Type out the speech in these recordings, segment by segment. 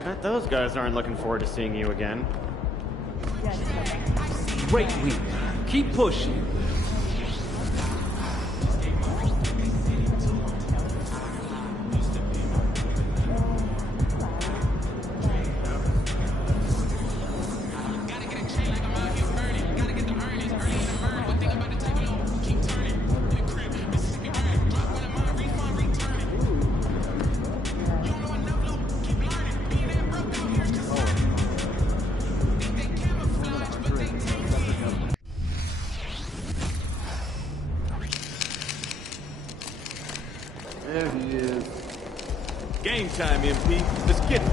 Bet those guys aren't looking forward to seeing you again. Great week. Keep pushing. There he is. Game time, MP. Let's get it.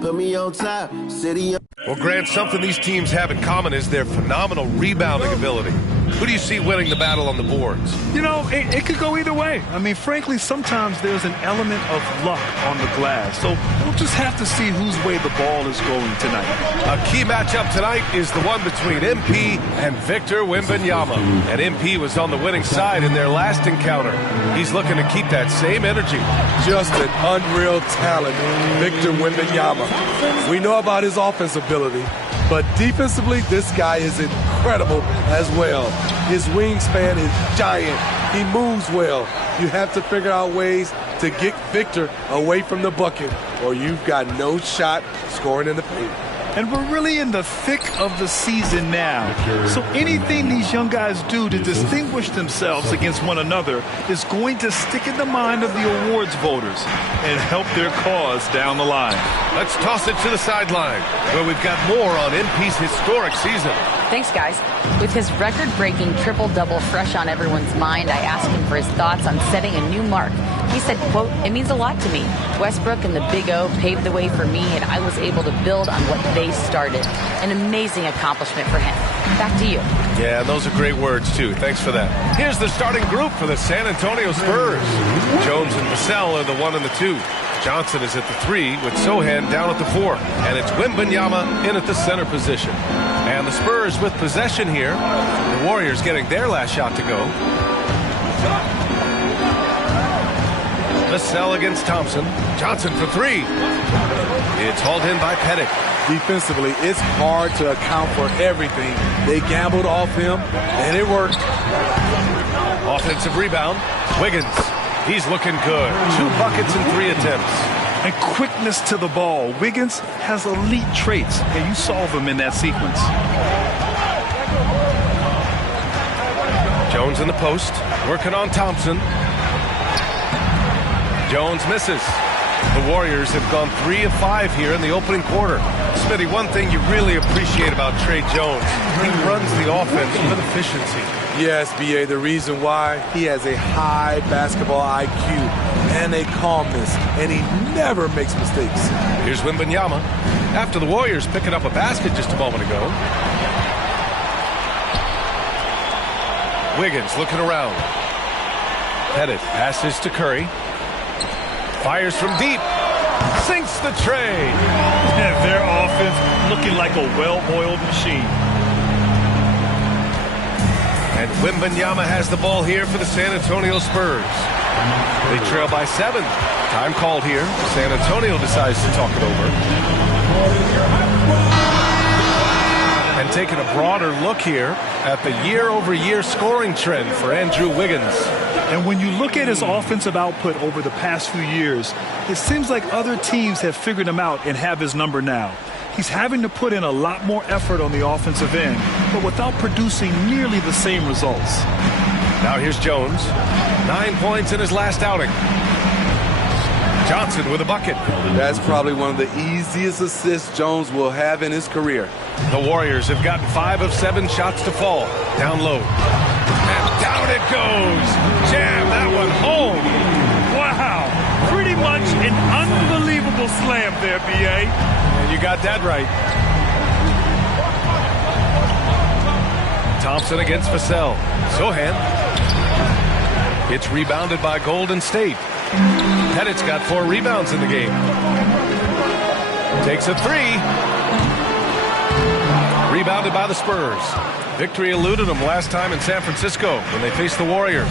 Put me on top, city. Well, Grant, something these teams have in common is their phenomenal rebounding ability. Who do you see winning the battle on the boards? You know, it could go either way. I mean, frankly, sometimes there's an element of luck on the glass. So we'll just have to see whose way the ball is going tonight. A key matchup tonight is the one between MP and Victor Wembanyama. And MP was on the winning side in their last encounter. He's looking to keep that same energy. Just an unreal talent, Victor Wembanyama. We know about his offensive ability, but defensively, this guy is incredible as well. His wingspan is giant. He moves well. You have to figure out ways to get Victor away from the bucket, or you've got no shot scoring in the paint. And we're really in the thick of the season now. So anything these young guys do to distinguish themselves against one another is going to stick in the mind of the awards voters and help their cause down the line. Let's toss it to the sideline, where we've got more on MP's historic season. Thanks, guys. With his record-breaking triple-double fresh on everyone's mind, I asked him for his thoughts on setting a new mark. He said, quote, "It means a lot to me. Westbrook and the Big O paved the way for me, and I was able to build on what they started. An amazing accomplishment for him." Back to you. Yeah, and those are great words, too. Thanks for that. Here's the starting group for the San Antonio Spurs. Jones and Vassell are the 1 and the 2. Johnson is at the 3 with Sohan down at the 4. And it's Wembanyama in at the center position. And the Spurs with possession here. The Warriors getting their last shot to go. Vassell against Thompson. Johnson for 3. It's hauled in by Pettit. Defensively, it's hard to account for everything. They gambled off him, and it worked. Offensive rebound. Wiggins. He's looking good. 2 buckets in 3 attempts. And quickness to the ball. Wiggins has elite traits, and you saw them in that sequence. Jones in the post, working on Thompson. Jones misses. The Warriors have gone 3 of 5 here in the opening quarter. Smitty, one thing you really appreciate about Tre Jones, he runs the offense with efficiency. Yes, B.A., the reason why, he has a high basketball IQ and a calmness, and he never makes mistakes. Here's Wembanyama. After the Warriors picking up a basket just a moment ago. Wiggins looking around. Pettit passes to Curry. Fires from deep. Sinks the tray. And their offense looking like a well-oiled machine. And Wembanyama has the ball here for the San Antonio Spurs. They trail by 7. Time called here. San Antonio decides to talk it over. And taking a broader look here at the year-over-year scoring trend for Andrew Wiggins. And when you look at his offensive output over the past few years, it seems like other teams have figured him out and have his number now. He's having to put in a lot more effort on the offensive end, but without producing nearly the same results. Now here's Jones. 9 points in his last outing. Johnson with a bucket. That's probably one of the easiest assists Jones will have in his career. The Warriors have gotten 5 of 7 shots to fall. Down low. And down it goes. Jam that one home. Wow. Pretty much an unbelievable slam there, B.A. And you got that right. Thompson against Vassell. Sohan. It's rebounded by Golden State. Pettit's got 4 rebounds in the game. Takes a 3. Rebounded by the Spurs. Victory eluded them last time in San Francisco when they faced the Warriors.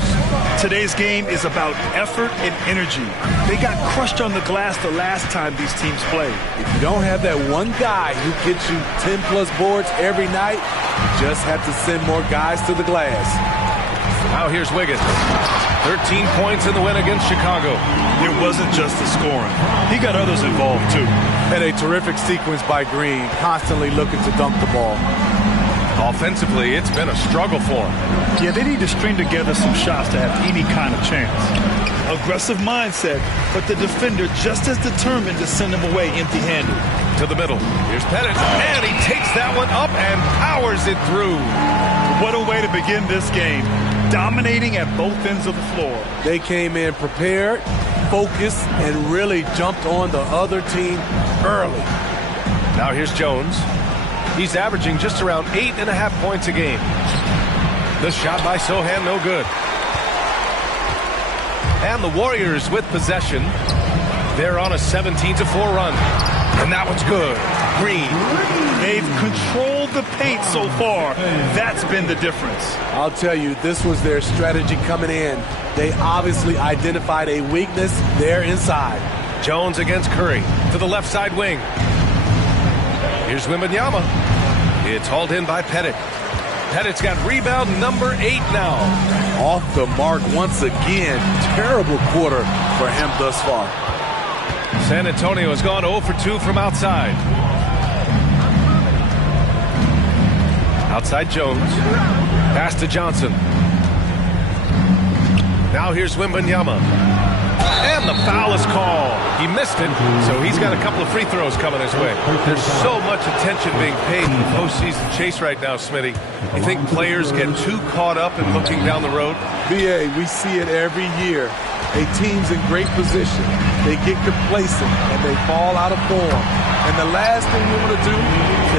Today's game is about effort and energy. They got crushed on the glass the last time these teams played. If you don't have that one guy who gets you 10-plus boards every night, you just have to send more guys to the glass. Now here's Wiggins. 13 points in the win against Chicago. It wasn't just the scoring. He got others involved, too. And a terrific sequence by Green, constantly looking to dunk the ball. Offensively, it's been a struggle for him. Yeah, they need to string together some shots to have any kind of chance. Aggressive mindset, but the defender just as determined to send him away empty-handed. To the middle. Here's Pettit, and he takes that one up and powers it through. What a way to begin this game. Dominating at both ends of the floor. They came in prepared, focused, and really jumped on the other team early. Now here's Jones. He's averaging just around 8.5 points a game. The shot by Sohan, no good. And the Warriors with possession. They're on a 17-4 run. And that one's good. Green. They've controlled the paint so far. That's been the difference. I'll tell you, this was their strategy coming in. They obviously identified a weakness there inside. Jones against Curry to the left side wing. Here's Wembanyama. It's hauled in by Pettit. Pettit's got rebound number 8 now. Off the mark once again. Terrible quarter for him thus far. San Antonio has gone 0 for 2 from outside. Outside Jones. Pass to Johnson. Now here's Wembanyama. And the foul is called. He missed it, so he's got a couple of free throws coming his way. There's so much attention being paid to the postseason chase right now, Smitty. You think players get too caught up in looking down the road? BA, we see it every year. A team's in great position. They get complacent, and they fall out of form. And the last thing you want to do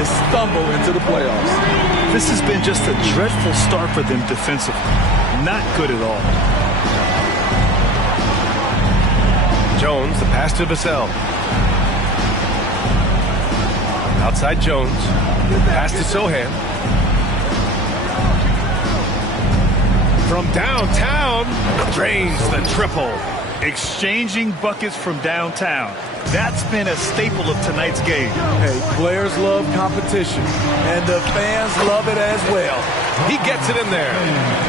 is stumble into the playoffs. This has been just a dreadful start for them defensively. Not good at all. Jones, the pass to Vassell. Outside Jones. Pass to Sohan. From downtown, drains the triple. Exchanging buckets from downtown. That's been a staple of tonight's game. Hey, players love competition, and the fans love it as well. He gets it in there.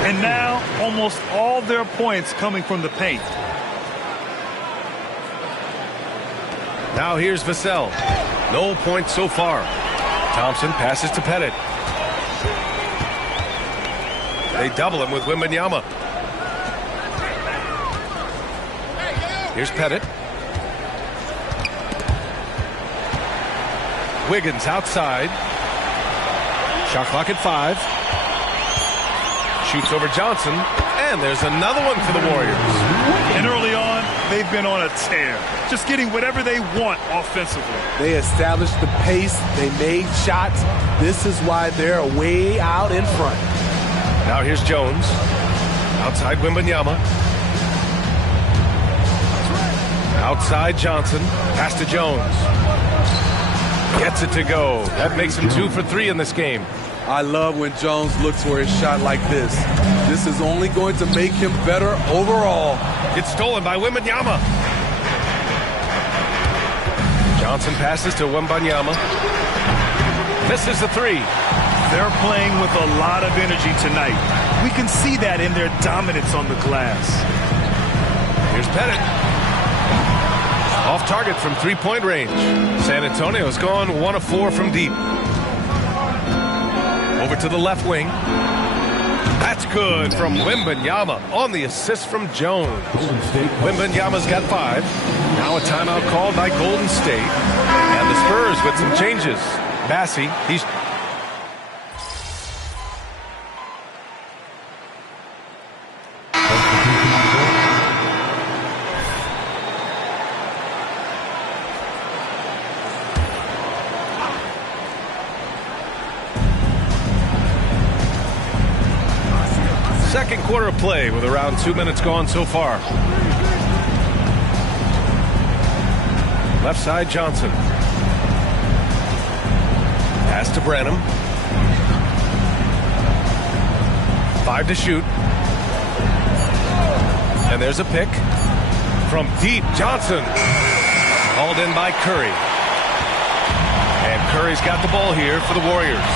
And now, almost all their points coming from the paint. Now here's Vassell. No points so far. Thompson passes to Pettit. They double him with Wembanyama. Here's Pettit. Wiggins outside. Shot clock at 5. Shoots over Johnson. And there's another one for the Warriors. And early on, they've been on a tear. Just getting whatever they want offensively. They established the pace. They made shots. This is why they're way out in front. Now here's Jones. Outside Wembanyama. Outside Johnson. Pass to Jones. Gets it to go. That makes him 2 for 3 in this game. I love when Jones looks for his shot like this. This is only going to make him better overall. It's stolen by Wembanyama. Johnson passes to Wembanyama. This is the 3. They're playing with a lot of energy tonight. We can see that in their dominance on the glass. Here's Pettit. Off target from three-point range. San Antonio's gone 1 of 4 from deep. Over to the left wing. That's good from Wembanyama on the assist from Jones. Wembanyama's got 5. Now a timeout called by Golden State. And the Spurs with some changes. Bassey, he's... Second quarter of play with around 2 minutes gone so far. Left side, Johnson. Pass to Branham. 5 to shoot. And there's a pick. From deep, Johnson. Hauled in by Curry. And Curry's got the ball here for the Warriors.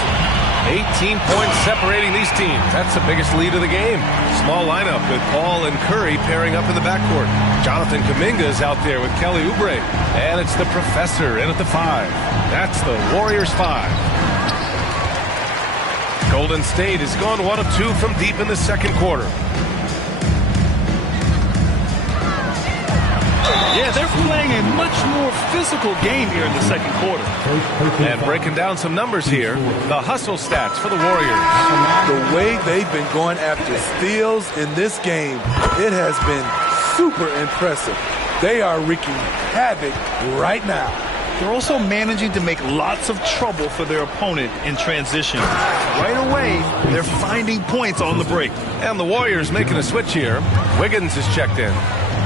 18 points separating these teams. That's the biggest lead of the game. Small lineup with Paul and Curry pairing up in the backcourt. Jonathan Kuminga's out there with Kelly Oubre. And it's the professor in at the 5. That's the Warriors 5. Golden State has gone 1 of 2 from deep in the second quarter. Yeah, they're playing a much more physical game here in the second quarter. And breaking down some numbers here, the hustle stats for the Warriors. The way they've been going after steals in this game, it has been super impressive. They are wreaking havoc right now. They're also managing to make lots of trouble for their opponent in transition. Right away, they're finding points on the break. And the Warriors making a switch here. Wiggins is checked in.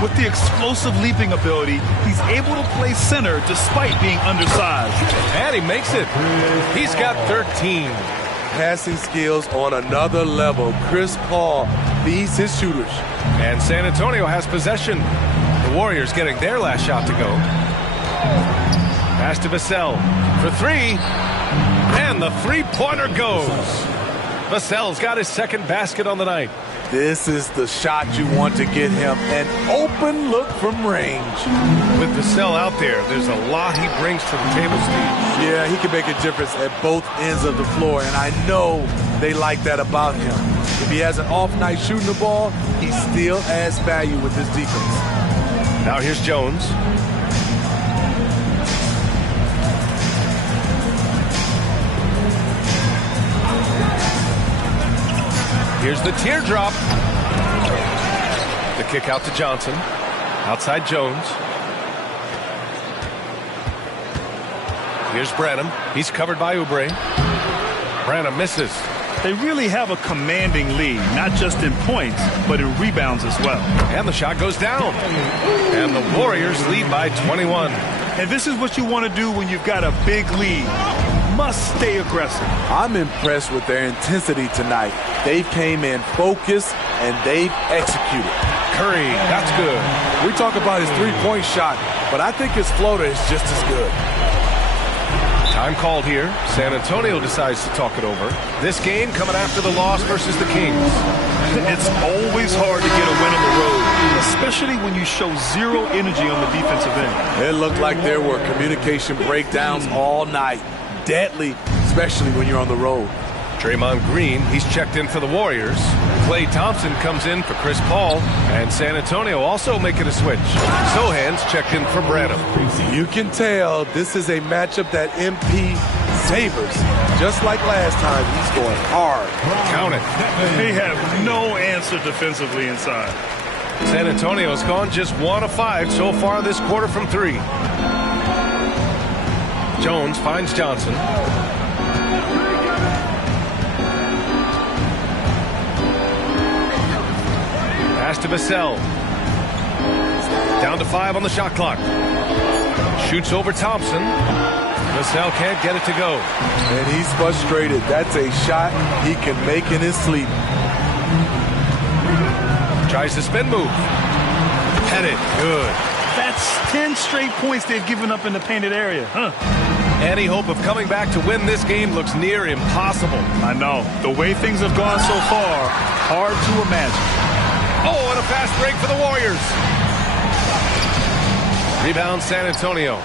With the explosive leaping ability, he's able to play center despite being undersized. And he makes it. He's got 13. Passing skills on another level. Chris Paul feeds his shooters. And San Antonio has possession. The Warriors getting their last shot to go. Pass to Vassell for 3. And the three-pointer goes. Vassell's got his second basket on the night. This is the shot you want to get him. An open look from range. With Vassell out there, there's a lot he brings to the table, Steve. Yeah, he can make a difference at both ends of the floor, and I know they like that about him. If he has an off night shooting the ball, he still adds value with his defense. Now here's Jones. Here's the teardrop. The kick out to Johnson. Outside Jones. Here's Branham. He's covered by Oubre. Branham misses. They really have a commanding lead, not just in points, but in rebounds as well. And the shot goes down. And the Warriors lead by 21. And this is what you want to do when you've got a big lead. Must stay aggressive. I'm impressed with their intensity tonight. They came in focused and they've executed. Curry, that's good. We talk about his three-point shot, but I think his floater is just as good. Time called here. San Antonio decides to talk it over. This game coming after the loss versus the Kings. It's always hard to get a win on the road, especially when you show zero energy on the defensive end. It looked like there were communication breakdowns all night. Deadly, especially when you're on the road. Draymond Green, he's checked in for the Warriors. Klay Thompson comes in for Chris Paul. And San Antonio also making a switch. Sohan's checked in for Branham. You can tell this is a matchup that MP savors. Just like last time, he's going hard. Count it. They have no answer defensively inside. San Antonio's gone just 1 of 5 so far this quarter from 3. Jones finds Johnson. Pass to Vassell. Down to 5 on the shot clock. Shoots over Thompson. Vassell can't get it to go. And he's frustrated. That's a shot he can make in his sleep. Tries the spin move. Headed. Good. That's 10 straight points they've given up in the painted area. Any hope of coming back to win this game looks near impossible. I know. The way things have gone so far, hard to imagine. Oh, and a fast break for the Warriors. Rebound San Antonio.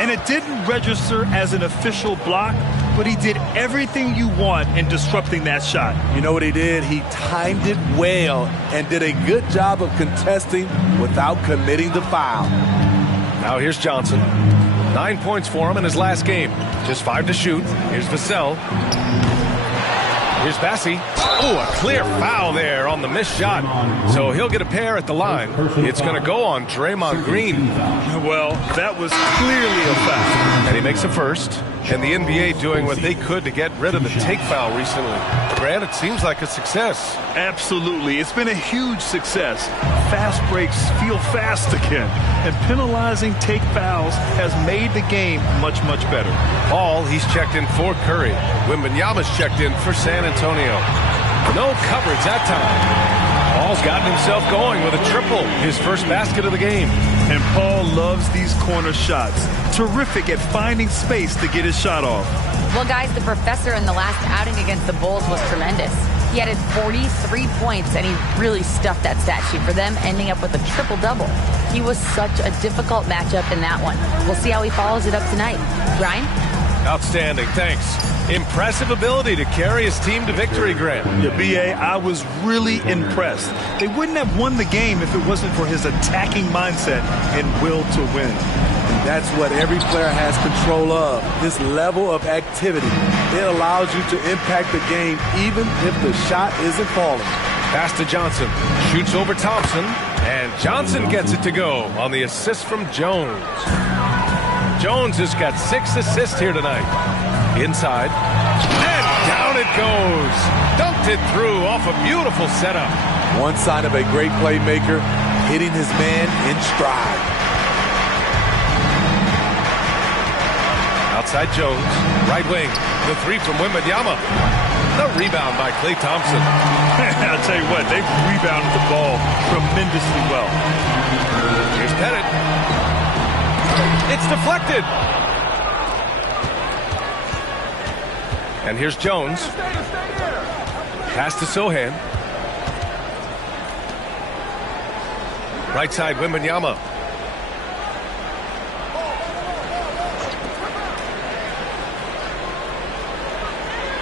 And it didn't register as an official block, but he did everything you want in disrupting that shot. You know what he did? He timed it well and did a good job of contesting without committing the foul. Now here's Johnson. 9 points for him in his last game. Just 5 to shoot. Here's Vassell. Here's Bassi. Oh, a clear foul there on the missed shot. So he'll get a pair at the line. It's going to go on Draymond Green. Well, that was clearly a foul. And he makes a first. And the NBA doing what they could to get rid of the take foul recently. Grant, it seems like a success. Absolutely. It's been a huge success. Fast breaks feel fast again. And penalizing take fouls has made the game much, much better. Paul, he's checked in for Curry. Wembanyama's checked in for San Antonio. No coverage that time. Paul's gotten himself going with a triple, his first basket of the game. And Paul loves these corner shots. Terrific at finding space to get his shot off. Well, guys, the professor in the last outing against the Bulls was tremendous. He added 43 points, and he really stuffed that stat sheet for them, ending up with a triple-double. He was such a difficult matchup in that one. We'll see how he follows it up tonight. Ryan? Outstanding, thanks. Impressive ability to carry his team to victory, Grant. Yeah, B.A., I was really impressed. They wouldn't have won the game if it wasn't for his attacking mindset and will to win. And that's what every player has control of, this level of activity. It allows you to impact the game even if the shot isn't falling. Pass to Johnson. Shoots over Thompson. And Johnson gets it to go on the assist from Jones. Jones has got 6 assists here tonight. Inside. And down it goes. Dunked it through off a beautiful setup. One sign of a great playmaker, hitting his man in stride. Outside Jones. Right wing. The three from Wembanyama. The rebound by Klay Thompson. I'll tell you what, they've rebounded the ball tremendously well. Here's Pettit. It's deflected. And here's Jones. Pass to Sohan. Right side, Wembanyama.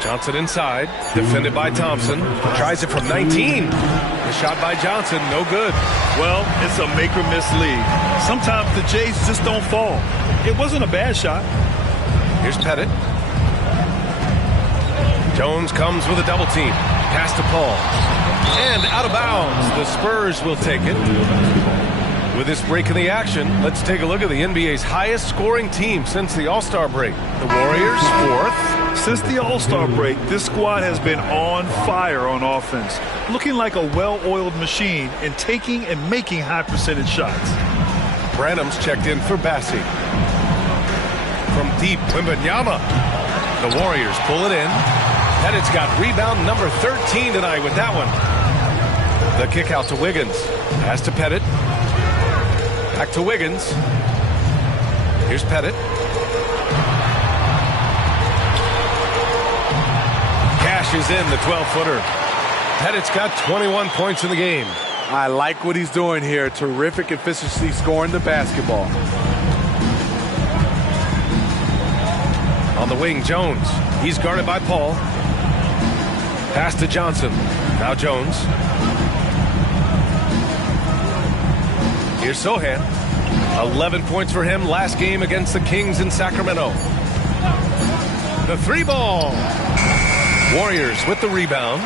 Johnson inside. Defended by Thompson. Tries it from 19. The shot by Johnson, no good. Well, it's a make-or-miss league. Sometimes the Jays just don't fall. It wasn't a bad shot. Here's Pettit. Jones comes with a double team. Pass to Paul. And out of bounds. The Spurs will take it. With this break in the action, let's take a look at the NBA's highest scoring team since the All-Star break. The Warriors, 4th. Since the All-Star break, this squad has been on fire on offense, looking like a well-oiled machine and taking and making high-percentage shots. Branham's checked in for Bassi. From deep, Wembanyama. The Warriors pull it in. Pettit's got rebound number 13 tonight with that one. The kick out to Wiggins. Pass to Pettit. Back to Wiggins. Here's Pettit. Cashes in the 12-footer. Pettit's got 21 points in the game. I like what he's doing here. Terrific efficiency scoring the basketball. On the wing, Jones. He's guarded by Paul. Pass to Johnson. Now Jones. Here's Sohan. 11 points for him last game against the Kings in Sacramento. The 3-ball. Warriors with the rebound.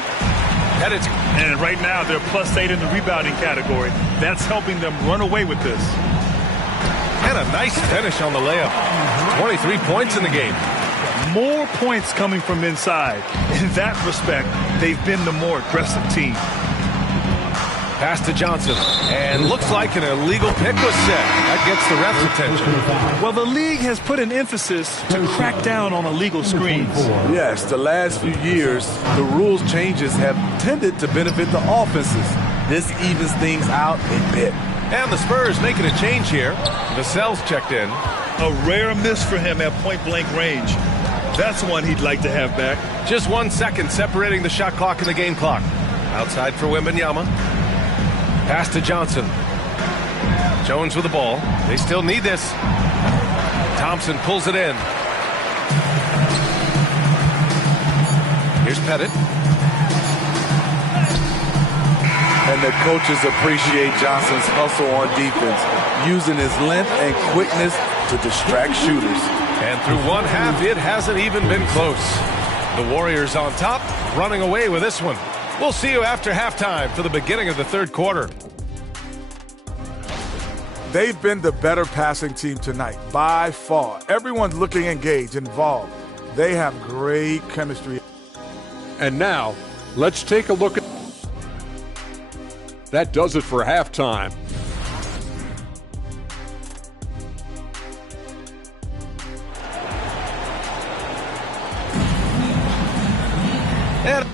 Pettit's. And right now they're +8 in the rebounding category. That's helping them run away with this. And a nice finish on the layup. 23 points in the game. More points coming from inside. In that respect, they've been the more aggressive team. Pass to Johnson. And looks like an illegal pick was set. That gets the ref's attention. Well, the league has put an emphasis to crack down on illegal screens. Yes, the last few years, the rules changes have tended to benefit the offenses. This evens things out a bit. And the Spurs making a change here. Vassell's checked in. A rare miss for him at point-blank range. That's one he'd like to have back. Just 1 second separating the shot clock and the game clock. Outside for Wembanyama. Pass to Johnson. Jones with the ball. They still need this. Thompson pulls it in. Here's Pettit. And the coaches appreciate Johnson's hustle on defense, using his length and quickness to distract shooters. And through one half, it hasn't even been close. The Warriors on top, running away with this one. We'll see you after halftime for the beginning of the third quarter. They've been the better passing team tonight, by far. Everyone's looking engaged, involved. They have great chemistry. And now, let's take a look at... That does it for halftime. And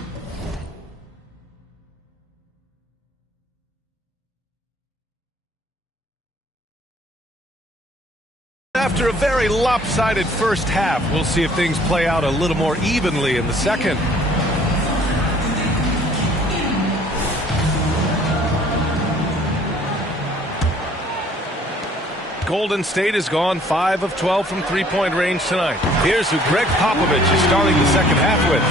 after a very lopsided first half, we'll see if things play out a little more evenly in the second. Golden State has gone 5 of 12 from three-point range tonight. Here's who Greg Popovich is starting the second half with.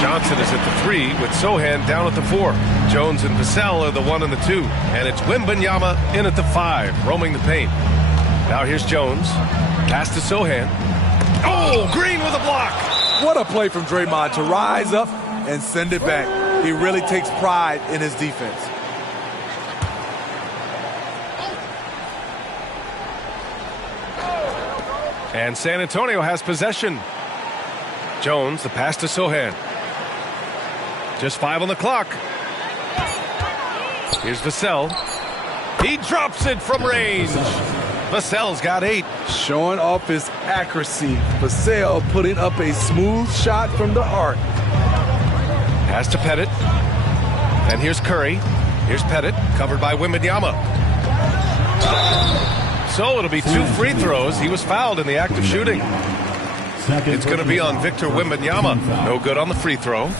Johnson is at the 3 with Sohan down at the 4. Jones and Vassell are the 1 and the 2. And it's Wembanyama in at the 5, roaming the paint. Now here's Jones. Pass to Sohan. Oh, Green with a block. What a play from Draymond to rise up and send it back. He really takes pride in his defense. And San Antonio has possession. Jones, the pass to Sohan. Just 5 on the clock. Here's Vassell. He drops it from range. Vassell's got 8. Showing off his accuracy. Vassell putting up a smooth shot from the arc. Pass to Pettit. And here's Curry. Here's Pettit, covered by Wembanyama. So it'll be 2 free throws. He was fouled in the act of shooting. It's going to be on Victor Wembanyama. No good on the free throw.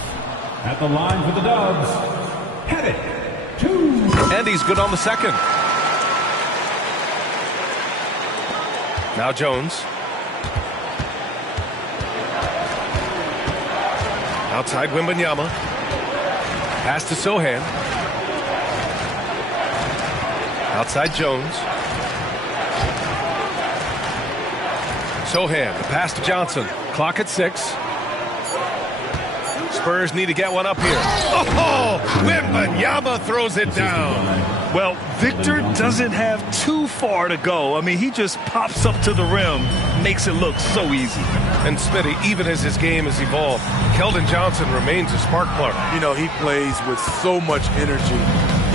At the line for the Dubs, Pettit, 2. And he's good on the second. Now Jones. Outside Wembanyama. Pass to Sohan. Outside Jones. Sohan, the pass to Johnson. Clock at 6. Spurs need to get one up here. Oh, Wembanyama throws it down. Well, Victor doesn't have too far to go. I mean, he just pops up to the rim, makes it look so easy. And Smitty, even as his game has evolved, Keldon Johnson remains a spark plug. You know, he plays with so much energy.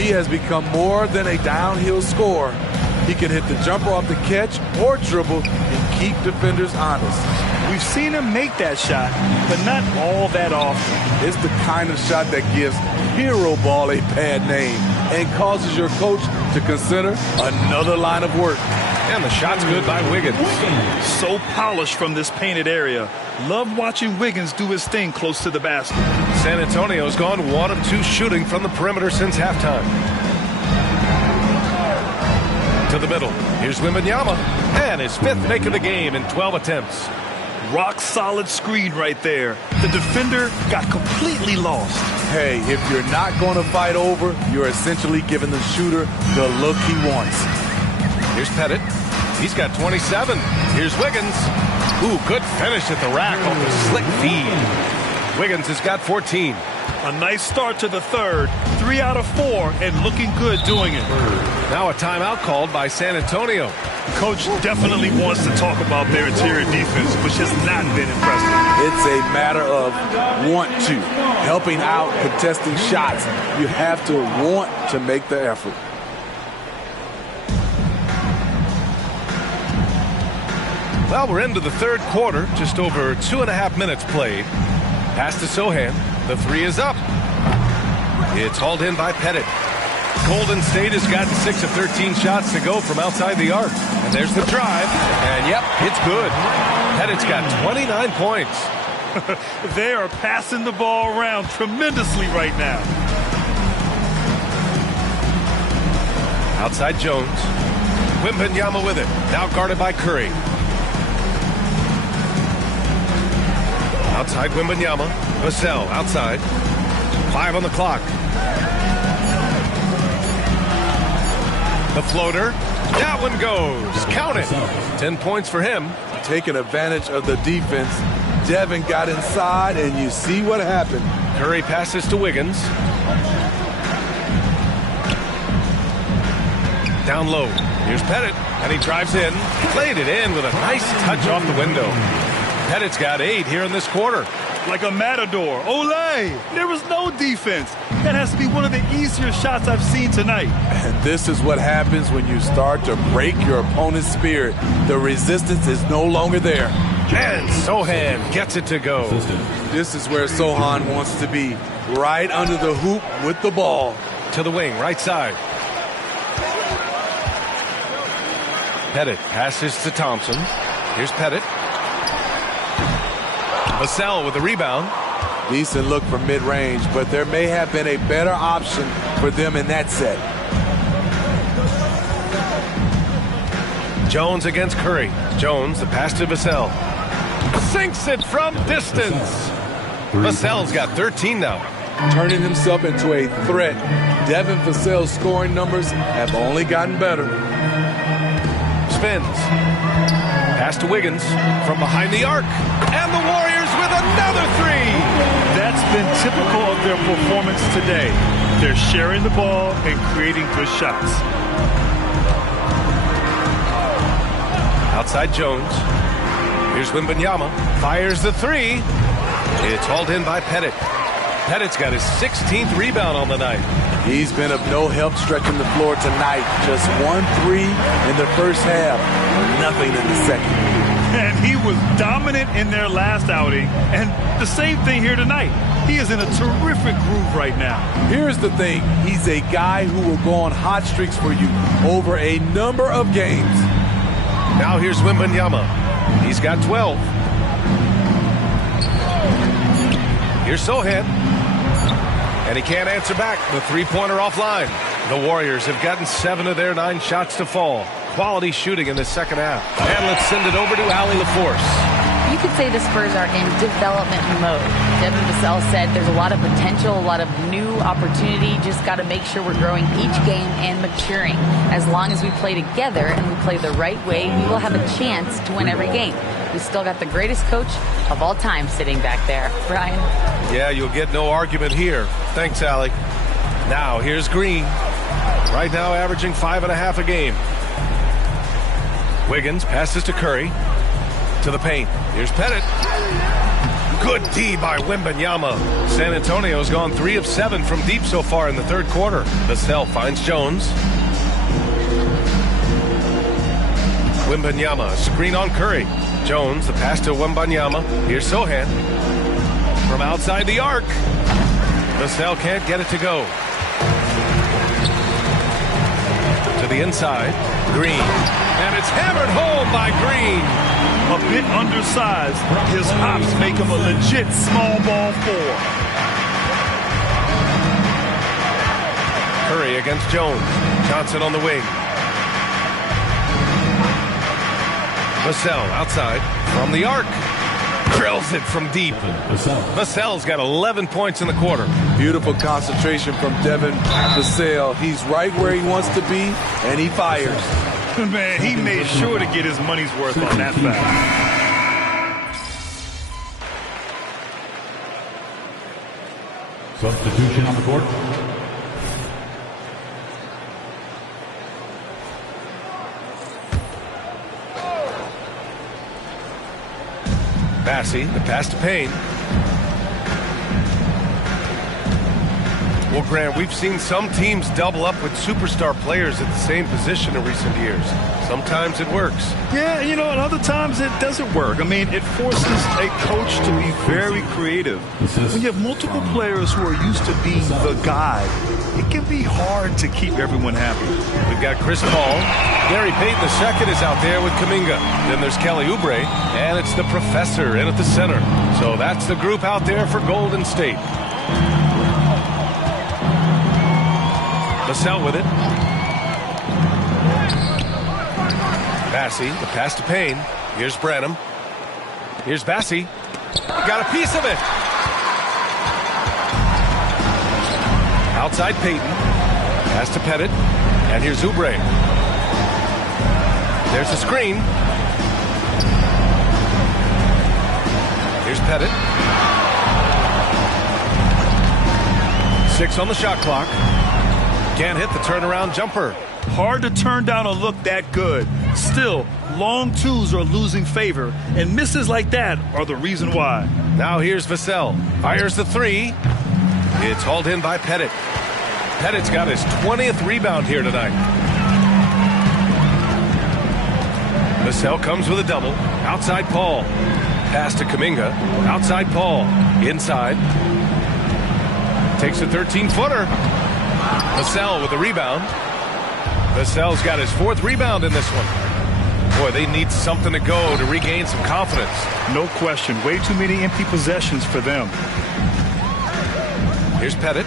He has become more than a downhill scorer. He can hit the jumper off the catch or dribble and keep defenders honest. We've seen him make that shot, but not all that often. It's the kind of shot that gives hero ball a bad name and causes your coach to consider another line of work. And the shot's good by Wiggins. So polished from this painted area. Love watching Wiggins do his thing close to the basket. San Antonio's gone 1 of 2 shooting from the perimeter since halftime. To the middle. Here's Wembanyama. And his 5th make of the game in 12 attempts. Rock solid screen right there. The defender got completely lost. Hey, if you're not going to fight over, you're essentially giving the shooter the look he wants. Here's Pettit. He's got 27. Here's Wiggins. Ooh, good finish at the rack on the slick feed. Wiggins has got 14. A nice start to the third. 3 out of 4 and looking good doing it. Now a timeout called by San Antonio. Coach definitely wants to talk about their interior defense, which has not been impressive. It's a matter of want to. Helping out, contesting shots. You have to want to make the effort. Well, we're into the third quarter. Just over 2.5 minutes played. Pass to Sohan. The 3 is up. It's hauled in by Pettit. Golden State has gotten 6 of 13 shots to go from outside the arc. And there's the drive. And yep, it's good. Pettit's got 29 points. They are passing the ball around tremendously right now. Outside Jones. Wembanyama with it. Now guarded by Curry. Outside Wembanyama. Vassell outside. 5 on the clock. The floater. That one goes. Count it. 10 points for him. Taking advantage of the defense. Devin got inside, and you see what happened. Curry passes to Wiggins. Down low. Here's Pettit, and he drives in. Played it in with a nice touch off the window. Pettit's got 8 here in this quarter. Like a matador. Olay! There was no defense. That has to be one of the easier shots I've seen tonight. And this is what happens when you start to break your opponent's spirit. The resistance is no longer there. And Sohan gets it to go. This is where Sohan wants to be, right under the hoop with the ball. To the wing, right side. Pettit passes to Thompson. Here's Pettit. Vassell with the rebound. Decent look from mid-range, but there may have been a better option for them in that set. Jones against Curry. Jones, the pass to Vassell. Sinks it from distance. Vassell's got 13 now. Turning himself into a threat. Devin Vassell's scoring numbers have only gotten better. Spins. Pass to Wiggins from behind the arc. And the Warriors with another 3. That's been typical of their performance today. They're sharing the ball and creating good shots. Outside Jones. Here's Wembanyama. Fires the 3. It's hauled in by Pettit. Pettit's got his 16th rebound on the night. He's been of no help stretching the floor tonight. Just 1 3 in the first half. Nothing in the second. And he was dominant in their last outing. And the same thing here tonight. He is in a terrific groove right now. Here's the thing. He's a guy who will go on hot streaks for you over a number of games. Now here's Wembanyama. He's got 12. Here's Sohan. And he can't answer back. The three-pointer offline. The Warriors have gotten 7 of their 9 shots to fall. Quality shooting in the second half. And let's send it over to Allie LaForce. You could say the Spurs are in development mode. Devin Vassell said there's a lot of potential, a lot of new opportunity. Just got to make sure we're growing each game and maturing. As long as we play together and we play the right way, we will have a chance to win every game. We still got the greatest coach of all time sitting back there. Brian? Yeah, you'll get no argument here. Thanks, Allie. Now, here's Green. Right now averaging 5.5 a game. Wiggins passes to Curry. To the paint. Here's Pettit. Good D by Wembanyama. San Antonio's gone 3 of 7 from deep so far in the third quarter. Vassell finds Jones. Wembanyama, screen on Curry. Jones, the pass to Wembanyama. Here's Sohan. From outside the arc. Vassell can't get it to go. To the inside. Green. And it's hammered home by Green. A bit undersized. His hops make him a legit small ball 4. Curry against Jones. Johnson on the wing. Vassell outside from the arc. Drills it from deep. Vassell's got 11 points in the quarter. Beautiful concentration from Devin Vassell. He's right where he wants to be, and he fires. Man, he made sure to get his money's worth on that foul. Substitution on the court. Bassey, the pass to Payne. Well, Grant, we've seen some teams double up with superstar players at the same position in recent years. Sometimes it works. Yeah, you know, and other times it doesn't work. I mean, it forces a coach to be very creative. When you have multiple players who are used to being the guy, it can be hard to keep everyone happy. We've got Chris Paul. Gary Payton II is out there with Kuminga. Then there's Kelly Oubre, and it's the professor in at the center. So that's the group out there for Golden State. Vassell with it. Bassey, the pass to Payne. Here's Branham. Here's Bassey. Got a piece of it. Outside Payton. Pass to Pettit. And here's Oubre. There's the screen. Here's Pettit. 6 on the shot clock. can't hit the turnaround jumper. Hard to turn down a look that good. Still, long twos are losing favor, and misses like that are the reason why. Now here's Vassell. Fires the three. It's hauled in by Pettit. Pettit's got his 20th rebound here tonight. Vassell comes with a double. Outside Paul. Pass to Kuminga. Outside Paul. Inside. Takes a 13-footer. Vassell with the rebound. Vassell's got his 4th rebound in this one. Boy, they need something to go to regain some confidence. No question. Way too many empty possessions for them. Here's Pettit.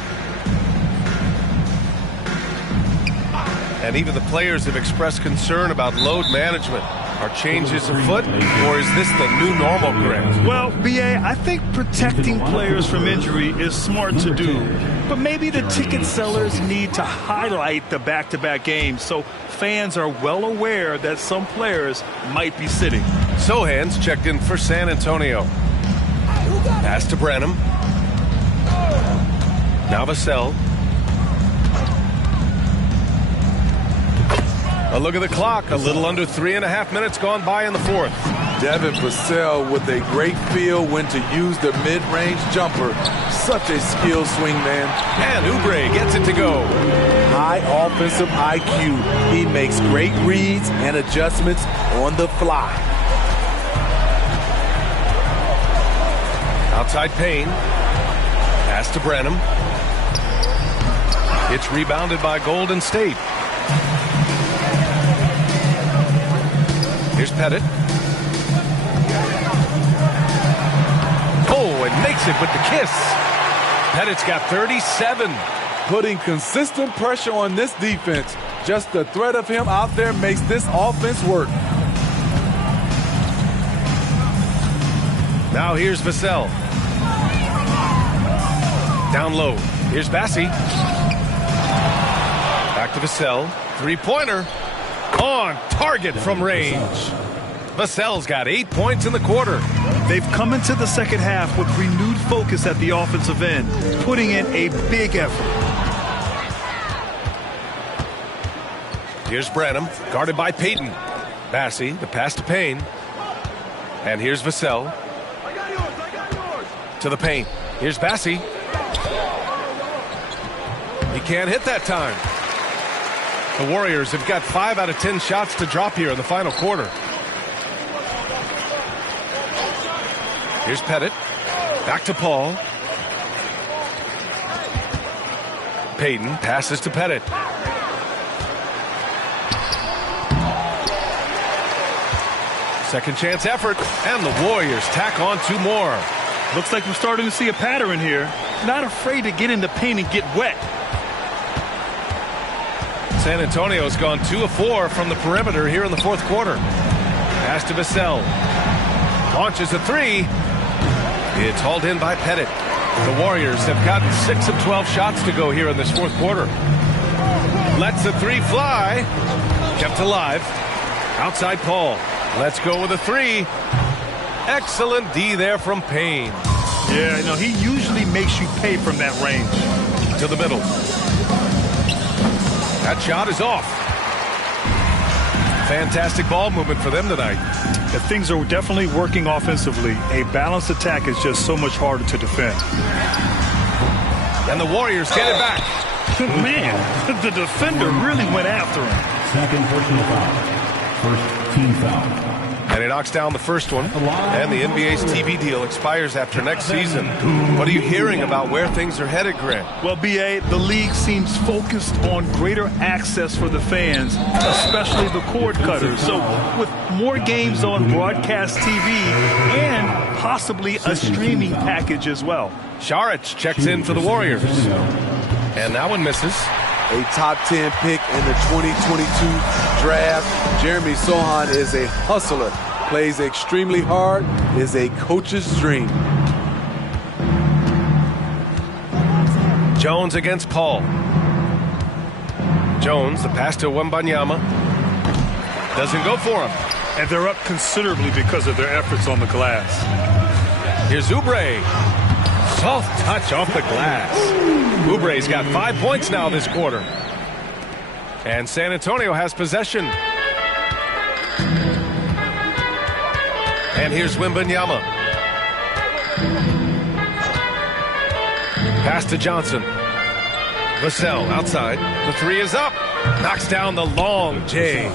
And even the players have expressed concern about load management. Are changes afoot, or is this the new normal, Grant? Well, B.A., I think protecting players from injury is smart to do. But maybe the ticket sellers need to highlight the back-to-back games so fans are well aware that some players might be sitting. Sohan's checked in for San Antonio. Pass to Branham. Now Vassell. A look at the clock. A little under 3.5 minutes gone by in the 4th. Devin Vassell with a great feel when to use the mid-range jumper. Such a skilled swing man. And Oubre gets it to go. High offensive IQ. He makes great reads and adjustments on the fly. Outside Payne. Pass to Branham. It's rebounded by Golden State. Here's Pettit. Oh, and makes it with the kiss. Pettit's got 37. Putting consistent pressure on this defense. Just the threat of him out there makes this offense work. Now here's Vassell. Down low. Here's Bassi. Back to Vassell. Three-pointer. On target from range. Vassell's got 8 points in the quarter. They've come into the second half with renewed focus at the offensive end, putting in a big effort. Here's Branham, guarded by Payton. Bassi, the pass to Payne. And here's Vassell. To the paint. Here's Bassi. He can't hit that time. The Warriors have got 5 out of 10 shots to drop here in the final quarter. Here's Pettit. Back to Paul. Payton passes to Pettit. Second chance effort, and the Warriors tack on 2 more. Looks like we're starting to see a pattern here. Not afraid to get in the paint and get wet. San Antonio's gone 2 of 4 from the perimeter here in the 4th quarter. Pass to Vassell. Launches a 3. It's hauled in by Pettit. The Warriors have gotten 6 of 12 shots to go here in this 4th quarter. Lets the 3 fly. Kept alive. Outside Paul. Let's go with a 3. Excellent D there from Payne. Yeah, no, he usually makes you pay from that range. To the middle. That shot is off. Fantastic ball movement for them tonight. The things are definitely working offensively. A balanced attack is just so much harder to defend. And the Warriors get it back. Man, the defender really went after him. Second personal foul. First team foul. And he knocks down the first one. And the NBA's TV deal expires after next season. What are you hearing about where things are headed, Grant? Well, B.A., the league seems focused on greater access for the fans, especially the cord cutters. So with more games on broadcast TV and possibly a streaming package as well. Saric checks in for the Warriors. And that one misses. A top 10 pick in the 2022 draft. Jeremy Sohan is a hustler, plays extremely hard, is a coach's dream. Jones against Paul. Jones, the pass to Wembanyama. Doesn't go for him. And they're up considerably because of their efforts on the glass. Here's Oubre. Soft touch off the glass. Oubre's got 5 points now this quarter. And San Antonio has possession. And here's Wembanyama. Pass to Johnson. Vassell outside. The three is up. Knocks down the long J.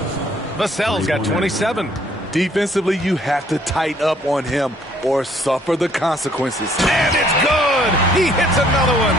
Vassell's got 27. Defensively, you have to tighten up on him or suffer the consequences. And it's good. He hits another one.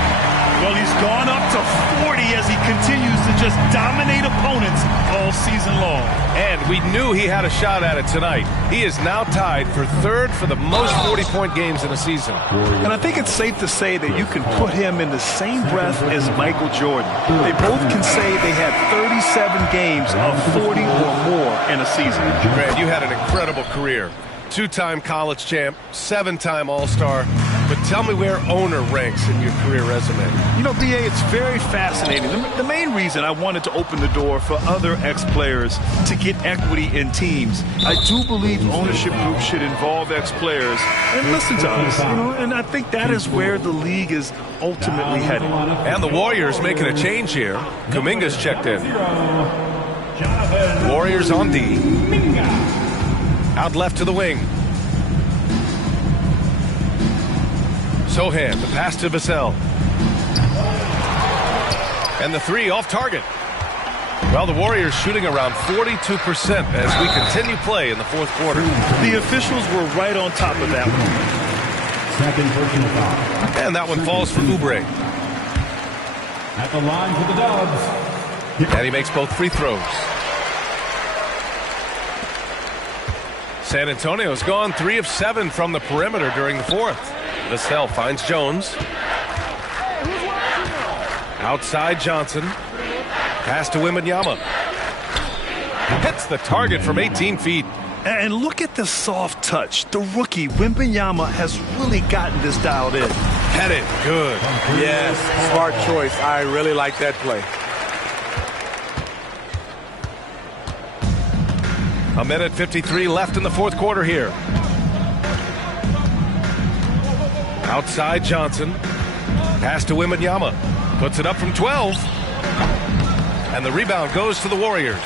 Well, he's gone up to 40 as he continues to just dominate opponents all season long. And we knew he had a shot at it tonight. He is now tied for third for the most 40-point games in a season. And I think it's safe to say that you can put him in the same breath as Michael Jordan. They both can say they had 37 games of 40 or more in a season. Grant, you had an incredible career. Two-time college champ, seven-time All-Star. But tell me where owner ranks in your career resume. You know, B.A., it's very fascinating. The main reason I wanted to open the door for other ex-players to get equity in teams, I do believe ownership groups should involve ex-players and listen to us. You know, and I think that is where the league is ultimately heading. And the Warriors making a change here. Kuminga's checked in. Warriors on D. Out left to the wing. Sohan, the pass to Vassell. And the three off target. Well, the Warriors shooting around 42% as we continue play in the fourth quarter. The officials were right on top of that one. Second personal foul. And that one falls for Oubre. At the line for the Dubs. And he makes both free throws. San Antonio's gone 3 of 7 from the perimeter during the fourth. Vassell finds Jones. Outside Johnson. Pass to Wembanyama. Hits the target from 18 feet. And look at the soft touch. The rookie, Wembanyama, has really gotten this dialed in. Had it good. Yes, smart choice. I really like that play. A minute 53 left in the fourth quarter here. Outside Johnson. Pass to Wembanyama. Puts it up from 12. And the rebound goes to the Warriors.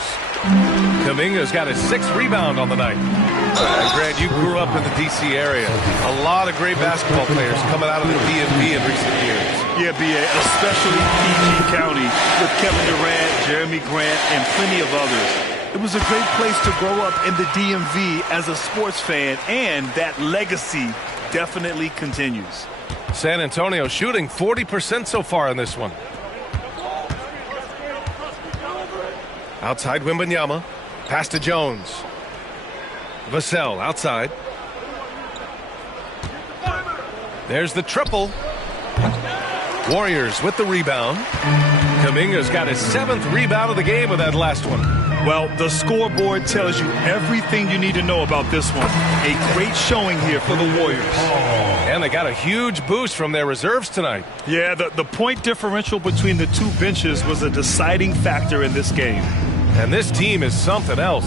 Kuminga's got his 6th rebound on the night. And Grant, you grew up in the D.C. area. A lot of great basketball players coming out of the DMV in recent years. Yeah, B.A., especially PG County with Kevin Durant, Jeremy Grant, and plenty of others. It was a great place to grow up in the DMV as a sports fan, and that legacy definitely continues. San Antonio shooting 40% so far in this one. Outside Wembanyama. Pass to Jones. Vassell outside. There's the triple. Warriors with the rebound. Kuminga's got his 7th rebound of the game with that last one. Well, the scoreboard tells you everything you need to know about this one. A great showing here for the Warriors. And they got a huge boost from their reserves tonight. Yeah, the point differential between the two benches was a deciding factor in this game. And this team is something else.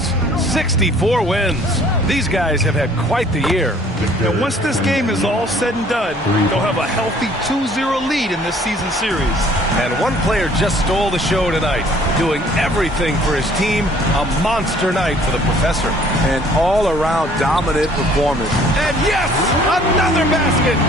64 wins. These guys have had quite the year. And once this game is all said and done, they'll have a healthy 2-0 lead in this season series. And one player just stole the show tonight, doing everything for his team. A monster night for the professor. An all-around dominant performance. And yes, another basket.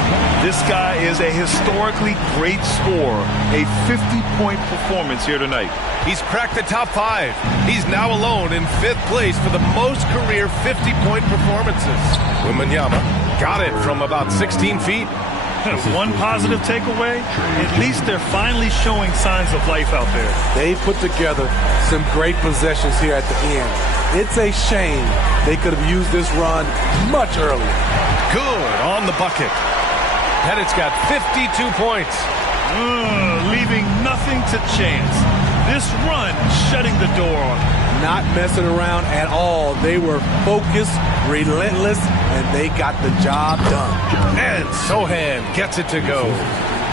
This guy is a historically great scorer. A 50-point performance here tonight. He's cracked the top 5. He's now alone in 5th place for the most career 50-point performances. Wembanyama got it from about 16 feet. One positive takeaway, at least they're finally showing signs of life out there. They put together some great possessions here at the end. It's a shame they could have used this run much earlier. Good on the bucket. Pettit's got 52 points. Leaving nothing to chance. This run shutting the door on them. Not messing around at all. They were focused, relentless, and they got the job done. And Sohan gets it to go.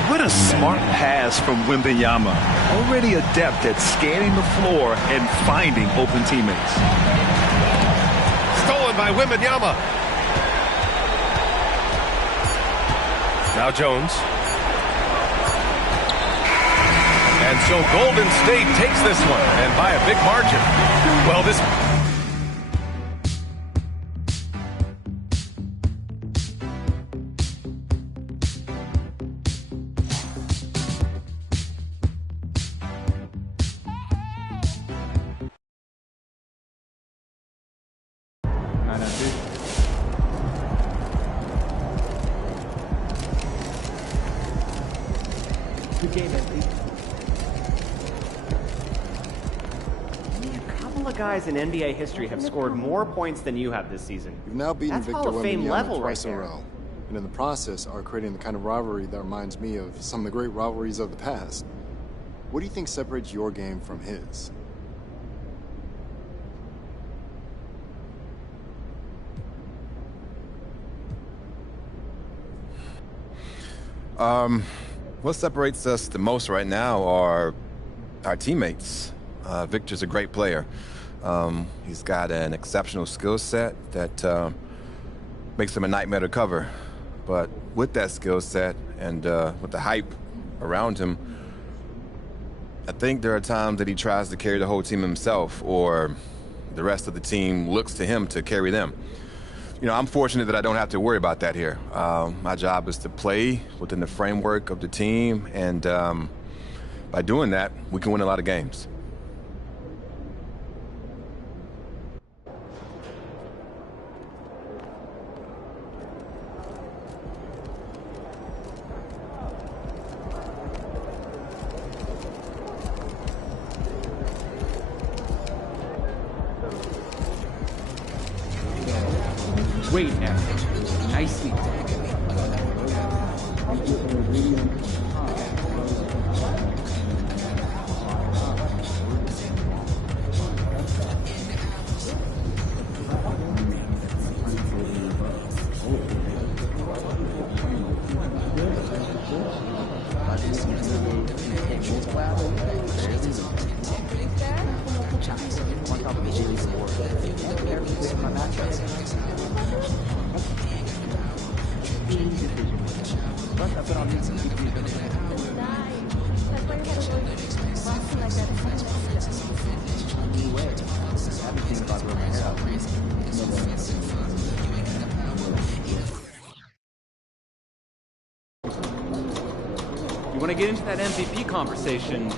What a smart pass from Wembanyama. Already adept at scanning the floor and finding open teammates. Stolen by Wembanyama. Now Jones. And so Golden State takes this one, and by a big margin. Well, this... Good game, MP. A couple of guys in NBA history have scored more points than you have this season. You've now beaten That's Victor Hall of Fame level Wembanyama twice right in a there. row, and in the process are creating the kind of rivalry that reminds me of some of the great rivalries of the past. What do you think separates your game from his? What separates us the most right now are our teammates. Victor's a great player. He's got an exceptional skill set that makes him a nightmare to cover. But with that skill set and with the hype around him, I think there are times that he tries to carry the whole team himself, or the rest of the team looks to him to carry them. You know, I'm fortunate that I don't have to worry about that here. My job is to play within the framework of the team, and by doing that, we can win a lot of games. Great effort. Nicely done. You want to get into that MVP conversation?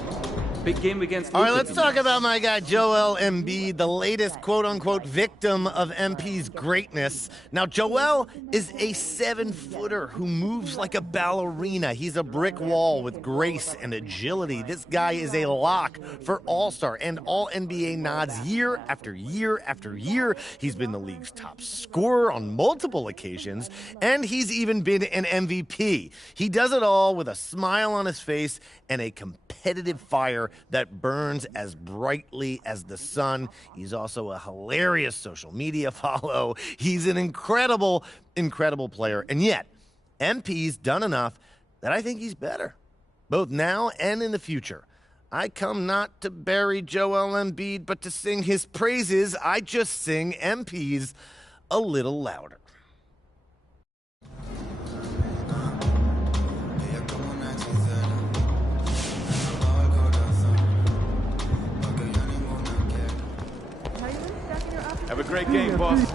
Big game against All right, Luka let's talk about my guy Joel Embiid, the latest quote-unquote victim of MP's greatness. Now, Joel is a 7-footer who moves like a ballerina. He's a brick wall with grace and agility. This guy is a lock for All-Star and All-NBA nods year after year after year. He's been the league's top scorer on multiple occasions, and he's even been an MVP. He does it all with a smile on his face and a competitive fire that burns as brightly as the sun. He's also a hilarious social media follow. He's an incredible, incredible player. And yet, MP's done enough that I think he's better, both now and in the future. I come not to bury Joel Embiid, but to sing his praises. I just sing MP's a little louder. Have a great game, boss.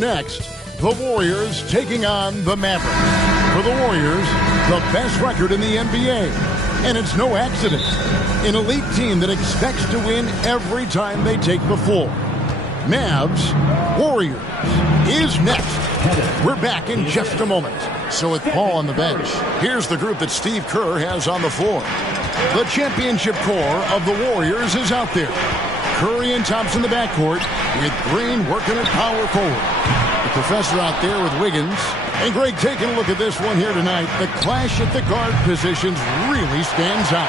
next, the Warriors taking on the Mavericks. For the Warriors, the best record in the NBA. And it's no accident. An elite team that expects to win every time they take the floor. Mavs, Warriors is next. We're back in just a moment. So with Paul on the bench, here's the group that Steve Kerr has on the floor. The championship core of the Warriors is out there. Curry and Thompson in the backcourt, with Green working at power forward. The professor out there with Wiggins. And Greg, taking a look at this one here tonight, the clash at the guard positions really stands out.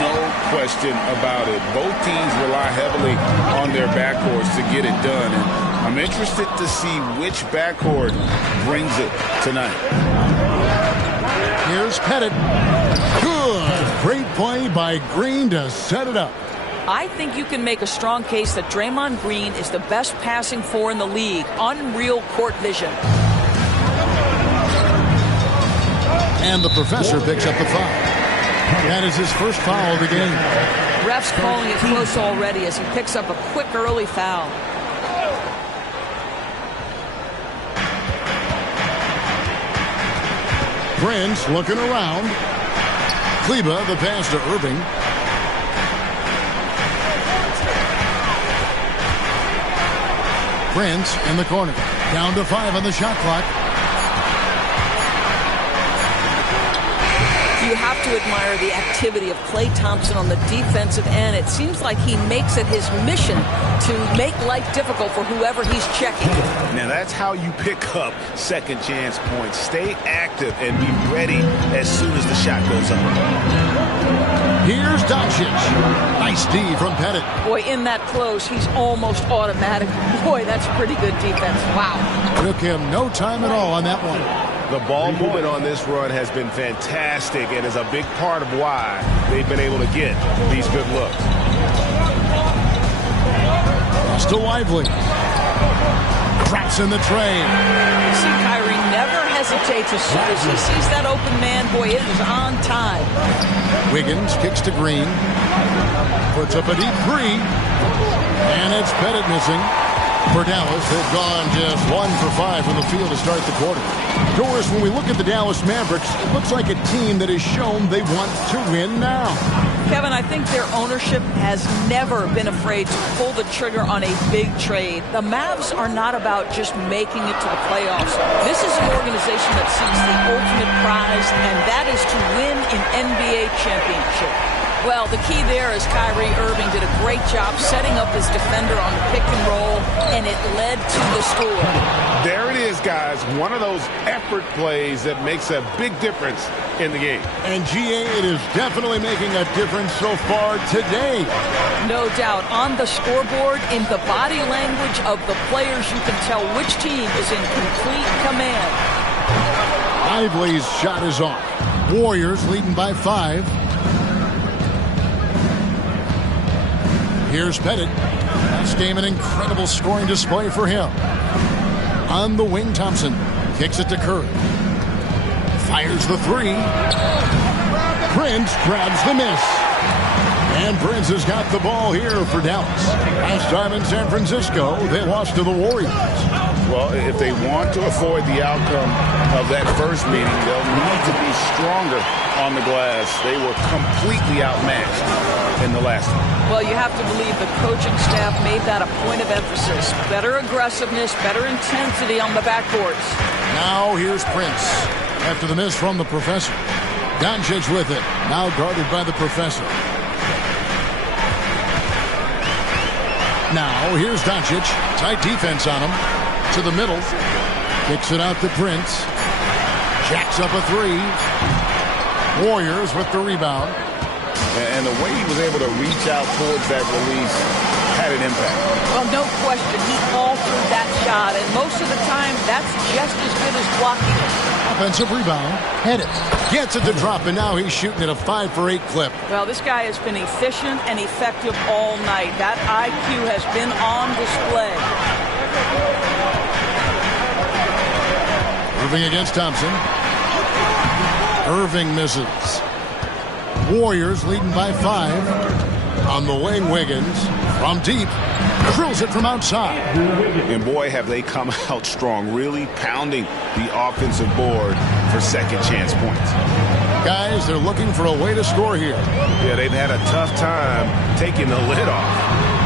No question about it. Both teams rely heavily on their backcourts to get it done. And I'm interested to see which backcourt brings it tonight. Here's Pettit. Good. Great play by Green to set it up. I think you can make a strong case that Draymond Green is the best passing four in the league. Unreal court vision. And the professor picks up the foul. That is his first foul of the game. Ref's calling it close already as he picks up a quick early foul. Prince looking around. Kleba, the pass to Irving. Prince in the corner. Down to 5 on the shot clock. You have to admire the activity of Klay Thompson on the defensive end. It seems like he makes it his mission to make life difficult for whoever he's checking. Now that's how you pick up second chance points. Stay active and be ready as soon as the shot goes up. Here's Doncic. Nice D from Pettit. Boy, in that close, he's almost automatic. Boy, that's pretty good defense. Wow. Took him no time at all on that one. The ball movement on this run has been fantastic and is a big part of why they've been able to get these good looks. Still Lively. Cracks in the train. See, Kyrie never hesitates as soon as he sees that open man. Boy, it is on time. Wiggins kicks to Green. Puts up a deep three. And it's Pettit missing. For Dallas, they've gone just 1 for 5 from the field to start the quarter. Doris, when we look at the Dallas Mavericks, it looks like a team that has shown they want to win now. Kevin, I think their ownership has never been afraid to pull the trigger on a big trade. The Mavs are not about just making it to the playoffs. This is an organization that seeks the ultimate prize, and that is to win an NBA championship. Well, the key there is Kyrie Irving did a great job setting up his defender on the pick and roll, and it led to the score. There it is, guys. One of those effort plays that makes a big difference in the game. And GA, it is definitely making a difference so far today. No doubt. On the scoreboard, in the body language of the players, you can tell which team is in complete command. Lively's shot is off. Warriors leading by 5. Here's Pettit. Last game, an incredible scoring display for him. On the wing, Thompson kicks it to Curry. Fires the 3. Prince grabs the miss. And Prince has got the ball here for Dallas. Last time in San Francisco, they lost to the Warriors. Well, if they want to avoid the outcome of that first meeting, they'll need to be stronger on the glass. They were completely outmatched in the last one. Well, you have to believe the coaching staff made that a point of emphasis. Better aggressiveness, better intensity on the backboards. Now here's Prince. After the miss from the professor. Doncic with it. Now guarded by the professor. Now here's Doncic. Tight defense on him. To the middle. Kicks it out to Prince. Jacks up a 3. Warriors with the rebound. And the way he was able to reach out towards that release had an impact. Well, no question. He altered that shot, and most of the time, that's just as good as blocking it. Offensive rebound. Pettit gets it to drop, and now he's shooting at a 5 for 8 clip. Well, this guy has been efficient and effective all night. That IQ has been on display. Irving against Thompson. Irving misses. Warriors leading by 5. On the wing, Wiggins from deep. Drills it from outside. And boy, have they come out strong, really pounding the offensive board for second chance points. Guys, they're looking for a way to score here. Yeah, they've had a tough time taking the lid off.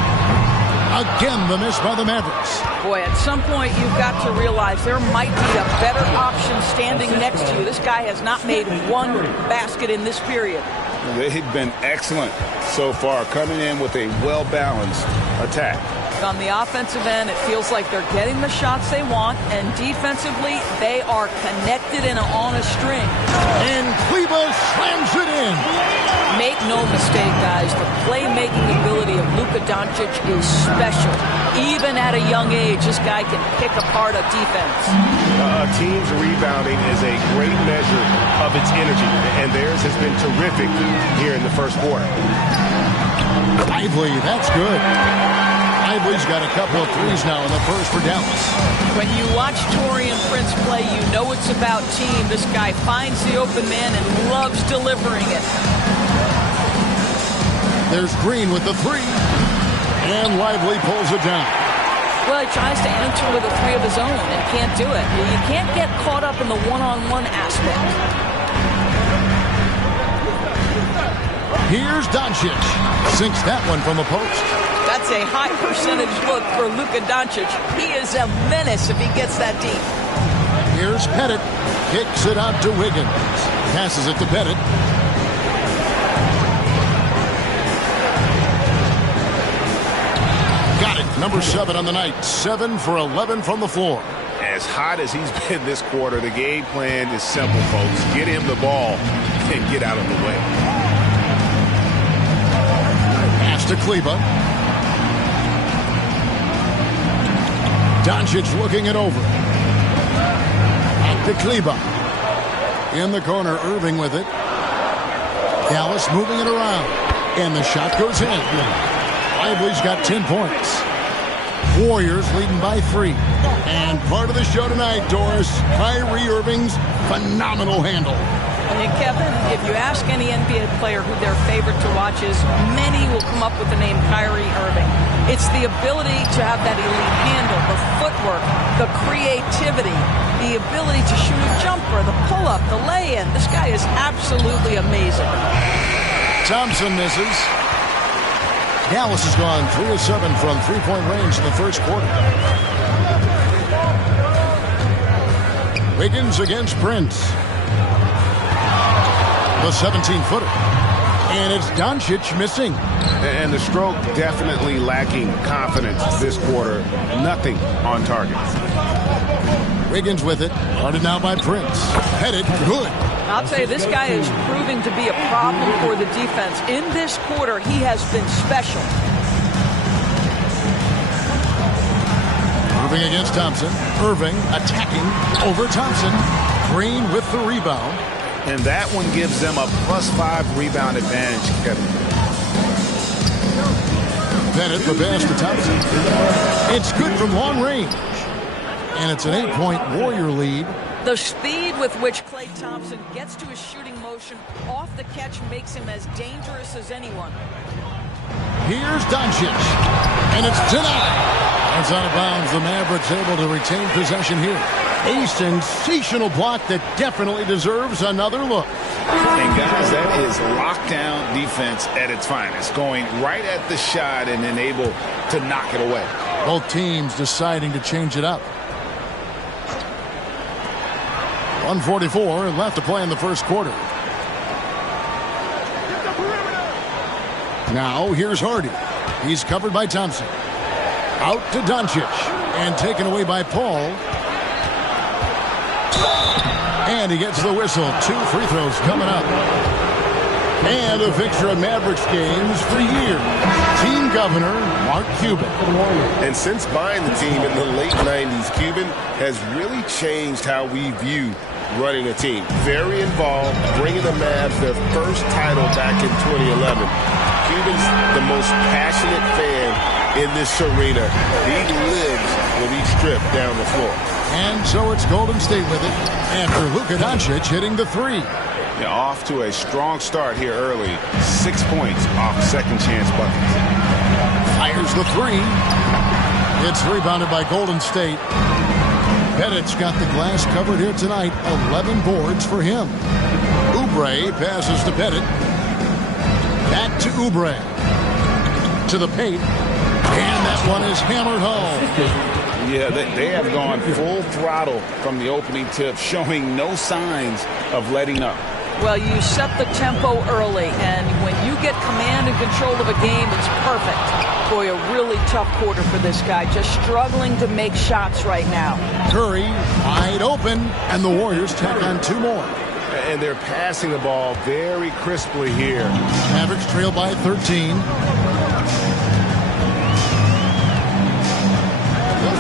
Again, the miss by the Mavericks. Boy, at some point you've got to realize there might be a better option standing next to you. This guy has not made one basket in this period. They've been excellent so far, coming in with a well-balanced attack. On the offensive end, it feels like they're getting the shots they want, and defensively, they are connected and on a string. And Kleber slams it in. Make no mistake, guys, the playmaking ability of Luka Doncic is special. Even at a young age, this guy can pick apart a defense. A team's rebounding is a great measure of its energy, and theirs has been terrific here in the first quarter. Lively, that's good. Lively's got a couple of threes now in the first for Dallas. When you watch Taurean Prince play, you know it's about team. This guy finds the open man and loves delivering it. There's Green with the three. And Lively pulls it down. Well, he tries to enter with a three of his own and can't do it. You can't get caught up in the one-on-one aspect. Here's Doncic. Sinks that one from the post. That's a high percentage look for Luka Doncic. He is a menace if he gets that deep. Here's Pettit. Kicks it out to Wiggins. Passes it to Pettit. Got it. Number 7 on the night. 7 for 11 from the floor. As hot as he's been this quarter, the game plan is simple, folks. Get him the ball and get out of the way. Pass to Kleber. Doncic looking it over. Back to Kleber. In the corner, Irving with it. Dallas moving it around. And the shot goes in. Lively's got 10 points. Warriors leading by 3. And part of the show tonight, Doris, Kyrie Irving's phenomenal handle. And Kevin, if you ask any NBA player who their favorite to watch is, many will come up with the name Kyrie Irving. It's the ability to have that elite handle, the footwork, the creativity, the ability to shoot a jumper, the pull-up, the lay-in. This guy is absolutely amazing. Thompson misses. Dallas has gone 3 of 7 from three-point range in the first quarter. Wiggins against Prince. The 17-footer. And it's Doncic missing. And the stroke definitely lacking confidence this quarter. Nothing on target. Wiggins with it. Guarded now by Prince. Headed. Good. I'll tell you, this guy is proving to be a problem for the defense. In this quarter, he has been special. Irving against Thompson. Irving attacking over Thompson. Green with the rebound. And that one gives them a +5 rebound advantage, Kevin. Bennett the pass to Thompson. It's good from long range. And it's an 8-point Warrior lead. The speed with which Klay Thompson gets to his shooting motion off the catch makes him as dangerous as anyone. Here's Doncic. And it's denied. It's out of bounds. The Mavericks able to retain possession here. A sensational block that definitely deserves another look. And guys, that is lockdown defense at its finest. Going right at the shot and then able to knock it away. Both teams deciding to change it up. 1:44 left to play in the first quarter. Now here's Hardy. He's covered by Thompson. Out to Doncic. And taken away by Paul. And he gets the whistle. 2 free throws coming up. And a fixture of Mavericks games for years. Team governor, Mark Cuban. And since buying the team in the late 90s, Cuban has really changed how we view running a team. Very involved, bringing the Mavs their first title back in 2011. Cuban's the most passionate fan in this arena. He lives with each trip down the floor. And so it's Golden State with it after Luka Doncic hitting the 3. Yeah, off to a strong start here early. 6 points off second chance buckets. Fires the three. It's rebounded by Golden State. Pettit's got the glass covered here tonight. 11 boards for him. Oubre passes to Pettit. Back to Oubre. To the paint. And that one is hammered home. Yeah, they have gone full throttle from the opening tip, showing no signs of letting up. Well, you set the tempo early, and when you get command and control of a game, it's perfect. Boy, a really tough quarter for this guy, just struggling to make shots right now. Curry wide open, and the Warriors tack on 2 more. And they're passing the ball very crisply here. Mavericks trail by 13.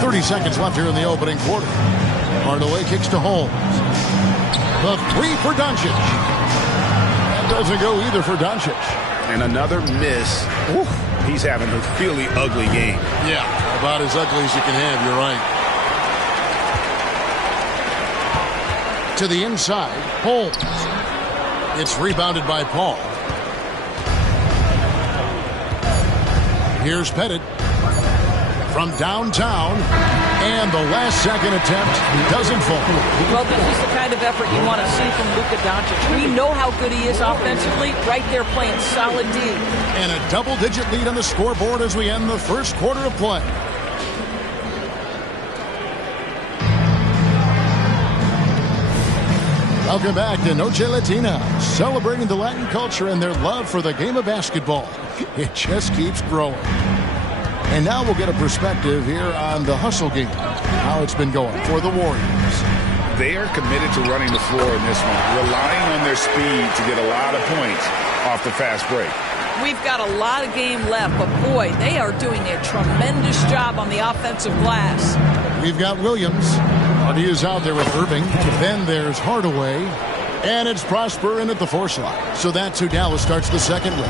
30 seconds left here in the opening quarter. Hardaway kicks to Holmes. The three for Doncic. That doesn't go either for Doncic. And another miss. Oof, he's having a really ugly game. Yeah, about as ugly as you can have, you're right. To the inside, Holmes. It's rebounded by Paul. Here's Pettit from downtown, and the last second attempt doesn't fall. Well, this is the kind of effort you want to see from Luka Doncic. We know how good he is offensively, right there playing solid D. And a double-digit lead on the scoreboard as we end the first quarter of play. Welcome back to Noche Latina, celebrating the Latin culture and their love for the game of basketball. It just keeps growing. And now we'll get a perspective here on the hustle game, how it's been going for the Warriors. They are committed to running the floor in this one, relying on their speed to get a lot of points off the fast break. We've got a lot of game left, but boy, they are doing a tremendous job on the offensive glass. We've got Williams. Hardy is out there with Irving. Then there's Hardaway. And it's Prosper in at the 4 slot. So that's who Dallas starts the second with.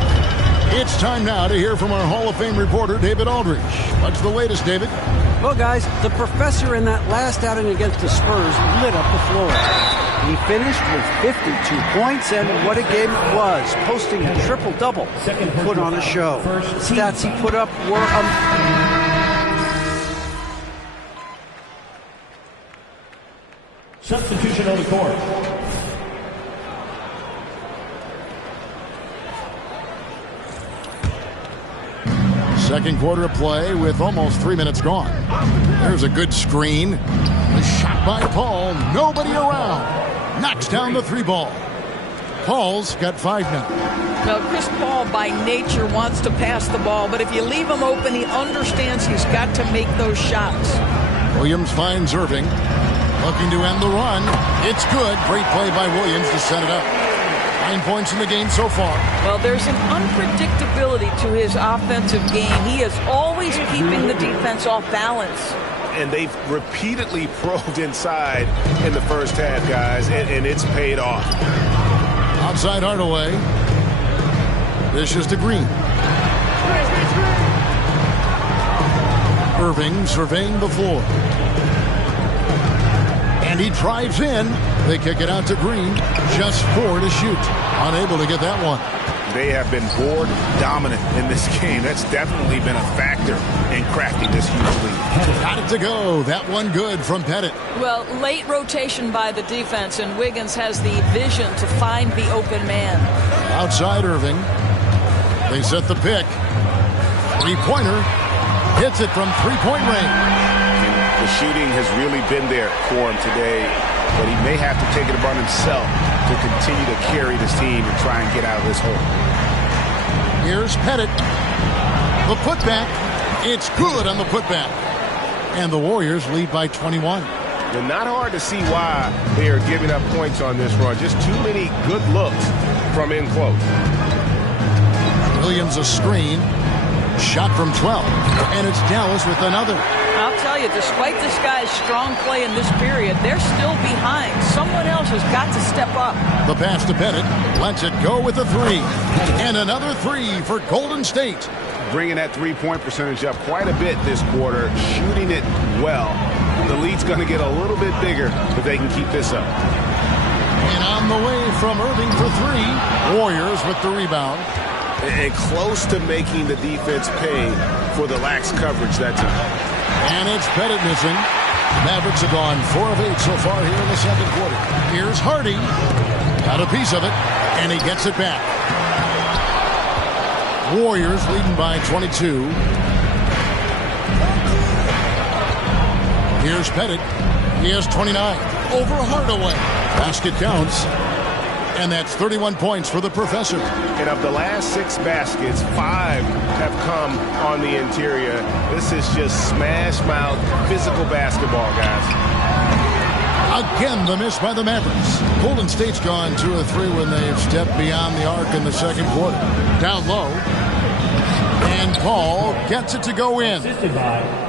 It's time now to hear from our Hall of Fame reporter, David Aldridge. What's the latest, David? Well, guys, the professor in that last outing against the Spurs lit up the floor. He finished with 52 points, and what a game it was, posting a triple-double. He put on a show. Stats he put up were substitution on the court. Second quarter of play with almost 3 minutes gone. There's a good screen. A shot by Paul. Nobody around. Knocks down the 3 ball. Paul's got 5 now. Now, Chris Paul by nature wants to pass the ball, but if you leave him open, he understands he's got to make those shots. Williams finds Irving. Looking to end the run. It's good. Great play by Williams to set it up. 9 points in the game so far. Well, there's an unpredictability to his offensive game. He is always keeping the defense off balance. And they've repeatedly probed inside in the first half, guys, and it's paid off. Outside Hardaway. This is to Green. Irving surveying the floor. And he drives in. They kick it out to Green. Just 4 to shoot. Unable to get that one. They have been board dominant in this game. That's definitely been a factor in crafting this huge lead. Got it to go. That one good from Pettit. Well, late rotation by the defense, and Wiggins has the vision to find the open man. Outside Irving. They set the pick. 3-pointer. Hits it from 3-point range. The shooting has really been there for him today, but he may have to take it upon himself to continue to carry this team and try and get out of this hole. Here's Pettit. The putback. It's good on the putback. And the Warriors lead by 21. Well, not hard to see why they are giving up points on this run. Just too many good looks from in close. Williams a screen. Shot from 12. And it's Dallas with another. I'll tell you, despite this guy's strong play in this period, they're still behind. Someone else has got to step up. The pass to Pettit. Lets it go with a 3. And another 3 for Golden State. Bringing that three-point percentage up quite a bit this quarter. Shooting it well. The lead's going to get a little bit bigger if they can keep this up. And on the way from Irving for 3. Warriors with the rebound. and close to making the defense pay for the lax coverage that time. And it's Pettit missing. Mavericks have gone 4 of 8 so far here in the second quarter. Here's Hardy. Got a piece of it, and he gets it back. Warriors leading by 22. Here's Pettit. He has 29. Over Hardaway. Basket counts. And that's 31 points for the professor. And of the last 6 baskets, 5 have come on the interior. This is just smash mouth physical basketball, guys. Again, the miss by the Mavericks. Golden State's gone 2 of 3 when they've stepped beyond the arc in the second quarter. Down low. And Paul gets it to go in.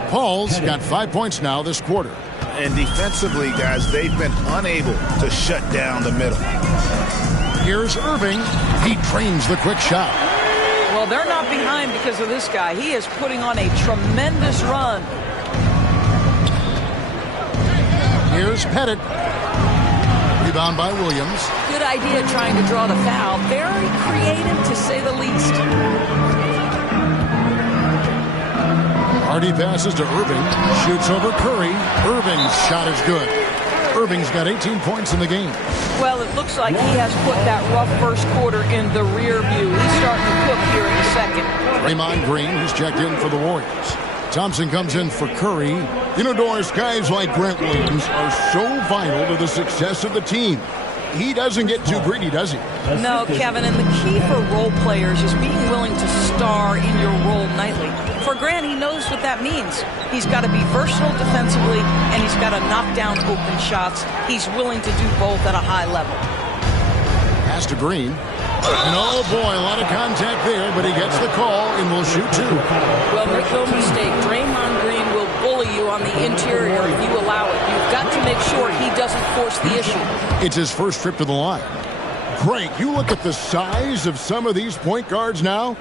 Paul's got 5 points now this quarter. And defensively, guys, they've been unable to shut down the middle. Here's Irving. He drains the quick shot. Well, they're not behind because of this guy. He is putting on a tremendous run. Here's Pettit. Rebound by Williams. Good idea trying to draw the foul. Very creative, to say the least. Hardy passes to Irving. Shoots over Curry. Irving's shot is good. Irving's got 18 points in the game. Well, it looks like he has put that rough first quarter in the rear view. He's starting to cook here in the second. Draymond Green has checked in for the Warriors. Thompson comes in for Curry. You know, Doris, guys like Grant Williams are so vital to the success of the team. He doesn't get too greedy, does he? No, Kevin, and the key for role players is being willing to star in your role nightly. For Grant, he knows what that means. He's got to be versatile defensively, and he's got to knock down open shots. He's willing to do both at a high level. Pass to Green. And oh boy, a lot of contact there, but he gets the call and will shoot 2. Well, make no mistake, Draymond Green will bully you on the interior if you allow it. You've got to make sure he doesn't force the issue. It's his first trip to the line. Greg, you look at the size of some of these point guards now.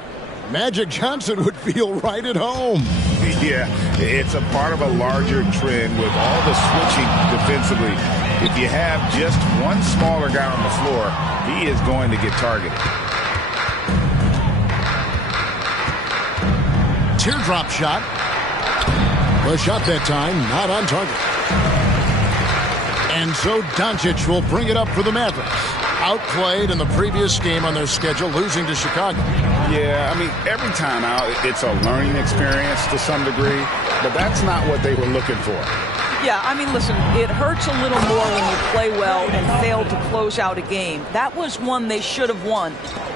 Magic Johnson would feel right at home. Yeah, it's a part of a larger trend with all the switching defensively. If you have just one smaller guy on the floor, he is going to get targeted. Teardrop shot. The shot that time, not on target. And so Doncic will bring it up for the Mavericks. Outplayed in the previous game on their schedule, losing to Chicago. Yeah, I mean, every time out, it's a learning experience to some degree, but that's not what they were looking for. Yeah, I mean, listen, it hurts a little more when you play well and fail to close out a game. That was one they should have won.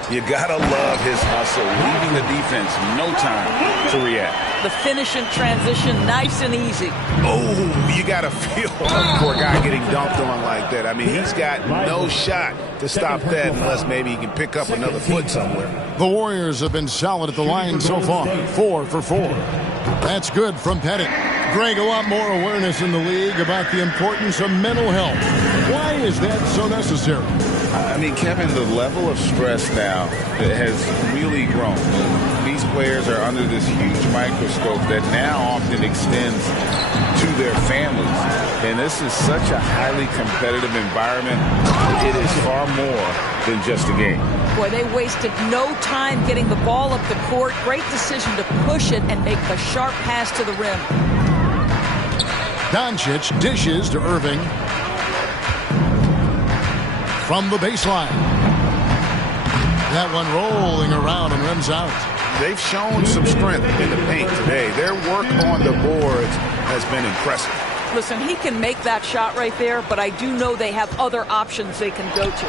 You gotta love his hustle, leaving the defense no time to react. The finish and transition, nice and easy. Oh, you gotta feel for a guy getting dunked on like that. I mean, he's got no shot to stop that unless maybe he can pick up another foot somewhere. The Warriors have been solid at the line so far, 4 for 4. That's good from Pettit. Greg, a lot more awareness in the league about the importance of mental health. Why is that so necessary? I mean, Kevin, the level of stress now has really grown. These players are under this huge microscope that now often extends to their families. And this is such a highly competitive environment. It is far more than just a game. Boy, they wasted no time getting the ball up the court. Great decision to push it and make the sharp pass to the rim. Doncic dishes to Irving. From the baseline. That one rolling around and rims out. They've shown some strength in the paint today. Their work on the boards has been impressive. Listen, he can make that shot right there, but I do know they have other options they can go to.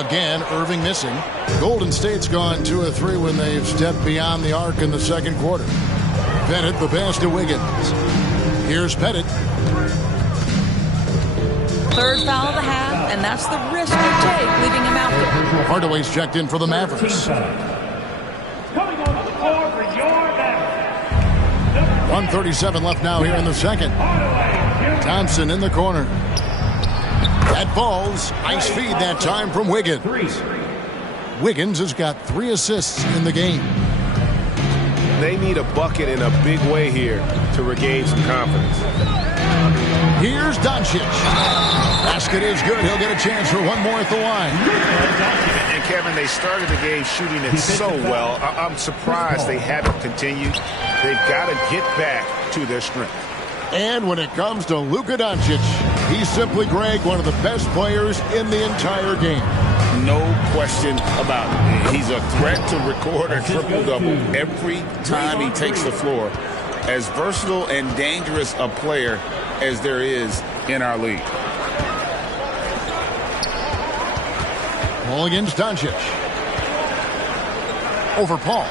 Again, Irving missing. Golden State's gone 2 of 3 when they've stepped beyond the arc in the second quarter. Pettit the pass to Wiggins. Here's Pettit. Third foul of the half, and that's the risk you take, leaving him out there. Hardaway's checked in for the Mavericks. 1:37 left now here in the second. Thompson in the corner. That falls. Nice feed that time from Wiggins. Wiggins has got 3 assists in the game. They need a bucket in a big way here to regain some confidence. Here's Doncic. Basket is good. He'll get a chance for one more at the line. And Kevin, they started the game shooting it so well. I'm surprised they haven't continued. They've got to get back to their strength. And when it comes to Luka Doncic, he's simply, Greg, one of the best players in the entire game. No question about it. He's a threat to record a triple-double every time he takes the floor. As versatile and dangerous a player as there is in our league. Ball against Doncic. Over Paul.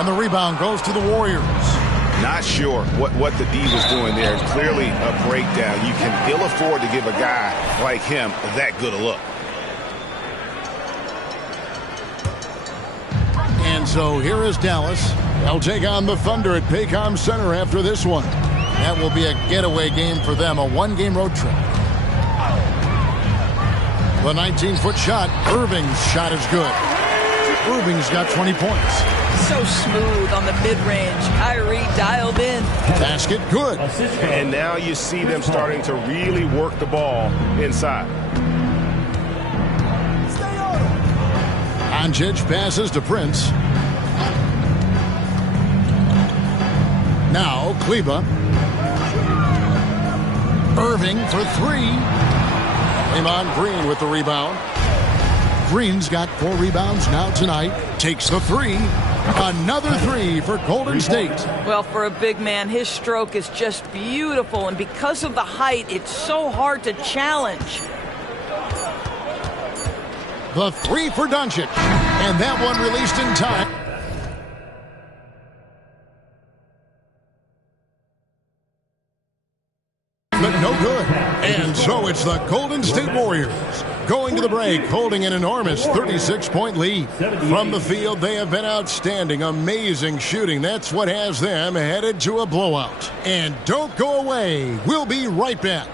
And the rebound goes to the Warriors. Not sure what the D was doing there. Clearly a breakdown. You can ill afford to give a guy like him that good a look. And so here is Dallas. They'll take on the Thunder at Paycom Center after this one. That will be a getaway game for them, a one-game road trip. The 19-foot shot, Irving's shot is good. Irving's got 20 points. So smooth on the mid-range. Kyrie dialed in. Basket good. And now you see them starting to really work the ball inside. Doncic passes to Prince. Now Kleba. Irving for three. Draymond Green with the rebound. Green's got 4 rebounds now tonight. Takes the three. Another three for Golden State. Well, for a big man, his stroke is just beautiful. And because of the height, it's so hard to challenge. The three for Doncic. And that one released in time. But no good. And so it's the Golden State Warriors going to the break, holding an enormous 36-point lead. From the field, they have been outstanding, amazing shooting. That's what has them headed to a blowout. And don't go away. We'll be right back.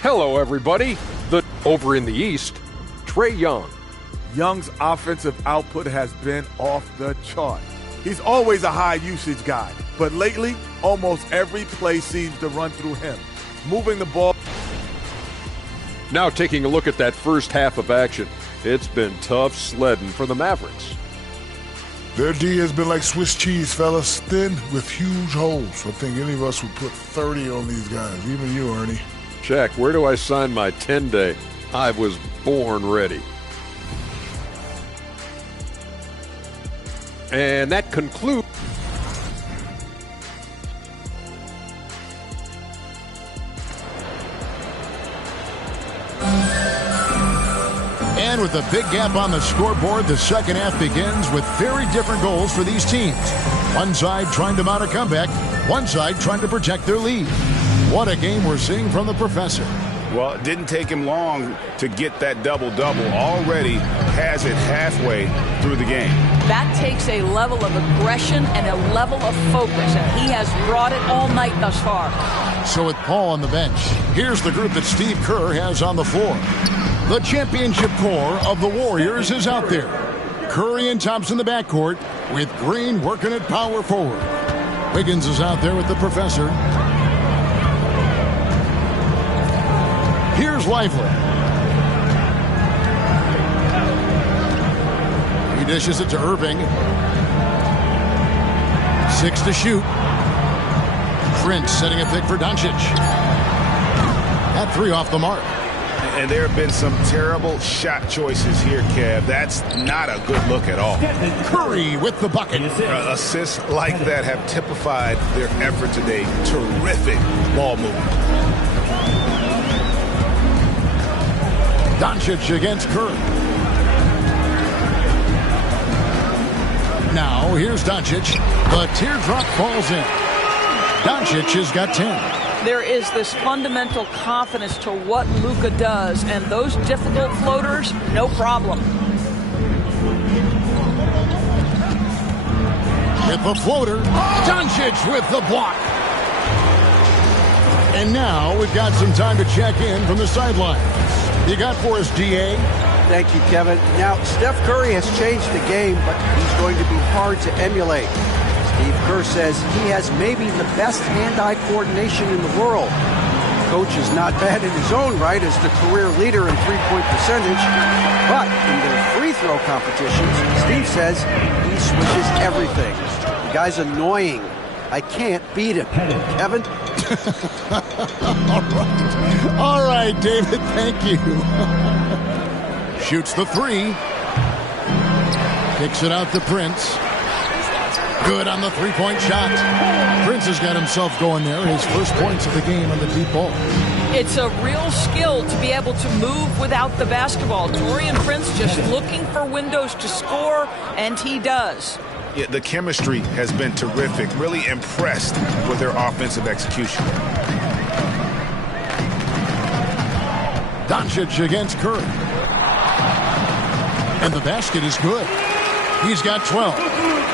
Hello, everybody. Over in the East, Trae Young. Young's offensive output has been off the chart. He's always a high-usage guy, but lately, almost every play seems to run through him, moving the ball. Now taking a look at that first half of action, it's been tough sledding for the Mavericks. Their D has been like Swiss cheese, fellas, thin with huge holes. I think any of us would put 30 on these guys, even you, Ernie. Check, where do I sign my 10-day? I was born ready. And that concludes. And with a big gap on the scoreboard, the second half begins with very different goals for these teams. One side trying to mount a comeback, one side trying to protect their lead. What a game we're seeing from the professor. Well, it didn't take him long to get that double-double. Already has it halfway through the game. That takes a level of aggression and a level of focus, and he has brought it all night thus far. So with Paul on the bench, here's the group that Steve Kerr has on the floor. The championship core of the Warriors is out there. Curry and Thompson in the backcourt, with Green working at power forward. Wiggins is out there with the professor. Here's Lively. He dishes it to Irving. 6 to shoot. Prince setting a pick for Doncic. That 3 off the mark. And there have been some terrible shot choices here, Kev. That's not a good look at all. Curry with the bucket. Assists like that have typified their effort today. Terrific ball movement. Doncic against Kerr. Now, here's Doncic. The teardrop falls in. Doncic has got 10. There is this fundamental confidence to what Luka does, and those difficult floaters, no problem. With the floater, Doncic with the block. And now we've got some time to check in from the sideline. You got for us, DA? Thank you, Kevin. Now, Steph Curry has changed the game, but he's going to be hard to emulate. Steve Kerr says he has maybe the best hand-eye coordination in the world. Coach is not bad in his own right as the career leader in three-point percentage, but in their free throw competitions, Steve says he swishes everything. The guy's annoying. I can't beat him. Kevin? All right, David, thank you. Shoots the three. Kicks it out to Prince. Good on the three-point shot. Prince has got himself going there. His first points of the game on the deep ball. It's a real skill to be able to move without the basketball. Taurean Prince just looking for windows to score, and he does. Yeah, the chemistry has been terrific. Really impressed with their offensive execution. Doncic against Curry. And the basket is good. He's got 12.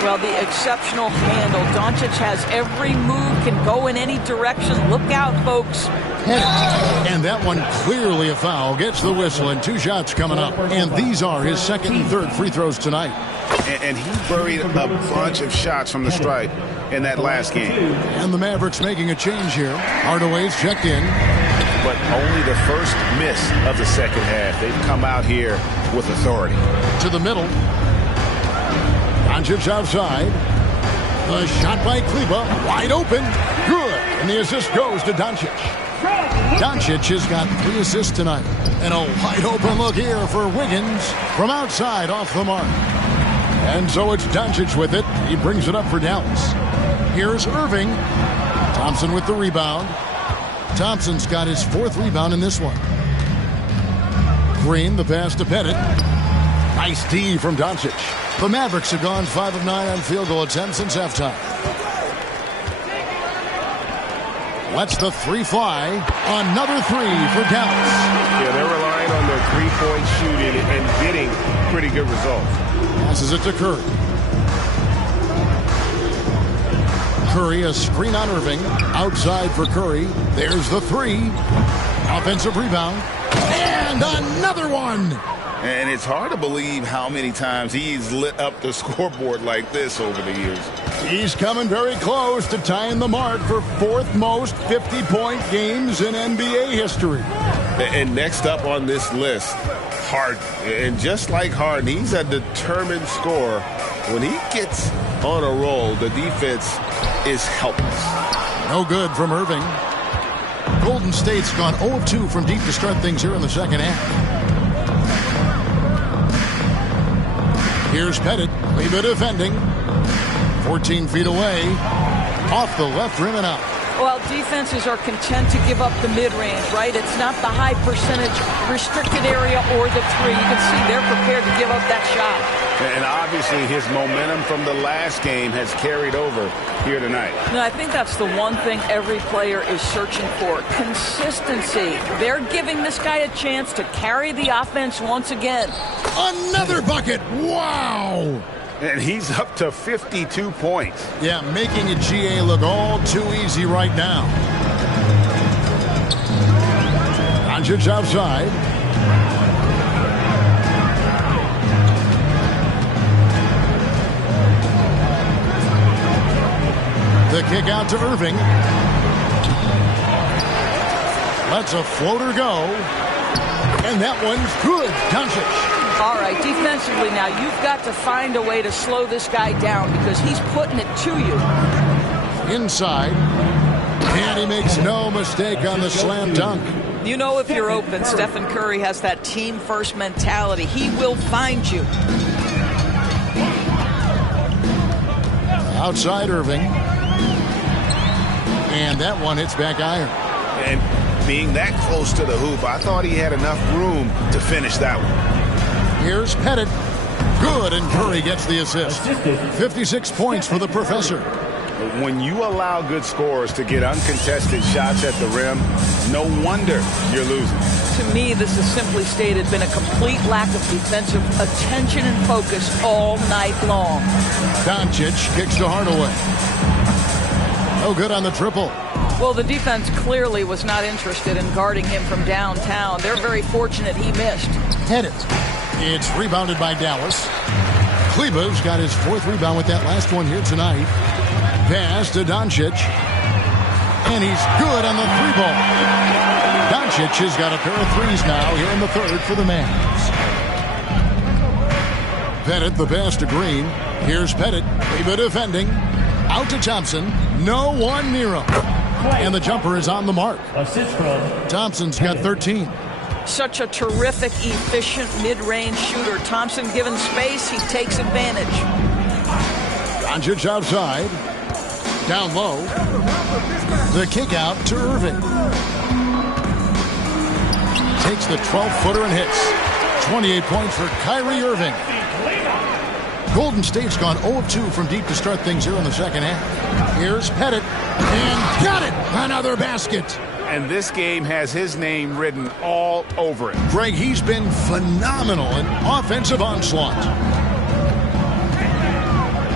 Well, the exceptional handle. Doncic has every move, can go in any direction. Look out, folks. And that one clearly a foul. Gets the whistle and 2 shots coming up. And these are his second and third free throws tonight. And he buried a bunch of shots from the stripe in that last game. And the Mavericks making a change here. Hardaway's checked in. But only the first miss of the second half. They've come out here with authority. To the middle. Doncic outside. The shot by Kleba. Wide open. Good. And the assist goes to Doncic. Doncic has got 3 assists tonight. And a wide open look here for Wiggins from outside off the mark. And so it's Doncic with it. He brings it up for Dallas. Here's Irving. Thompson with the rebound. Thompson's got his 4th rebound in this one. Green, the pass to Pettit. Nice D from Doncic. The Mavericks have gone 5 of 9 on field goal attempts since halftime. Lets the 3 fly. Another 3 for Dallas. Yeah, they're relying on their 3-point shooting and getting pretty good results. Passes it to Curry. Curry, a screen on Irving. Outside for Curry. There's the 3. Offensive rebound. And another one. And it's hard to believe how many times he's lit up the scoreboard like this over the years. He's coming very close to tying the mark for 4th most 50-point games in NBA history. And next up on this list, Harden. And just like Harden, he's a determined scorer. When he gets on a roll, the defense is helpless. No good from Irving. Golden State's gone 0 of 2 from deep to start things here in the second half. Here's Pettit. Kleba defending. 14 feet away. Off the left rim and out. Well, defenses are content to give up the mid-range, right? It's not the high percentage restricted area or the 3. You can see they're prepared to give up that shot. And obviously his momentum from the last game has carried over here tonight. No, I think that's the one thing every player is searching for. Consistency. They're giving this guy a chance to carry the offense once again. Another bucket. Wow. And he's up to 52 points. Yeah, making a GA look all too easy right now. Doncic outside. The kick out to Irving. Lets a floater go. And that one's good. Doncic. All right, defensively now, you've got to find a way to slow this guy down because he's putting it to you. Inside. And he makes no mistake on the slam dunk. You know if you're open, Stephen Curry has that team-first mentality. He will find you. Outside Irving. And that one hits back iron. And being that close to the hoop, I thought he had enough room to finish that one. Here's Pettit. Good, and Curry gets the assist. 56 points for the professor. When you allow good scorers to get uncontested shots at the rim, no wonder you're losing. To me, this is simply stated been a complete lack of defensive attention and focus all night long. Doncic kicks to Hardaway. No good on the triple. Well, the defense clearly was not interested in guarding him from downtown. They're very fortunate he missed. Hit it. It's rebounded by Dallas. Kleber's got his 4th rebound with that last one here tonight. Pass to Doncic. And he's good on the 3-ball. Doncic has got a pair of threes now here in the 3rd for the Mavs. Pettit, the pass to Green. Here's Pettit. Kleber defending. Out to Thompson. No one near him. And the jumper is on the mark. Thompson's got 13. Such a terrific, efficient mid-range shooter. Thompson given space, he takes advantage. Doncic outside. Down low. The kick out to Irving. Takes the 12-footer and hits. 28 points for Kyrie Irving. Golden State's gone 0 of 2 from deep to start things here in the second half. Here's Pettit. And got it! Another basket. And this game has his name written all over it. Greg, he's been phenomenal in offensive onslaught.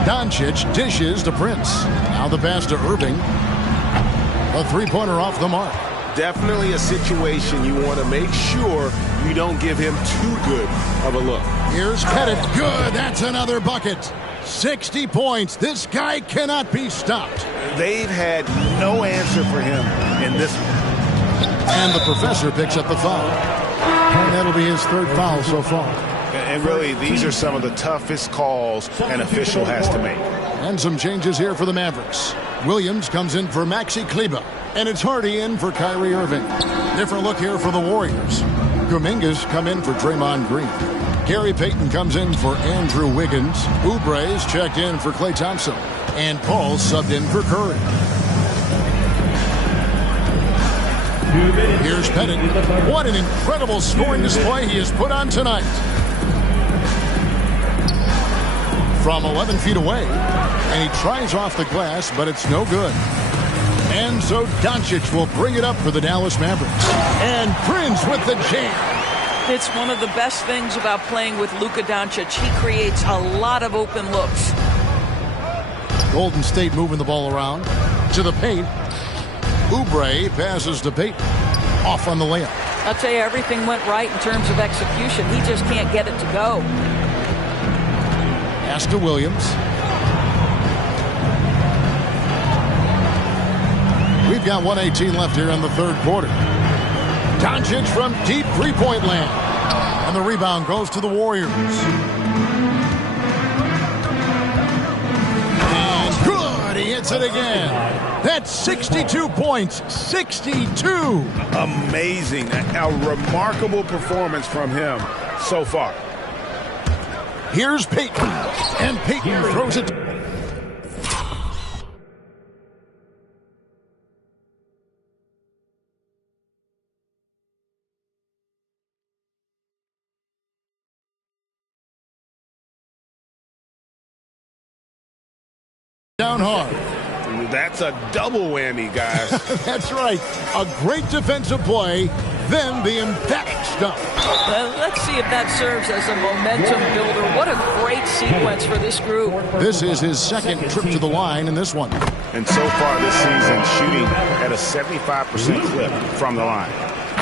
Doncic dishes to Prince. Now the pass to Irving. A 3-pointer off the mark. Definitely a situation you want to make sure you don't give him too good of a look. Here's Pettit. Good. That's another bucket. 60 points. This guy cannot be stopped. They've had no answer for him in this one. And the professor picks up the foul. And that'll be his 3rd foul so far. And really, these are some of the toughest calls an official has to make. And some changes here for the Mavericks. Williams comes in for Maxi Kleber. And it's Hardy in for Kyrie Irving. Different look here for the Warriors. Kuminga's come in for Draymond Green. Gary Payton comes in for Andrew Wiggins. Oubre's checked in for Klay Thompson. And Paul's subbed in for Curry. Here's Pettit. What an incredible scoring display he has put on tonight. From 11 feet away. And he tries off the glass, but it's no good. And so Doncic will bring it up for the Dallas Mavericks. And Prince with the jam. It's one of the best things about playing with Luka Doncic. He creates a lot of open looks. Golden State moving the ball around to the paint. Oubre passes to Payton. Off on the layup. I'll tell you, everything went right in terms of execution. He just can't get it to go. Pass to Williams. We've got 1:18 left here in the 3rd quarter. Doncic from deep 3-point land. And the rebound goes to the Warriors. And good! He hits it again. That's 62 points. 62! Amazing. A remarkable performance from him so far. Here's Payton. And Payton throws it. Down hard. That's a double whammy, guys. That's right. A great defensive play, then the emphatic stuff. Let's see if that serves as a momentum builder. What a great sequence for this group. This is his 2nd trip to the line in this one. And so far this season, shooting at a 75% clip from the line.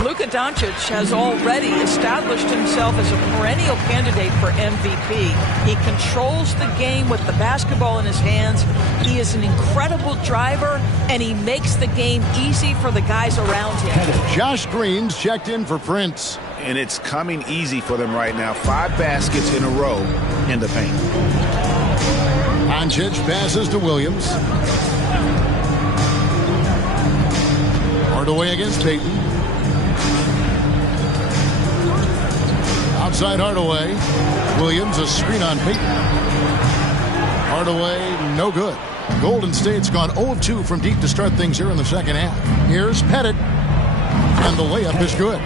Luka Doncic has already established himself as a perennial candidate for MVP. He controls the game with the basketball in his hands. He is an incredible driver, and he makes the game easy for the guys around him. Josh Green's checked in for Prince. And it's coming easy for them right now. 5 baskets in a row in the paint. Doncic passes to Williams. Hardaway against Payton. Outside Hardaway. Williams, a screen on Payton. Hardaway, no good. Golden State's gone 0 of 2 from deep to start things here in the second half. Here's Pettit. And the layup is good.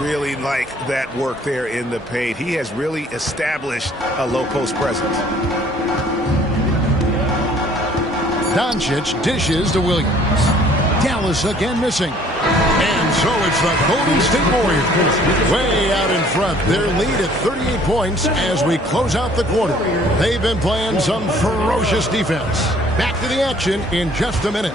Really like that work there in the paint. He has really established a low post presence. Doncic dishes to Williams. Dallas again missing. And so it's the Golden State Warriors way out in front. Their lead at 38 points as we close out the quarter. They've been playing some ferocious defense. Back to the action in just a minute.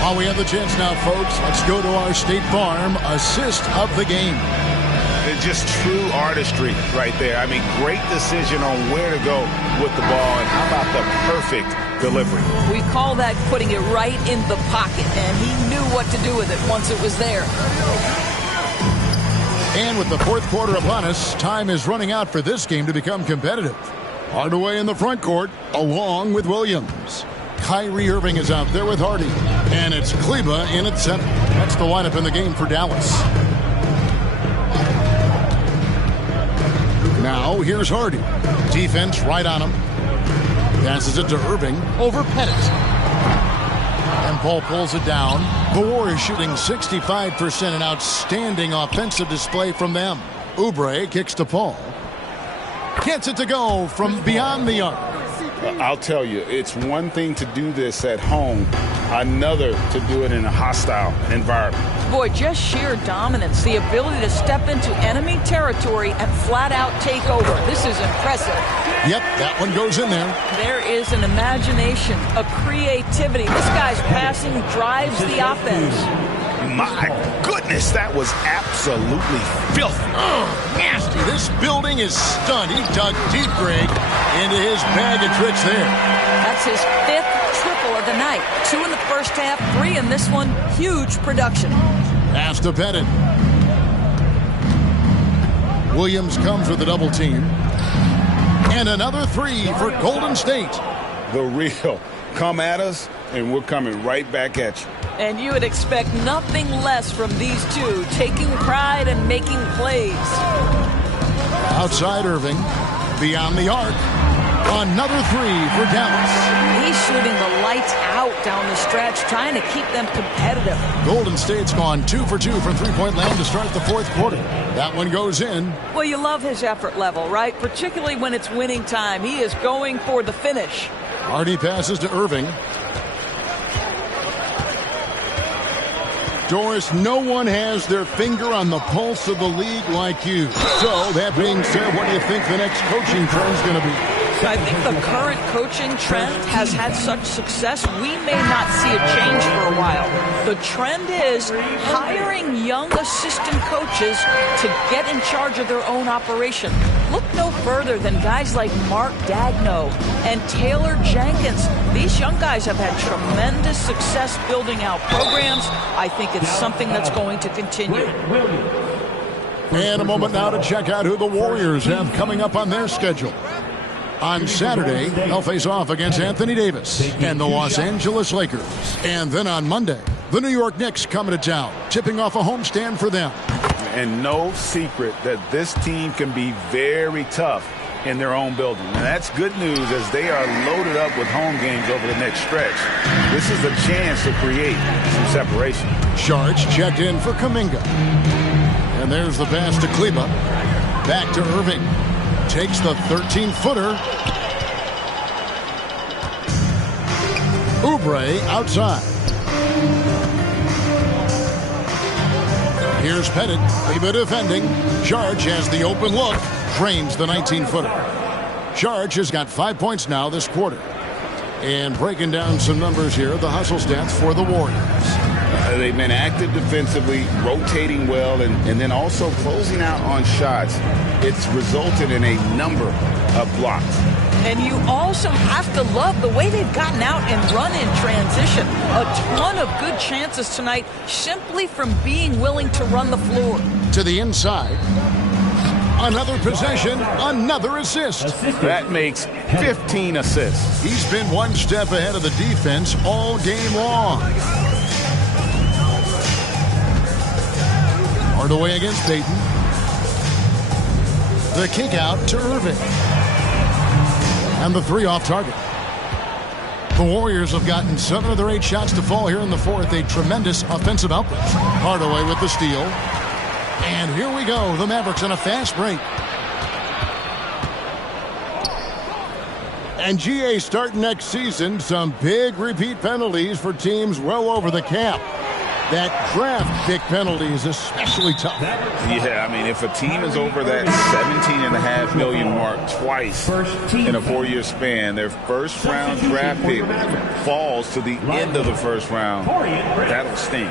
While we have the chance now, folks, let's go to our State Farm assist of the game. It's just true artistry right there. I mean, great decision on where to go with the ball, and how about the perfect delivery? We call that putting it right in the pocket, and he knew what to do with it once it was there. And with the fourth quarter upon us, time is running out for this game to become competitive. Hardaway in the front court, along with Williams. Kyrie Irving is out there with Hardy. And it's Kleba in at center. That's the lineup in the game for Dallas. Now, here's Hardy. Defense right on him. Passes it to Irving over Pettit. And Paul pulls it down. The Warriors shooting 65%, an outstanding offensive display from them. Oubre kicks to Paul. Gets it to go from beyond the arc. I'll tell you, it's one thing to do this at home, another to do it in a hostile environment. Boy, just sheer dominance, the ability to step into enemy territory and flat out take over. This is impressive. Yep, that one goes in there. There is an imagination, a creativity. This guy's passing drives the offense. My goodness, that was absolutely filthy. Nasty. This building is stunned. He dug deep, Greg, into his bag of tricks there. That's his fifth triple of the night. 2 in the first half, 3 in this one. Huge production. Pass to Pettit. Williams comes with a double team. And another 3 for Golden State. The real. Come at us, and we're coming right back at you. And you would expect nothing less from these two, taking pride and making plays. Outside Irving, beyond the arc. Another 3 for Dallas. He's shooting the lights out down the stretch, trying to keep them competitive. Golden State's gone 2 for 2 from three-point land to start the fourth quarter. That one goes in. Well, you love his effort level, right? Particularly when it's winning time. He is going for the finish. Hardy passes to Irving. Doris, no one has their finger on the pulse of the league like you. So, that being said, what do you think the next coaching trend is going to be? I think the current coaching trend has had such success, we may not see a change for a while. The trend is hiring young assistant coaches to get in charge of their own operation. Look no further than guys like Mark Dagno and Taylor Jenkins. These young guys have had tremendous success building out programs. I think it's something that's going to continue. And a moment now to check out who the Warriors have coming up on their schedule. On Saturday, they'll face off against Anthony Davis and the Los Angeles Lakers. And then on Monday, the New York Knicks coming to town, tipping off a homestand for them. And no secret that this team can be very tough in their own building. And that's good news as they are loaded up with home games over the next stretch. This is a chance to create some separation. Shards checked in for Kuminga. And there's the pass to Kleba. Back to Irving. Takes the 13-footer. Oubre outside. Here's Pettit. Kleba defending. Shards has the open look. Drains the 19-footer. Shards has got 5 points now this quarter. And breaking down some numbers here, the hustle stats for the Warriors. They've been active defensively, rotating well, and then also closing out on shots. It's resulted in a number of blocks. And you also have to love the way they've gotten out and run in transition. A ton of good chances tonight simply from being willing to run the floor. To the inside. Another possession, another assist. That makes 15 assists. He's been one step ahead of the defense all game long. Hardaway against Payton. The kick out to Irving. And the three off target. The Warriors have gotten 7 of their 8 shots to fall here in the fourth. A tremendous offensive output. Hardaway with the steal. And here we go. The Mavericks on a fast break. And GA starting next season, some big repeat penalties for teams well over the cap. That draft pick penalty is especially tough. Yeah, I mean, if a team is over that $17.5 million mark twice in a 4-year span, their first round draft pick falls to the end of the first round. That'll sting.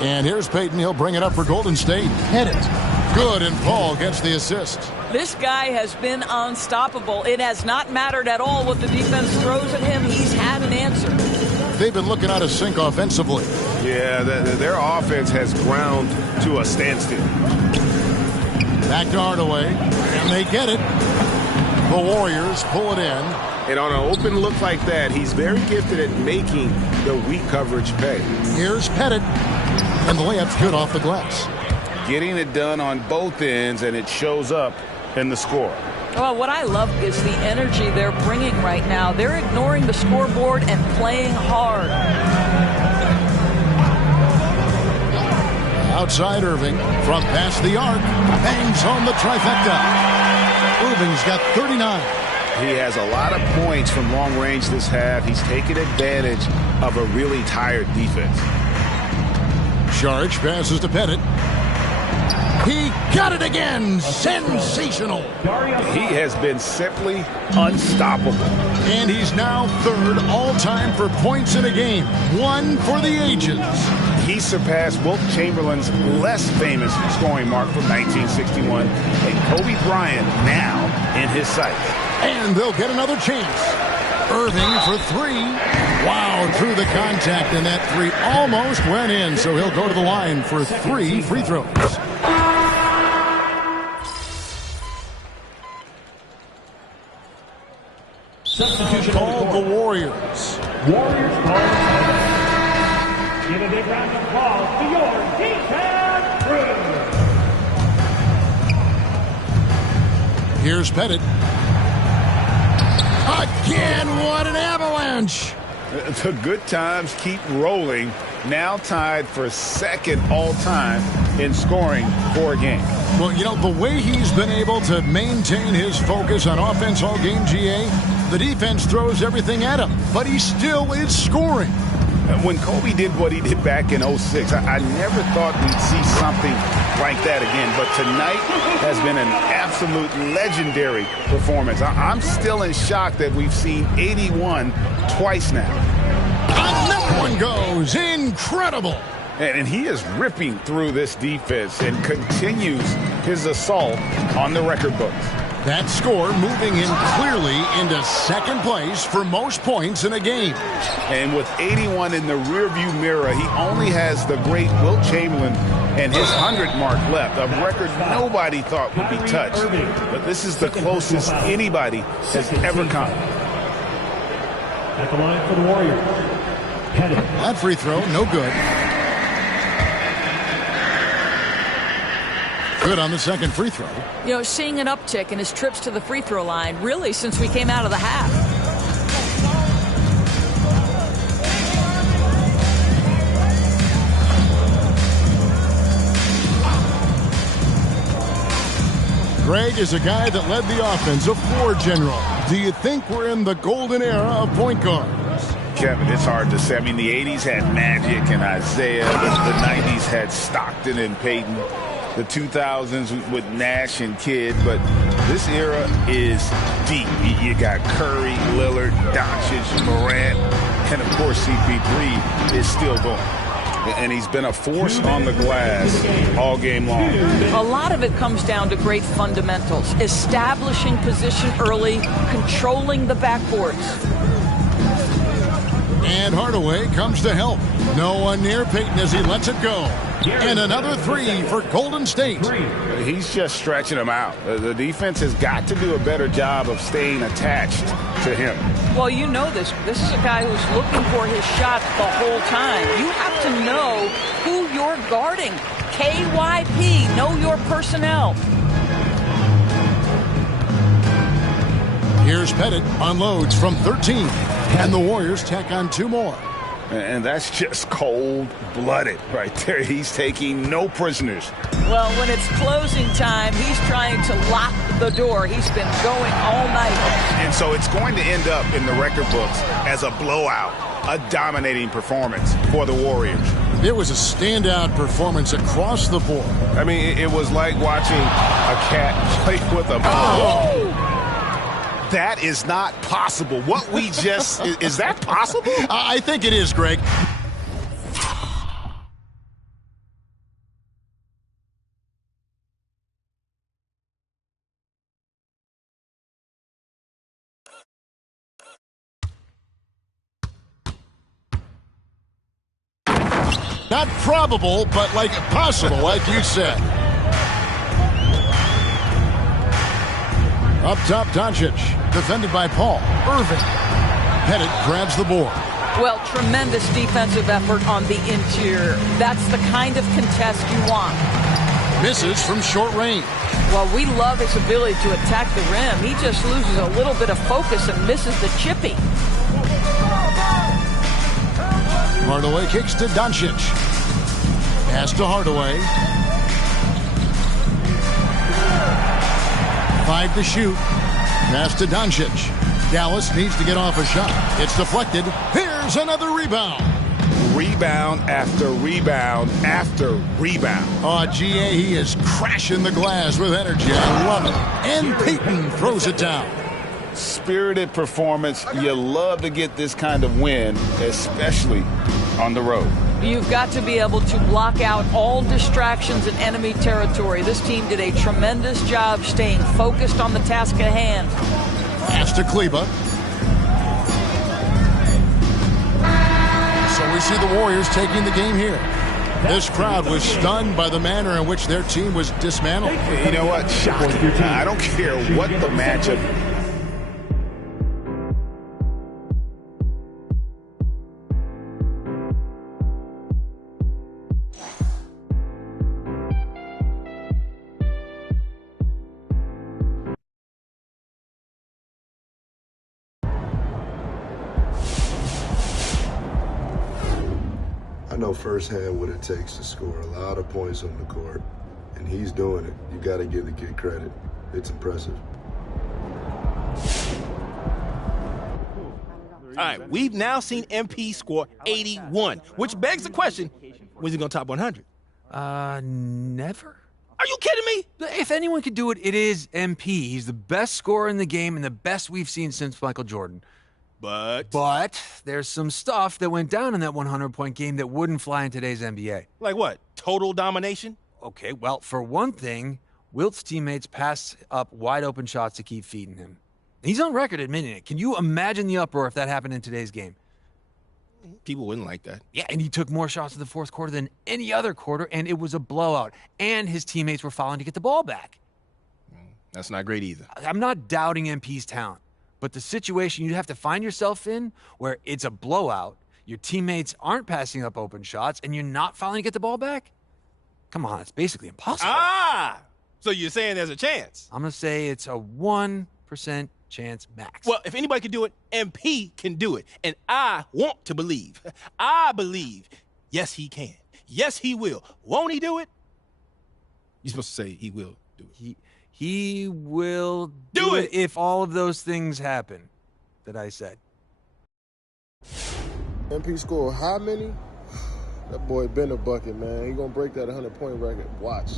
And here's Payton. He'll bring it up for Golden State. Hit it. Good, and Paul gets the assist. This guy has been unstoppable. It has not mattered at all what the defense throws at him. He's had an answer. They've been looking out of sync offensively. Yeah, their offense has ground to a standstill. Back to Hardaway, and they get it. The Warriors pull it in. And on an open look like that, he's very gifted at making the weak coverage pay. Here's Pettit, and the layup's good off the glass. Getting it done on both ends, and it shows up in the score. Well, what I love is the energy they're bringing right now. They're ignoring the scoreboard and playing hard. Outside Irving, from past the arc, bangs home the trifecta. Irving's got 39. He has a lot of points from long range this half. He's taken advantage of a really tired defense. Saric passes to Pettit. He got it again. Sensational. He has been simply unstoppable. And he's now third all-time for points in a game. One for the ages. He surpassed Wilt Chamberlain's less famous scoring mark from 1961. And Kobe Bryant now in his sights. And they'll get another chance. Irving for 3. Wow, through the contact, and that 3 almost went in. So he'll go to the line for 3 free throws. Substitution called the Warriors. Warriors call. Give a big round of applause to your defense crew. Here's Pettit. Again, what an avalanche. The good times keep rolling. Now tied for second all-time in scoring for a game. Well, you know, the way he's been able to maintain his focus on offense all game, GA, the defense throws everything at him, but he still is scoring. When Kobe did what he did back in 06, I never thought we'd see something like that again. But tonight has been an absolute legendary performance. I'm still in shock that we've seen 81 twice now. Another one goes. Incredible. And he is ripping through this defense and continues his assault on the record books. That score moving him clearly into second place for most points in a game. And with 81 in the rearview mirror, he only has the great Wilt Chamberlain and his 100 mark left, a record nobody thought would be touched. But this is the closest anybody has ever come. At the line for the Warriors. Pettit. That free throw, no good. Good on the second free throw. You know, seeing an uptick in his trips to the free throw line, really, since we came out of the half. Greg is a guy that led the offense, a floor general. Do you think we're in the golden era of point guards? Kevin, it's hard to say. I mean, the 80s had Magic and Isaiah. The 90s had Stockton and Payton. The 2000s with Nash and Kidd. But this era is deep. You got Curry, Lillard, Doncic, Morant, and, of course, CP3 is still going. And he's been a force on the glass all game long. A lot of it comes down to great fundamentals. Establishing position early, controlling the backboards. And Hardaway comes to help. No one near Payton as he lets it go. And another 3 for Golden State. He's just stretching them out. The defense has got to do a better job of staying attached to him. Well, you know this. This is a guy who's looking for his shot the whole time. You have to know who you're guarding. KYP, know your personnel. Here's Pettit, unloads from 13, and the Warriors tack on 2 more. And that's just cold-blooded right there. He's taking no prisoners. Well, when it's closing time, he's trying to lock the door. He's been going all night. And so it's going to end up in the record books as a blowout, a dominating performance for the Warriors. It was a standout performance across the board. I mean, it was like watching a cat play with a ball. That is not possible. What we just... is that possible? I think it is, Greg. Not probable, but like possible, like you said. Up top, Doncic, defended by Paul. Irving. Pettit grabs the board. Well, tremendous defensive effort on the interior. That's the kind of contest you want. Misses from short range. Well, we love his ability to attack the rim. He just loses a little bit of focus and misses the chippy. Hardaway kicks to Doncic. Pass to Hardaway. 5 to shoot. Pass to Doncic. Dallas needs to get off a shot. It's deflected. Here's another rebound. Rebound after rebound after rebound. Oh, GA, he is crashing the glass with energy. I love it. And Peyton throws it down. Spirited performance. You love to get this kind of win, especially on the road. You've got to be able to block out all distractions in enemy territory. This team did a tremendous job staying focused on the task at hand. Pass to Kleba. So we see the Warriors taking the game here. This crowd was stunned by the manner in which their team was dismantled. You know what? Shocking. I don't care what the matchup. I know firsthand what it takes to score a lot of points on the court, and he's doing it. You got to give the kid credit. It's impressive. All right, we've now seen MP score 81, which begs the question, when's he going to top 100? Never. Are you kidding me? If anyone could do it, it is MP. He's the best scorer in the game and the best we've seen since Michael Jordan. But there's some stuff that went down in that 100-point game that wouldn't fly in today's NBA. Like what? Total domination? Okay, well, for one thing, Wilt's teammates passed up wide-open shots to keep feeding him. He's on record admitting it. Can you imagine the uproar if that happened in today's game? People wouldn't like that. Yeah, and he took more shots in the fourth quarter than any other quarter, and it was a blowout. And his teammates were fouling to get the ball back. That's not great either. I'm not doubting MP's talent. But the situation you have to find yourself in where it's a blowout, your teammates aren't passing up open shots, and you're not fouling to get the ball back? Come on, it's basically impossible. So you're saying there's a chance? I'm going to say it's a 1% chance max. Well, if anybody can do it, MP can do it. And I want to believe. I believe, yes, he can. Yes, he will. Won't he do it? You're supposed to say he will do it. He will do it if all of those things happen that I said. MP scored how many? That boy been a bucket, man. He gonna break that 100-point record. Watch.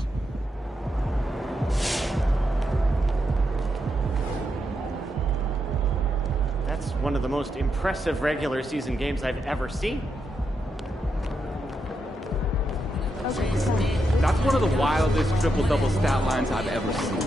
That's one of the most impressive regular season games I've ever seen. That's one of the wildest triple-double stat lines I've ever seen.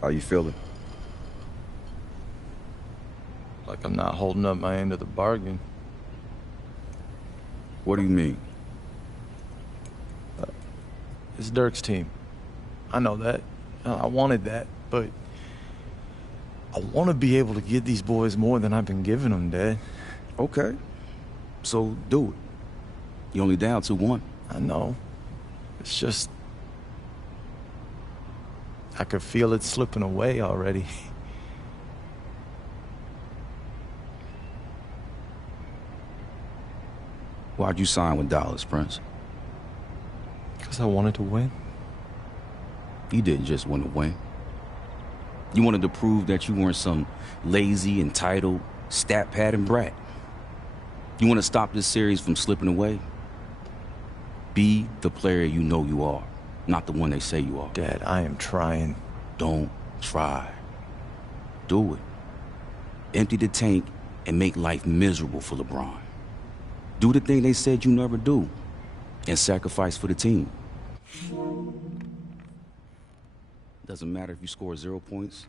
How you feeling? Like I'm not holding up my end of the bargain. What do you mean? It's Dirk's team. I know that. I wanted that, but I want to be able to give these boys more than I've been giving them, Dad. Okay. So do it. You only down 2-1. I know. It's just... I could feel it slipping away already. Why'd you sign with Dallas, Prince? Because I wanted to win. You didn't just want to win. You wanted to prove that you weren't some lazy, entitled, stat-padding brat. You want to stop this series from slipping away? Be the player you know you are, not the one they say you are. Dad, I am trying. Don't try. Do it. Empty the tank and make life miserable for LeBron. Do the thing they said you never do and sacrifice for the team. Doesn't matter if you score 0 points.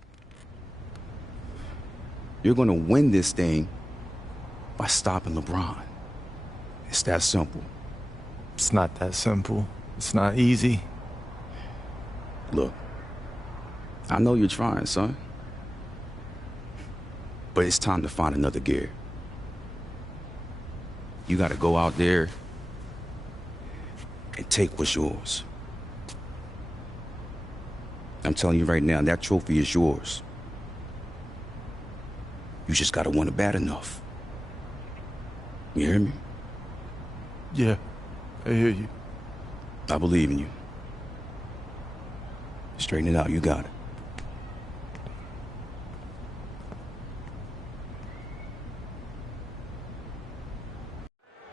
You're going to win this thing by stopping LeBron. It's that simple. It's not that simple. It's not easy. Look, I know you're trying, son. But it's time to find another gear. You got to go out there and take what's yours. I'm telling you right now, that trophy is yours. You just got to want it bad enough. You hear me? Yeah, I hear you. I believe in you. Straighten it out, you got it.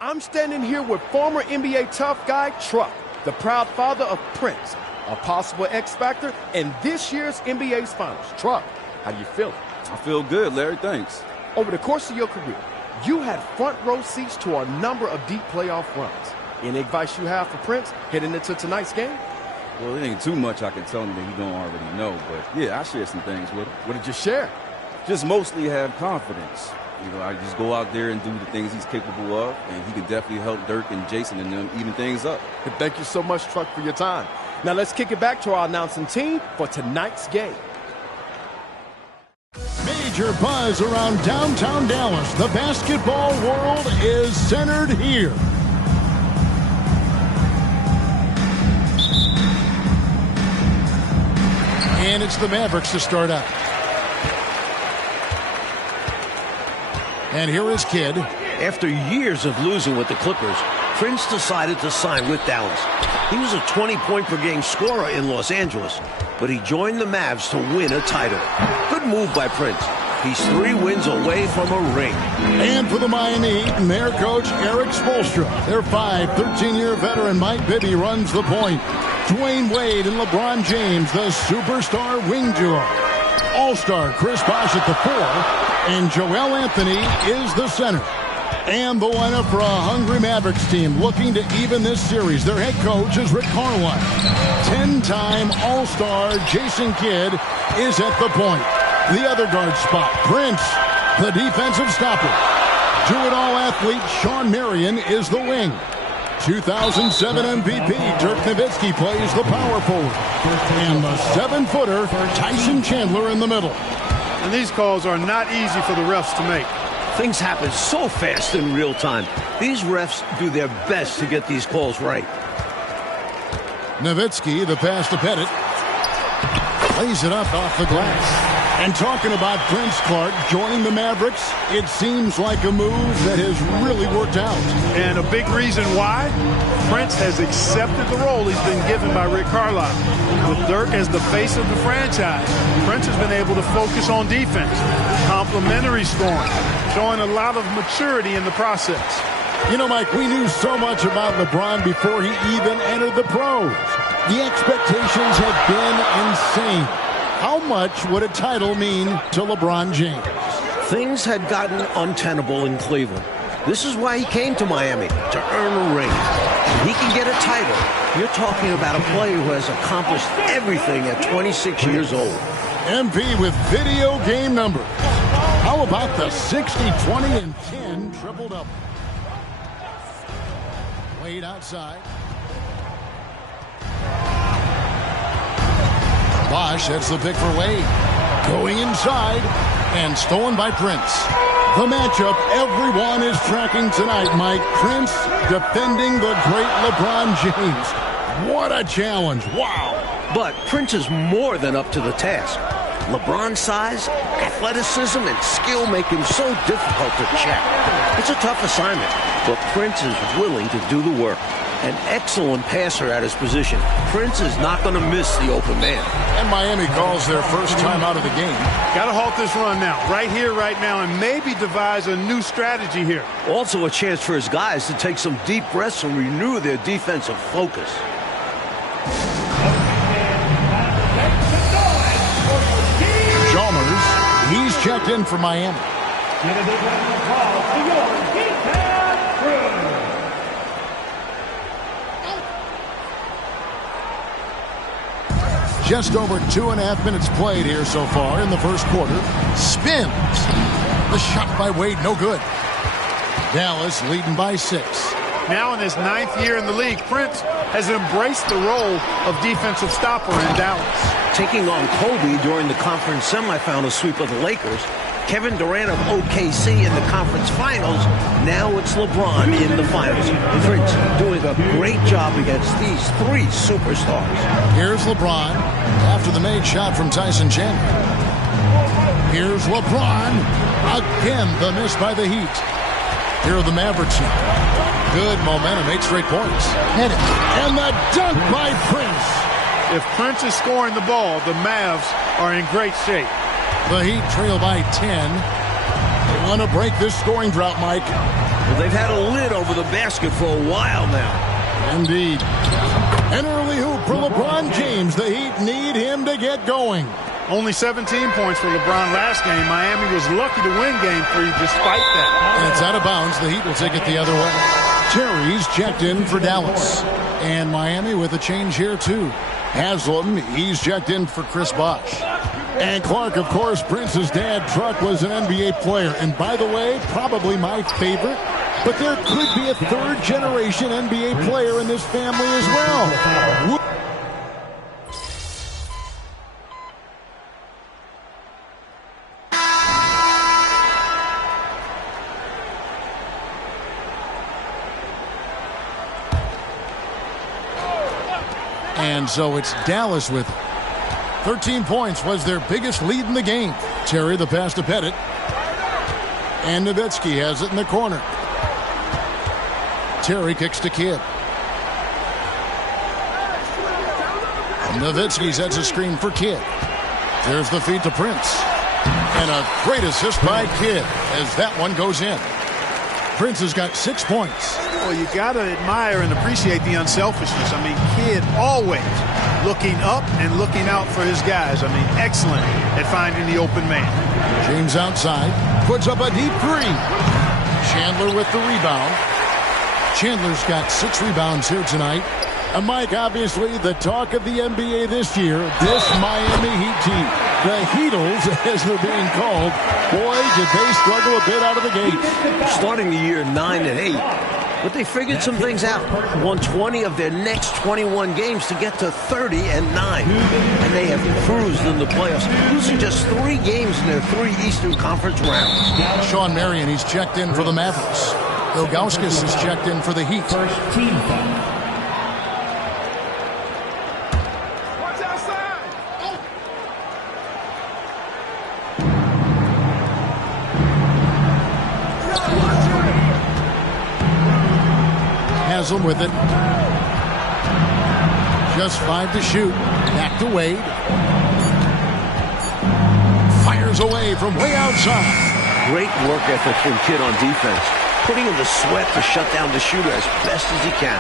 I'm standing here with former NBA tough guy Truck, the proud father of Prince, a possible X Factor in this year's NBA's Finals. Truck, how do you feel? I feel good, Larry, thanks. Over the course of your career, you had front row seats to a number of deep playoff runs. Any advice you have for Prince heading into tonight's game? Well, it ain't too much I can tell him that he don't already know, but yeah, I share some things with him. What did you share? Just mostly have confidence. You know, I just go out there and do the things he's capable of, and he can definitely help Dirk and Jason and them even things up. Thank you so much, Truck, for your time. Now let's kick it back to our announcing team for tonight's game. Major buzz around downtown Dallas. The basketball world is centered here. And it's the Mavericks to start out. And here is Kidd. After years of losing with the Clippers, Prince decided to sign with Dallas. He was a 20-point-per-game scorer in Los Angeles, but he joined the Mavs to win a title. Good move by Prince. He's 3 wins away from a ring. And for the Miami Heat and their coach, Eric Spoelstra. Their 13-year veteran Mike Bibby runs the point. Dwayne Wade and LeBron James, the superstar wing duo. All-star Chris Bosh at the 4, and Joel Anthony is the center. And the lineup for a hungry Mavericks team looking to even this series. Their head coach is Rick Carlisle. 10-time All-Star Jason Kidd is at the point. The other guard spot, Prince, the defensive stopper. Do-it-all athlete Shawn Marion is the wing. 2007 MVP Dirk Nowitzki plays the power forward. And the 7-footer Tyson Chandler in the middle. And these calls are not easy for the refs to make. Things happen so fast in real time. These refs do their best to get these calls right. Nowitzki, the pass to Pettit. Lays it up off the glass. And talking about Prince Clark joining the Mavericks, it seems like a move that has really worked out. And a big reason why, Prince has accepted the role he's been given by Rick Carlisle. With Dirk as the face of the franchise, Prince has been able to focus on defense, complementary scoring, showing a lot of maturity in the process. You know, Mike, we knew so much about LeBron before he even entered the pros. The expectations have been insane. How much would a title mean to LeBron James? Things had gotten untenable in Cleveland. This is why he came to Miami, to earn a ring. When he can get a title, you're talking about a player who has accomplished everything at 26 years old. MP with video game numbers. How about the 60, 20, and 10 triple-double? Wade outside. Bosch sets the pick for Wade. Going inside and stolen by Prince. The matchup everyone is tracking tonight, Mike. Prince defending the great LeBron James. What a challenge. Wow. But Prince is more than up to the task. LeBron's size, athleticism, and skill make him so difficult to check. It's a tough assignment, but Prince is willing to do the work. An excellent passer at his position. Prince is not going to miss the open man. And Miami calls their first time out of the game. Got to halt this run now, right here, right now, and maybe devise a new strategy here. Also a chance for his guys to take some deep breaths and renew their defensive focus. Chalmers, he's checked in for Miami. Give a big round of applause to your defense crew. Just over 2.5 minutes played here so far in the first quarter. Spins. The shot by Wade, no good. Dallas leading by 6. Now in his 9th year in the league, Prince has embraced the role of defensive stopper in Dallas. Taking on Kobe during the conference semifinal sweep of the Lakers, Kevin Durant of OKC in the conference finals, now it's LeBron in the finals. Prince doing a great job against these 3 superstars. Here's LeBron after the made shot from Tyson Chandler. Here's LeBron. Again, the miss by the Heat. Here are the Mavericks now. Good momentum, 8 straight points. Hit it. And the dunk by Prince. If Prince is scoring the ball, the Mavs are in great shape. The Heat trail by 10. They want to break this scoring drought, Mike. Well, they've had a lid over the basket for a while now. Indeed. An early hoop for LeBron James. The Heat need him to get going. Only 17 points for LeBron last game. Miami was lucky to win game 3 despite that. And it's out of bounds. The Heat will take it the other way. Terry's checked in for Dallas. And Miami with a change here, too. Haslam, he's checked in for Chris Bosh. And Clark, of course, Prince's dad, Truck, was an NBA player. And by the way, probably my favorite. But there could be a 3rd-generation NBA player in this family as well. And so it's Dallas with 13 points was their biggest lead in the game. Terry the pass to Pettit. And Nowitzki has it in the corner. Terry kicks to Kidd. Nowitzki sets a screen for Kidd. There's the feed to Prince. And a great assist by Kidd as that one goes in. Prince has got 6 points. Well, you got to admire and appreciate the unselfishness. I mean, Kidd always looking up and looking out for his guys. I mean, excellent at finding the open man. James outside, puts up a deep 3. Chandler with the rebound. Chandler's got 6 rebounds here tonight. And Mike, obviously, the talk of the NBA this year, this Miami Heat team. The Heatles, as they're being called. Boy, did they struggle a bit out of the gate. Starting the year 9-8. But they figured some things out. Won 20 of their next 21 games to get to 30-9. And they have cruised in the playoffs, losing just 3 games in their 3 Eastern Conference rounds. Sean Marion, he's checked in for the Mavericks. Ilgauskas is checked in for the Heat. First team foul. Haslam with it. Just 5 to shoot. Back to Wade. Fires away from way outside. Great work ethic from Kidd on defense. Putting in the sweat to shut down the shooter as best as he can.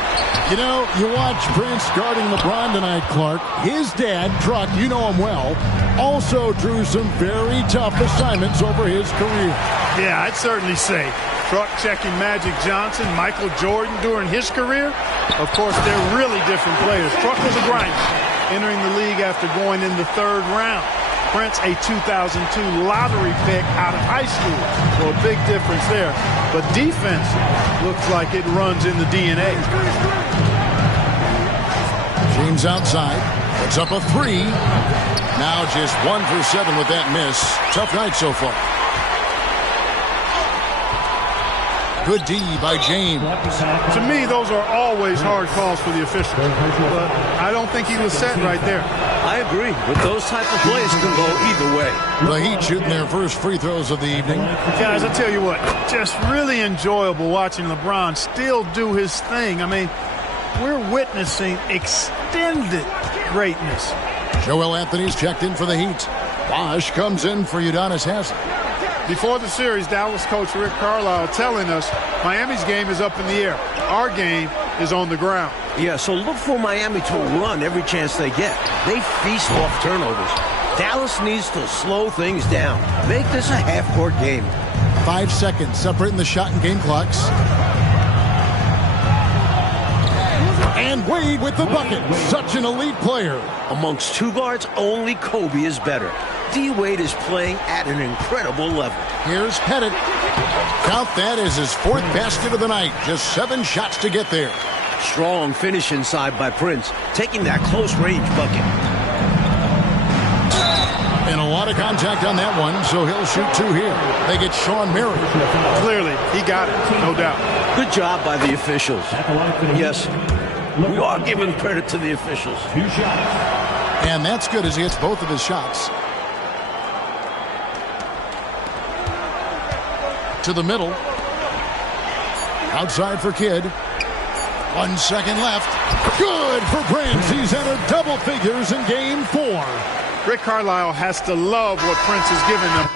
You know, you watch Prince guarding LeBron tonight, Clark. His dad, Truck, you know him well, also drew some very tough assignments over his career. Yeah, I'd certainly say. Truck checking Magic Johnson, Michael Jordan during his career. Of course, they're really different players. Truck was a grinder, entering the league after going in the 3rd round. Prince, a 2002 lottery pick out of high school. So a big difference there. But defense looks like it runs in the DNA. James outside. Puts up a three. Now just 1 for 7 with that miss. Tough night so far. Good D by James. To me, those are always hard calls for the officials. But I don't think he was set right there. I agree, but those type of plays can go either way. The Heat shooting their first free throws of the evening. Guys, I tell you what, just really enjoyable watching LeBron still do his thing. I mean, we're witnessing extended greatness. Joel Anthony's checked in for the Heat. Bosch comes in for Udonis Haslem. Before the series, Dallas coach Rick Carlisle telling us Miami's game is up in the air. Our game is on the ground. Yeah, so look for Miami to run every chance they get. They feast off turnovers. Dallas needs to slow things down. Make this a half-court game. 5 seconds separating the shot and game clocks. And Wade with the bucket. Such an elite player. Amongst two guards, only Kobe is better. D. Wade is playing at an incredible level. Here's Pettit. Count that as his 4th basket of the night. Just 7 shots to get there. Strong finish inside by Prince, taking that close-range bucket. And a lot of contact on that one, so he'll shoot 2 here. They get Sean Murray. Clearly, he got it, no doubt. Good job by the officials. Yes, we are giving credit to the officials. And that's good as he hits both of his shots. To the middle. Outside for Kidd. 1 second left. Good for Prince. He's entered double figures in game 4. Rick Carlisle has to love what Prince has given them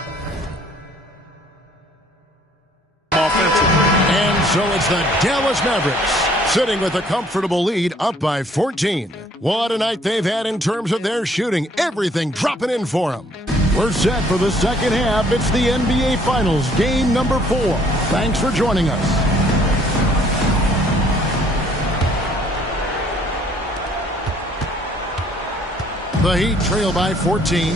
offensively. And so it's the Dallas Mavericks sitting with a comfortable lead, up by 14. What a night they've had in terms of their shooting. Everything dropping in for them. We're set for the second half. It's the NBA Finals, game number 4. Thanks for joining us. The Heat trail by 14.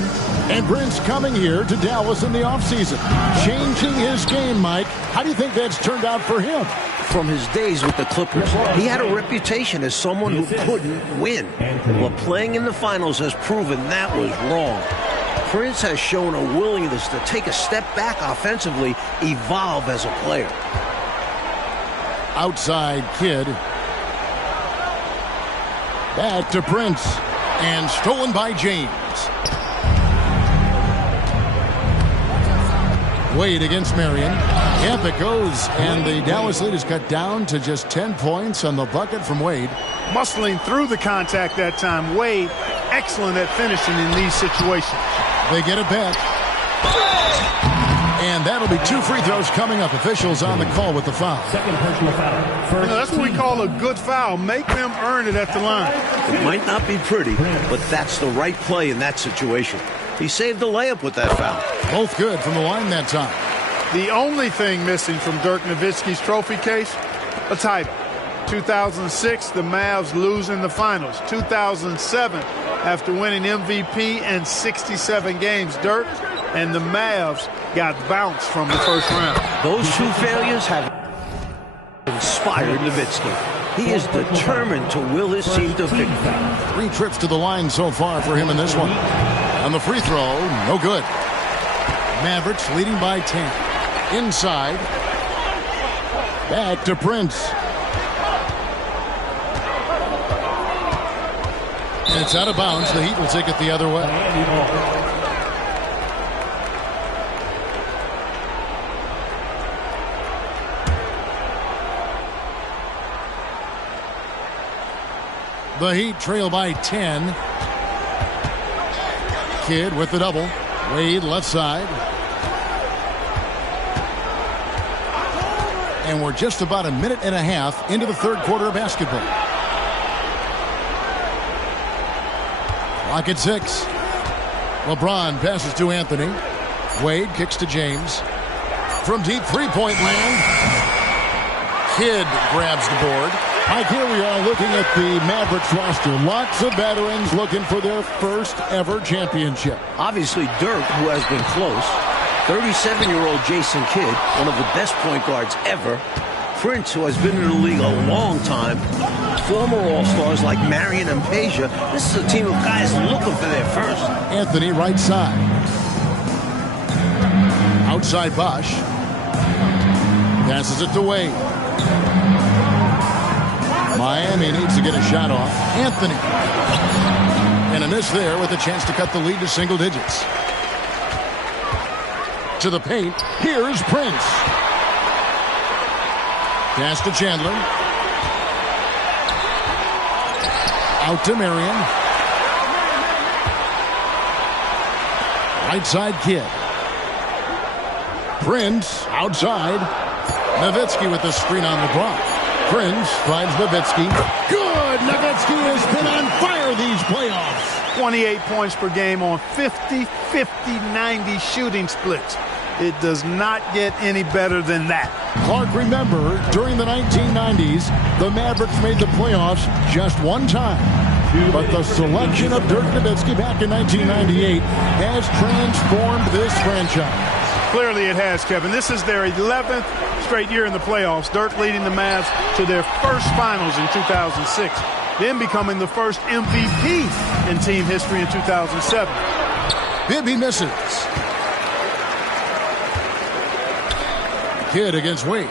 And Prince coming here to Dallas in the offseason. Changing his game, Mike. How do you think that's turned out for him? From his days with the Clippers, he had a reputation as someone who couldn't win. But playing in the finals has proven that was wrong. Prince has shown a willingness to take a step back offensively, evolve as a player. Outside Kidd. Back to Prince. And stolen by James. Wade against Marion. Yep, it goes. And the Dallas lead is cut down to just 10 points on the bucket from Wade. Muscling through the contact that time. Wade, excellent at finishing in these situations. They get it back. And that'll be 2 free throws coming up. Officials on the call with the foul. Second personal foul. You know, that's what we call a good foul. Make them earn it at the line. It might not be pretty, but that's the right play in that situation. He saved the layup with that foul. Both good from the line that time. The only thing missing from Dirk Nowitzki's trophy case, a title. 2006, the Mavs lose in the finals. 2007, after winning MVP and 67 games, Dirk and the Mavs got bounced from the first round. Those 2 failures have inspired Nowitzki. He is determined to will his team to victory. 3 trips to the line so far for him in this one. On the free throw, no good. Mavericks leading by 10. Inside. Back to Prince. And it's out of bounds. The Heat will take it the other way. The Heat trail by 10. Kidd with the double. Wade left side. And we're just about a minute and a half into the third quarter of basketball. Clock at 6. LeBron passes to Anthony. Wade kicks to James. From deep three-point land. Kidd grabs the board. Mike, here we are looking at the Mavericks roster. Lots of veterans looking for their first ever championship. Obviously, Dirk, who has been close. 37-year-old Jason Kidd, one of the best point guards ever. Prince, who has been in the league a long time. Former All-Stars like Marion and Peja. This is a team of guys looking for their first. Anthony, right side. Outside Bosch. Passes it to Wade. Miami needs to get a shot off. Anthony. And a miss there with a chance to cut the lead to single digits. To the paint. Here's Prince. Pass to Chandler. Out to Marion. Right side Kidd. Prince outside. Nowitzki with the screen on LeBron. Prince finds Nowitzki. Good! Nowitzki has been on fire these playoffs. 28 points per game on 50, 50, 90 shooting splits. It does not get any better than that. Clark, remember, during the 1990s, the Mavericks made the playoffs just one time. But the selection of Dirk Nowitzki back in 1998 has transformed this franchise. Clearly it has, Kevin. This is their 11th straight year in the playoffs. Dirk leading the Mavs to their first finals in 2006, then becoming the first MVP in team history in 2007. Bibby misses. Kidd against Wade.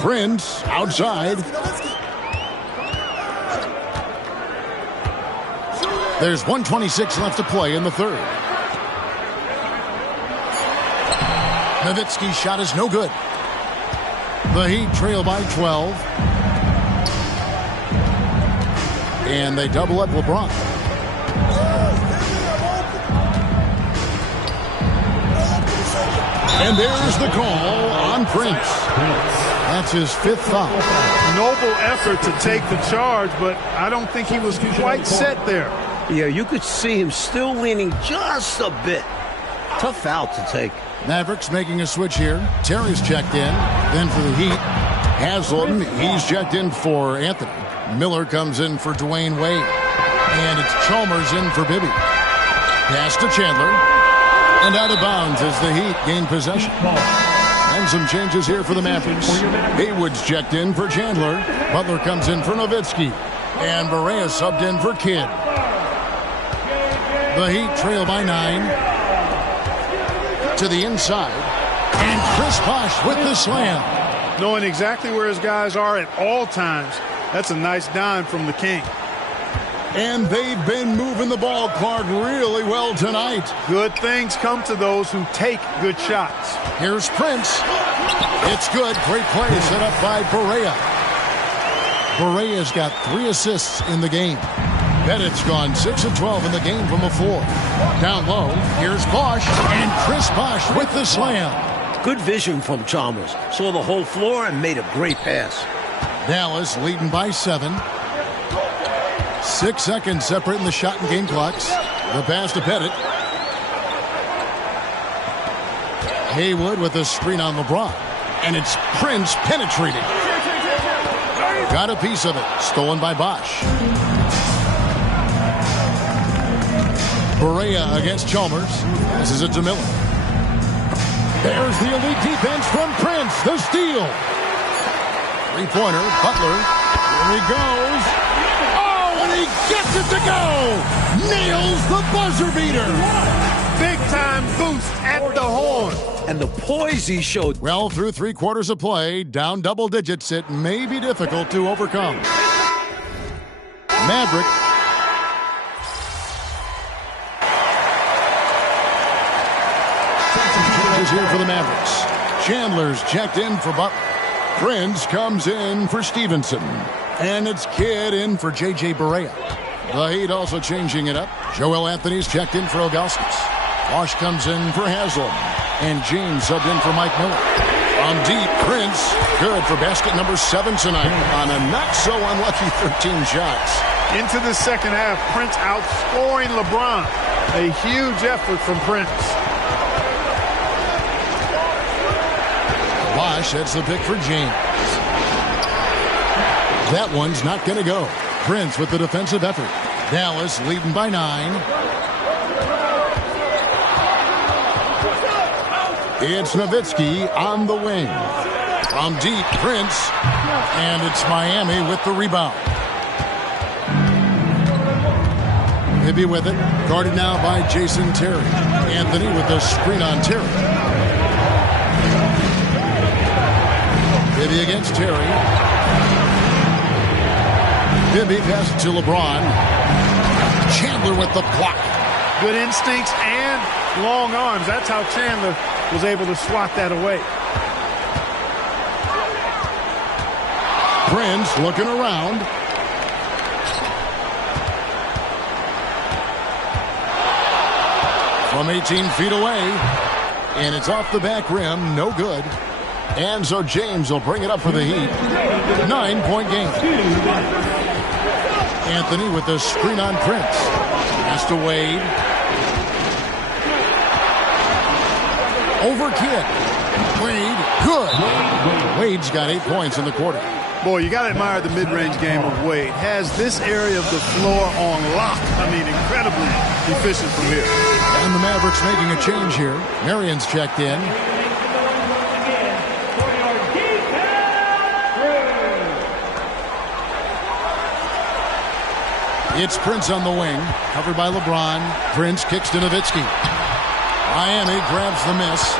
Prince outside. There's 1:26 left to play in the third. Nowitzki's shot is no good. The Heat trail by 12. And they double up LeBron. And there's the call on Prince. That's his fifth foul. Noble effort to take the charge, but I don't think he was quite set there. Yeah, you could see him still leaning just a bit. Tough foul to take. Mavericks making a switch here. Terry's checked in. Then for the Heat, Haslam, he's checked in for Anthony. Miller comes in for Dwayne Wade. And it's Chalmers in for Bibby. Pass to Chandler. And out of bounds as the Heat gain possession. And some changes here for the Mavericks. Haywood's checked in for Chandler. Butler comes in for Nowitzki. And Barea subbed in for Kidd. The Heat trail by 9. To the inside. And Chris Bosh with the slam. Knowing exactly where his guys are at all times. That's a nice dime from the King. And they've been moving the ball, Clark, really well tonight. Good things come to those who take good shots. Here's Prince. It's good. Great play set up by Barea. Barea's got 3 assists in the game. Bennett's gone 6 of 12 in the game from the floor. Down low, here's Bosh, and Chris Bosh with the slam. Good vision from Chalmers. Saw the whole floor and made a great pass. Dallas leading by 7. 6 seconds separating the shot and game clocks. The pass to Pettit. Haywood with a screen on LeBron. And it's Prince penetrating. Got a piece of it. Stolen by Bosh. Barea against Chalmers. This is it to Miller. There's the elite defense from Prince. The steal. Three-pointer. Butler. Here he goes. Oh, and he gets it to go. Nails the buzzer beater. Big-time boost at the horn. And the poise he showed. Well, through 3 quarters of play, down double digits, it may be difficult to overcome. Maverick. Here for the Mavericks. Chandler's checked in for Butler. Prince comes in for Stevenson. And it's Kidd in for J.J. Barea. The Heat also changing it up. Joel Anthony's checked in for Augustus. Bosh comes in for Haslam. And James subbed in for Mike Miller. On deep, Prince, good for basket number 7 tonight on a not-so-unlucky 13 shots. Into the second half, Prince outscoring LeBron. A huge effort from Prince. Bosch, that's the pick for James. That one's not going to go. Prince with the defensive effort. Dallas leading by 9. It's Nowitzki on the wing. From deep, Prince. And it's Miami with the rebound. Bibby with it. Guarded now by Jason Terry. Anthony with the screen on Terry. Bibby against Terry. Bibby passes to LeBron. Chandler with the block. Good instincts and long arms. That's how Chandler was able to swat that away. Prince looking around. From 18 feet away. And it's off the back rim. No good. And so James will bring it up for the Heat. 9-point game. Anthony with the screen on Prince. Pass to Wade. Over Kidd. Wade, good. Wade's got 8 points in the quarter. Boy, you got to admire the mid-range game of Wade. Has this area of the floor on lock. I mean, incredibly efficient from here. And the Mavericks making a change here. Marion's checked in. It's Prince on the wing, covered by LeBron. Prince kicks to Nowitzki. Miami grabs the miss.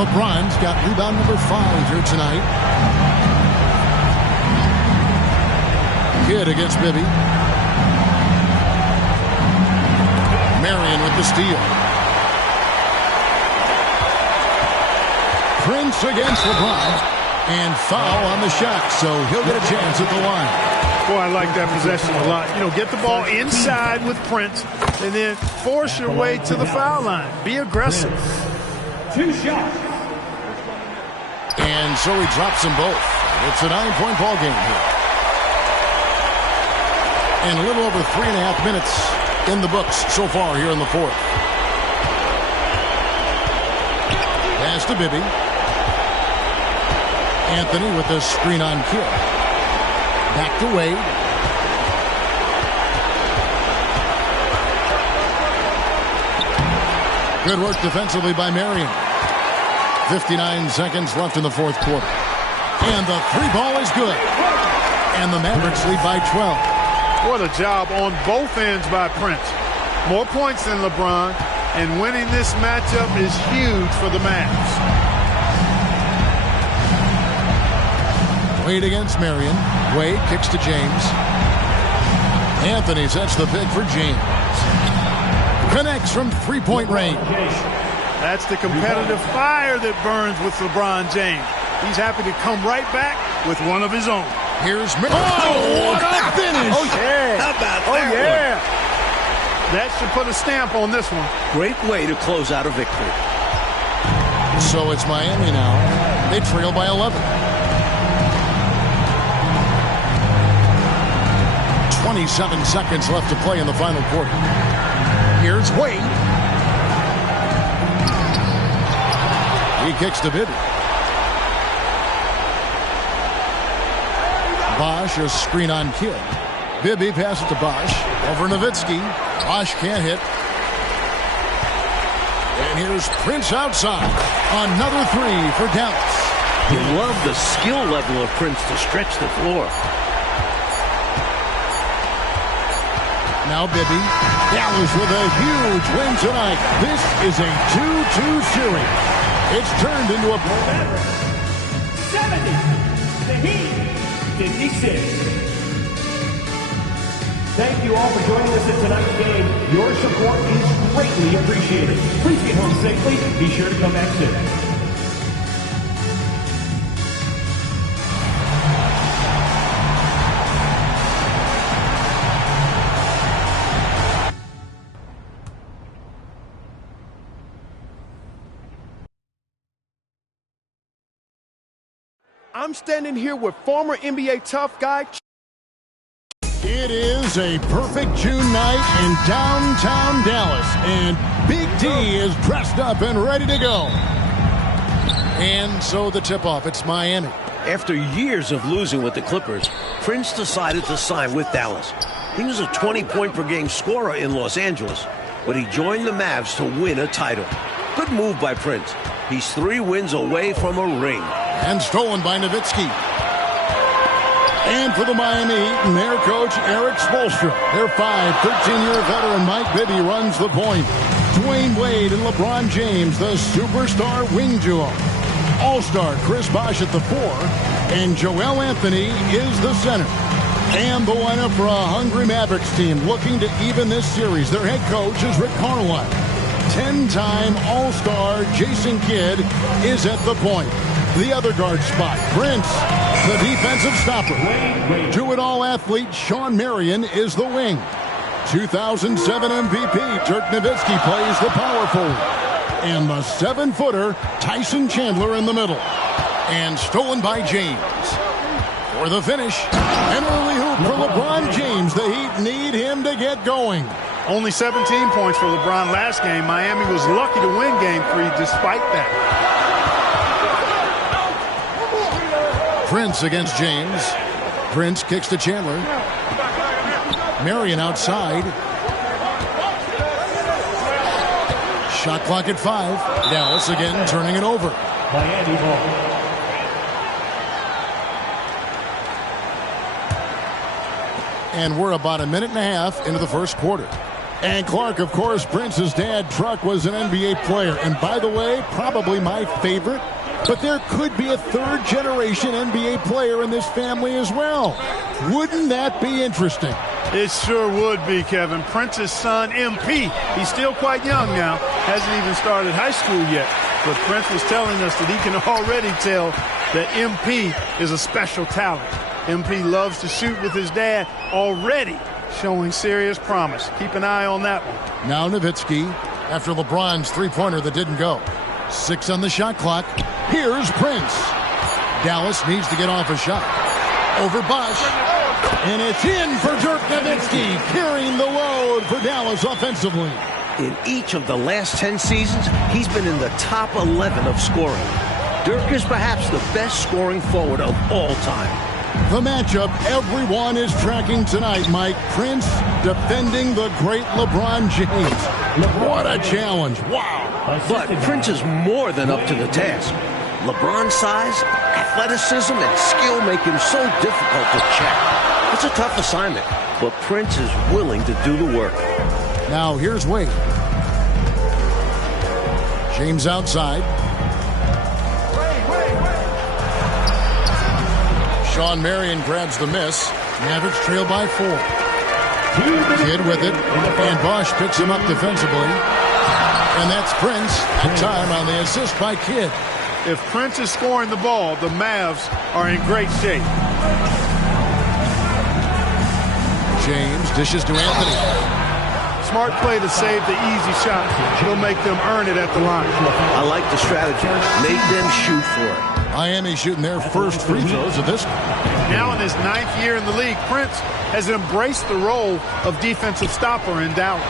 LeBron's got rebound number 5 here tonight. Kidd against Bibby. Marion with the steal. Prince against LeBron. And foul on the shot, so he'll get a chance at the line. Boy, I like that possession a lot. You know, get the ball inside with Prince and then force your way to the foul line. Be aggressive. 2 shots. And so he drops them both. It's a 9-point ball game here. And a little over 3.5 minutes in the books so far here in the fourth. Pass to Bibby. Anthony with the screen on Kidd. Back to Wade. Good work defensively by Marion. 59 seconds left in the fourth quarter. And the 3-ball is good. And the Mavericks lead by 12. What a job on both ends by Prince. More points than LeBron. And winning this matchup is huge for the Mavs. Wade against Marion. Wade kicks to James. Anthony sets the pick for James. Connects from 3-point range. That's the competitive fire that burns with LeBron James. He's happy to come right back with one of his own. Here's what a finish! Oh, yeah. How about Oh, that yeah. That should put a stamp on this one. Great way to close out a victory. So it's Miami now. They trail by 11. 27 seconds left to play in the final quarter. Here's Wade. He kicks to Bibby. Bosch, a screen on Kidd. Bibby passes to Bosch. Over Nowitzki. Bosch can't hit. And here's Prince outside. Another 3 for Dallas. You love the skill level of Prince to stretch the floor. Now Bibby. Dallas with a huge win tonight. This is a 2-2 series. It's turned into a 70. The Heat 56. Thank you all for joining us in tonight's game. Your support is greatly appreciated. Please get home safely. Be sure to come back soon. I'm standing here with former NBA tough guy. It is a perfect June night in downtown Dallas, and Big D is dressed up and ready to go. And so the tip-off, it's Miami. After years of losing with the Clippers, Prince decided to sign with Dallas. He was a 20-point-per-game scorer in Los Angeles, but he joined the Mavs to win a title. Good move by Prince. He's 3 wins away from a ring. And stolen by Nowitzki. And for the Miami Heat, their coach, Eric Spoelstra. Their 13-year veteran Mike Bibby runs the point. Dwayne Wade and LeBron James, the superstar wing duo. All-star Chris Bosh at the 4, and Joel Anthony is the center. And the lineup for a hungry Mavericks team looking to even this series. Their head coach is Rick Carlisle. 10-time All-Star Jason Kidd is at the point. The other guard spot, Prince, the defensive stopper. Do-it-all athlete Shawn Marion is the wing. 2007 MVP Dirk Nowitzki plays the power forward. And the 7-footer Tyson Chandler in the middle. And stolen by James. For the finish, an early hoop for LeBron James. The Heat need him to get going. Only 17 points for LeBron last game. Miami was lucky to win Game 3 despite that. Prince against James. Prince kicks to Chandler. Marion outside. Shot clock at 5. Dallas again turning it over. Miami ball. And we're about a minute and a half into the first quarter. And Clark, of course, Prince's dad, Truck, was an NBA player. And by the way, probably my favorite. But there could be a third-generation NBA player in this family as well. Wouldn't that be interesting? It sure would be, Kevin. Prince's son, MP. He's still quite young now. Hasn't even started high school yet. But Prince was telling us that he can already tell that MP is a special talent. MP loves to shoot with his dad, already showing serious promise. Keep an eye on that one. Now Nowitzki, after LeBron's three-pointer that didn't go. 6 on the shot clock. Here's Prince. Dallas needs to get off a shot. Over Bosh. And it's in for Dirk Nowitzki, carrying the load for Dallas offensively. In each of the last 10 seasons, he's been in the top 11 of scoring. Dirk is perhaps the best scoring forward of all time. The matchup everyone is tracking tonight, Mike. Prince defending the great LeBron James. What a challenge. Wow. But Prince is more than up to the task. LeBron's size, athleticism, and skill make him so difficult to check. It's a tough assignment, but Prince is willing to do the work. Now here's Wade. James outside. Shawn Marion grabs the miss. Mavericks trail by 4. Kidd with it. And Bosh picks him up defensively. And that's Prince. And time on the assist by Kidd. If Prince is scoring the ball, the Mavs are in great shape. James dishes to Anthony. Smart play to save the easy shot. He'll make them earn it at the line. I like the strategy. Make them shoot for it. Miami shooting their first free throws of this. Now in his 9th year in the league, Prince has embraced the role of defensive stopper in Dallas.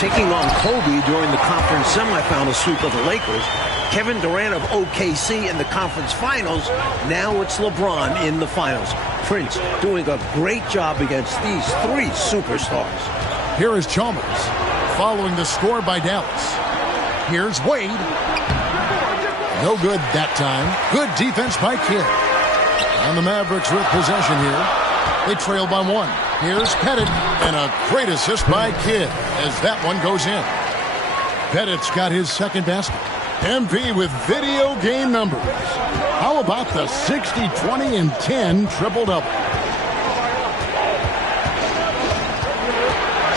Taking on Kobe during the conference semifinal sweep of the Lakers, Kevin Durant of OKC in the conference finals, now it's LeBron in the finals. Prince doing a great job against these 3 superstars. Here is Chalmers following the score by Dallas. Here's Wade. No good that time. Good defense by Kidd. And the Mavericks with possession here. They trail by 1. Here's Pettit. And a great assist by Kidd as that one goes in. Pettit's got his second basket. MP with video game numbers. How about the 60, 20, and 10 triple-double?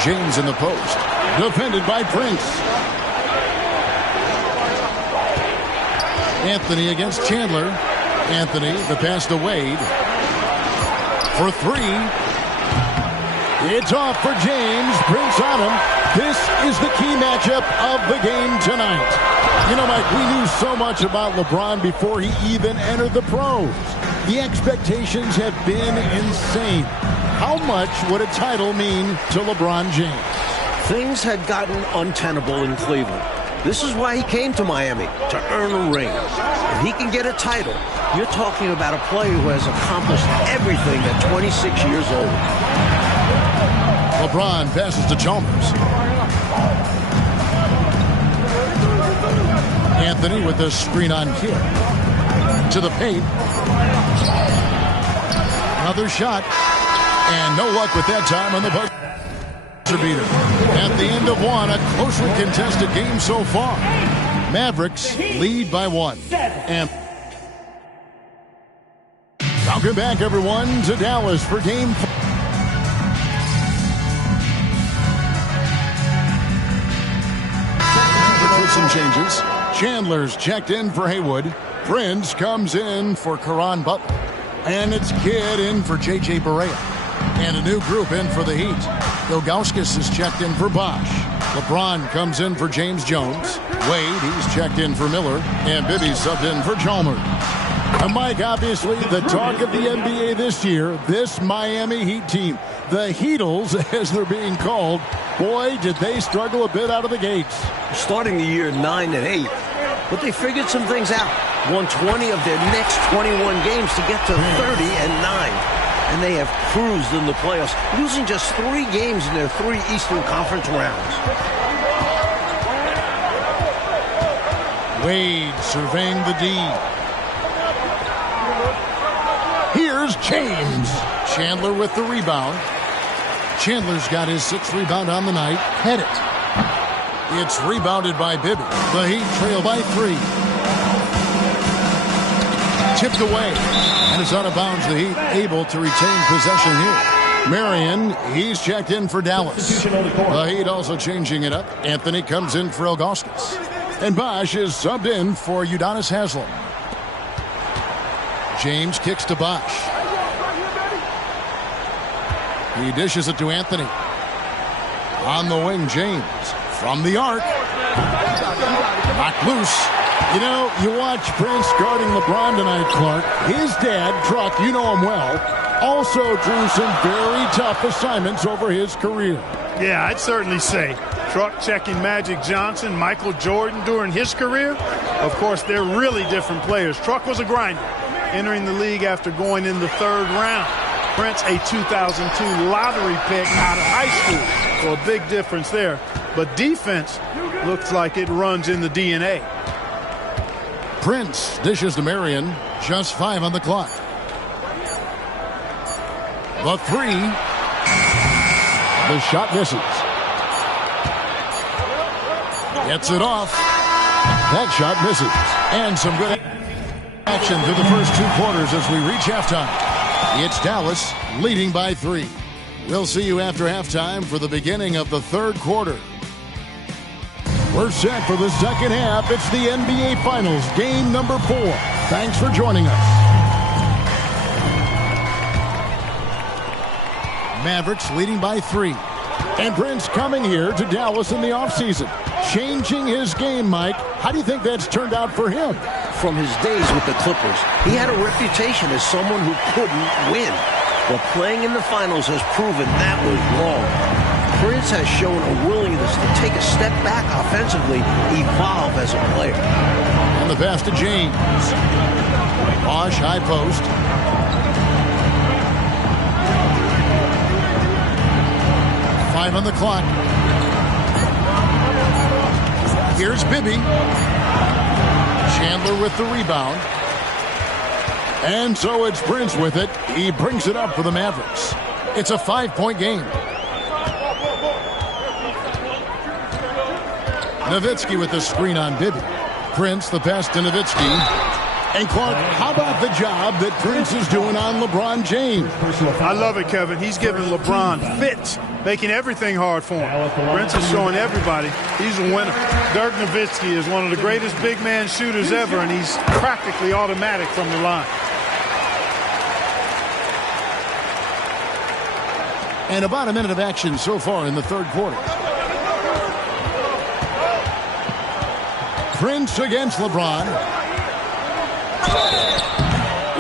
James in the post. Defended by Prince. Anthony against Chandler. Anthony, the pass to Wade. For 3. It's off for James. Prince on him. This is the key matchup of the game tonight. You know, Mike, we knew so much about LeBron before he even entered the pros. The expectations have been insane. How much would a title mean to LeBron James? Things had gotten untenable in Cleveland. This is why he came to Miami, to earn a ring. If he can get a title, you're talking about a player who has accomplished everything at 26 years old. LeBron passes to Chalmers. Anthony with the screen on kick. To the paint. Another shot. And no luck with that time on the buzzer beater. At the end of one, a closely contested game so far. Mavericks lead by 1. And welcome back, everyone, to Dallas for game 4. With some changes. Chandler's checked in for Haywood. Prince comes in for Caron Butler. And it's Kidd in for J.J. Barea. And a new group in for the Heat. Ilgauskas is checked in for Bosch. LeBron comes in for James Jones. Wade, he's checked in for Miller. And Bibby subbed in for Chalmers. And Mike, obviously, the talk of the NBA this year, this Miami Heat team, the Heatles, as they're being called, boy, did they struggle a bit out of the gates. Starting the year 9-8, but they figured some things out. Won 20 of their next 21 games to get to 30-9. And they have cruised in the playoffs, losing just 3 games in their 3 Eastern Conference rounds. Wade surveying the D. Here's James. Chandler with the rebound. Chandler's got his 6th rebound on the night. Head it. It's rebounded by Bibby. The Heat trail by 3. Tipped away. And it's out of bounds. The Heat able to retain possession here. Marion, he's checked in for Dallas. The Heat also changing it up. Anthony comes in for Ilgauskas. And Bosch is subbed in for Udonis Haslem. James kicks to Bosch. He dishes it to Anthony. On the wing, James. From the arc. Knocked loose. You know, you watch Prince guarding LeBron tonight, Clark. His dad, Truck, you know him well, also drew some very tough assignments over his career. Yeah, I'd certainly say. Truck checking Magic Johnson, Michael Jordan during his career. Of course, they're really different players. Truck was a grinder, entering the league after going in the 3rd round. Prince, a 2002 lottery pick out of high school. So a big difference there. But defense looks like it runs in the DNA. Prince dishes to Marion. Just 5 on the clock. The 3. The shot misses. Gets it off. That shot misses. And some good action through the first 2 quarters as we reach halftime. It's Dallas leading by 3. We'll see you after halftime for the beginning of the 3rd quarter. We're set for the second half. It's the NBA Finals, game number 4. Thanks for joining us. Mavericks leading by 3. And Prince coming here to Dallas in the offseason. Changing his game, Mike. How do you think that's turned out for him? From his days with the Clippers, he had a reputation as someone who couldn't win. But playing in the finals has proven that was wrong. Prince has shown a willingness to take a step back offensively, evolve as a player. And the pass to James. Bosch, high post. Five on the clock. Here's Bibby. Chandler with the rebound. And so it's Prince with it. He brings it up for the Mavericks. It's a 5-point game. Nowitzki with the screen on Bibby. Prince, the pass to Nowitzki. And Clark, how about the job that Prince is doing on LeBron James? I love it, Kevin. He's giving LeBron fits, making everything hard for him. Prince is showing everybody he's a winner. Dirk Nowitzki is one of the greatest big man shooters ever, and he's practically automatic from the line. And about a minute of action so far in the 3rd quarter. Prince against LeBron.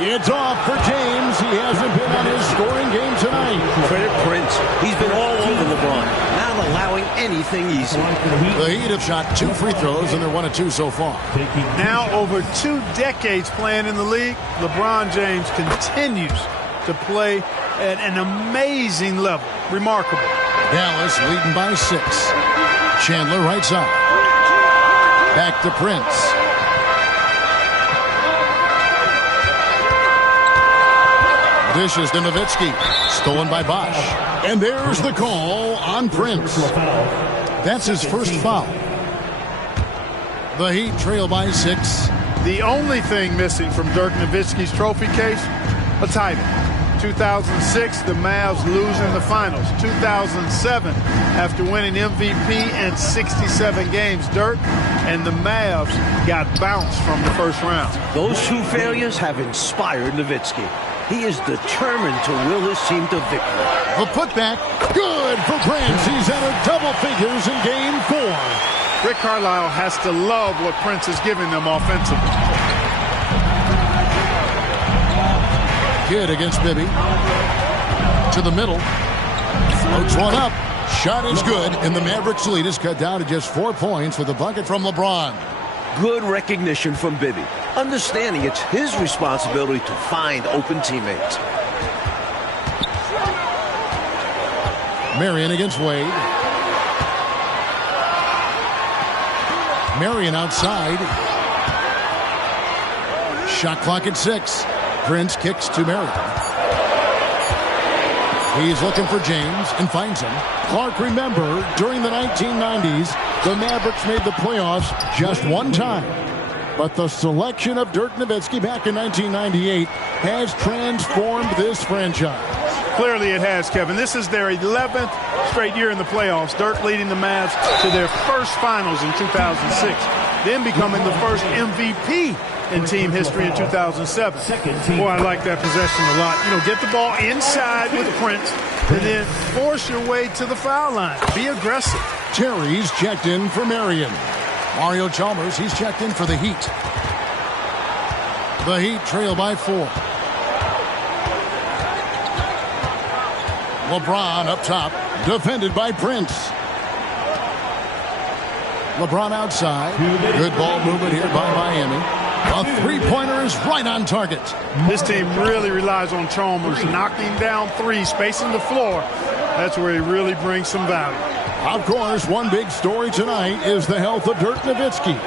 It's off for James. He hasn't been on his scoring game tonight. Credit Prince. He's been all over LeBron, not allowing anything easy. The Heat have shot 2 free throws, and they're 1 of 2 so far. Now, over 2 decades playing in the league, LeBron James continues to play at an amazing level. Remarkable. Dallas leading by 6. Chandler right side. Back to Prince. Dishes to Nowitzki. Stolen by Bosch. And there's the call on Prince. That's his first foul. The Heat trail by 6. The only thing missing from Dirk Nowitzki's trophy case, a title. 2006, the Mavs lose in the finals. 2007, after winning MVP and 67 games, Dirk and the Mavs got bounced from the first round. Those 2 failures have inspired Nowitzki. He is determined to will his team to victory. The putback, good for Prince. He's at a double figures in game 4. Rick Carlisle has to love what Prince is giving them offensively. Kidd against Bibby. To the middle. Floats one up. Shot is good, and the Mavericks lead is cut down to just 4 points with a bucket from LeBron. Good recognition from Bibby, understanding it's his responsibility to find open teammates. Marion against Wade. Marion outside. Shot clock at 6. Prince kicks to Marion. He's looking for James and finds him. Clark, remember, during the 1990s, the Mavericks made the playoffs just 1 time. But the selection of Dirk Nowitzki back in 1998 has transformed this franchise. Clearly it has, Kevin. This is their 11th straight year in the playoffs. Dirk leading the Mavs to their first finals in 2006, then becoming the first MVP in team history in 2007. Boy, I like that possession a lot. You know, get the ball inside with Prince and then force your way to the foul line. Be aggressive. Terry's checked in for Marion. Mario Chalmers, he's checked in for the Heat. The Heat trail by 4. LeBron up top, defended by Prince. LeBron outside. Good ball movement here by Miami. A 3-pointer is right on target. This team really relies on Chalmers knocking down 3, spacing the floor. That's where he really brings some value. Of course, one big story tonight is the health of Dirk Nowitzki.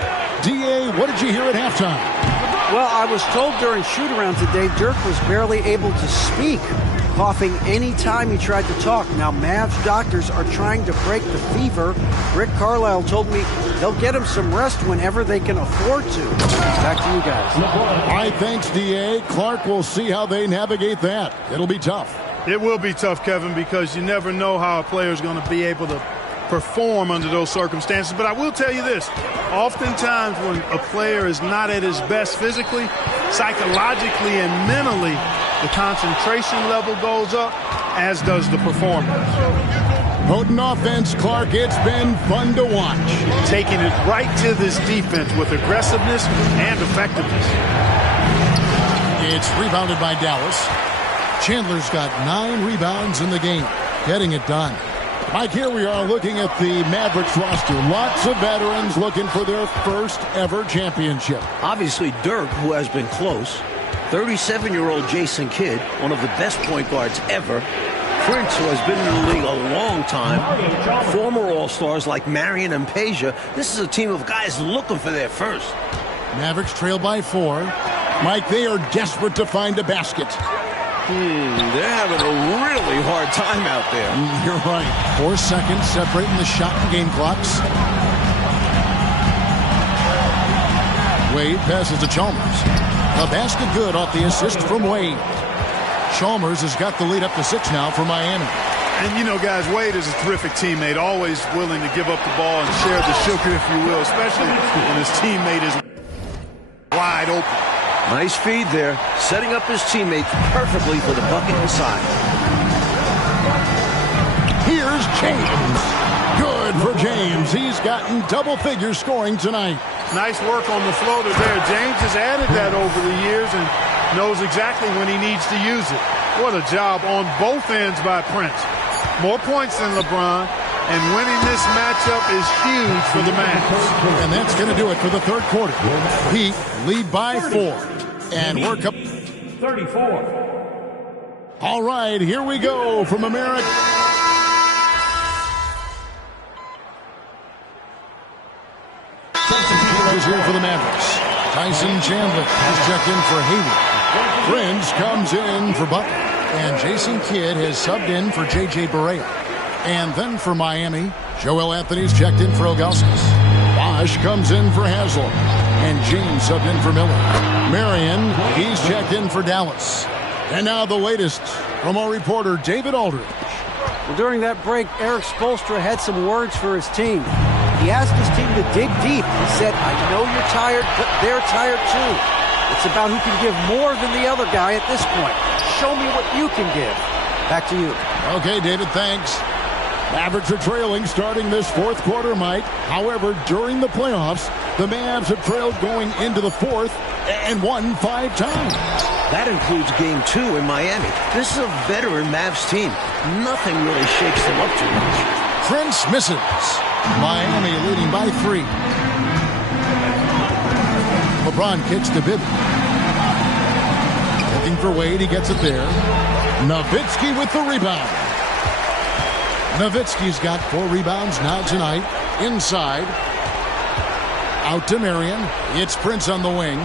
D.A., what did you hear at halftime? Well, I was told during shoot-around today Dirk was barely able to speak, coughing any time he tried to talk. Now, Mavs doctors are trying to break the fever. Rick Carlisle told me they'll get him some rest whenever they can afford to. Back to you guys. All right, thanks, D.A. Clark will see how they navigate that. It'll be tough. It will be tough, Kevin, because you never know how a player is going to be able to perform under those circumstances. But I will tell you this, oftentimes when a player is not at his best physically, psychologically and mentally, the concentration level goes up, as does the performance. Potent offense, Clark. It's been fun to watch. Taking it right to this defense with aggressiveness and effectiveness. It's rebounded by Dallas. Chandler's got 9 rebounds in the game, getting it done. Mike, here we are looking at the Mavericks roster. Lots of veterans looking for their first ever championship. Obviously, Dirk, who has been close. 37-year-old Jason Kidd, one of the best point guards ever. Prince, who has been in the league a long time. Former All-Stars like Marion and Peja. This is a team of guys looking for their first. Mavericks trail by 4. Mike, they are desperate to find a basket. They're having a really hard time out there. You're right. 4 seconds separating the shot and game clocks. Wade passes to Chalmers. A basket good off the assist from Wade. Chalmers has got the lead up to 6 now for Miami. And, you know, guys, Wade is a terrific teammate, always willing to give up the ball and share the sugar, if you will, especially when his teammate is wide open. Nice feed there, setting up his teammates perfectly for the bucket inside. Here's James. Good for James. He's gotten double figure scoring tonight. Nice work on the floater there. James has added that over the years and knows exactly when he needs to use it. What a job on both ends by Prince. More points than LeBron, and winning this matchup is huge for the Mavs. And that's going to do it for the third quarter. Heat lead by 4. And work up 34. All right, here we go from America. Is here for the Mavericks. Tyson Chandler has checked in for Hayward. Prince comes in for Butler. And Jason Kidd has subbed in for J.J. Barea. And then for Miami, Joel Anthony's checked in for Ilgauskas. Bosch comes in for Haslem. And James subbed in for Miller. Marion, he's checked in for Dallas. And now the latest from our reporter, David Aldridge. Well, during that break, Eric Spoelstra had some words for his team. He asked his team to dig deep. He said, I know you're tired, but they're tired too. It's about who can give more than the other guy at this point. Show me what you can give. Back to you. Okay, David, thanks. Mavericks are trailing starting this fourth quarter, Mike. However, during the playoffs, the Mavs have trailed going into the fourth and won 5 times. That includes Game 2 in Miami. This is a veteran Mavs team. Nothing really shakes them up too much. Prince misses. Miami leading by 3. LeBron kicks to Bibby. Looking for Wade, he gets it there. Nowitzki with the rebound. Nowitzki's got 4 rebounds now tonight. Inside. Out to Marion. It's Prince on the wing.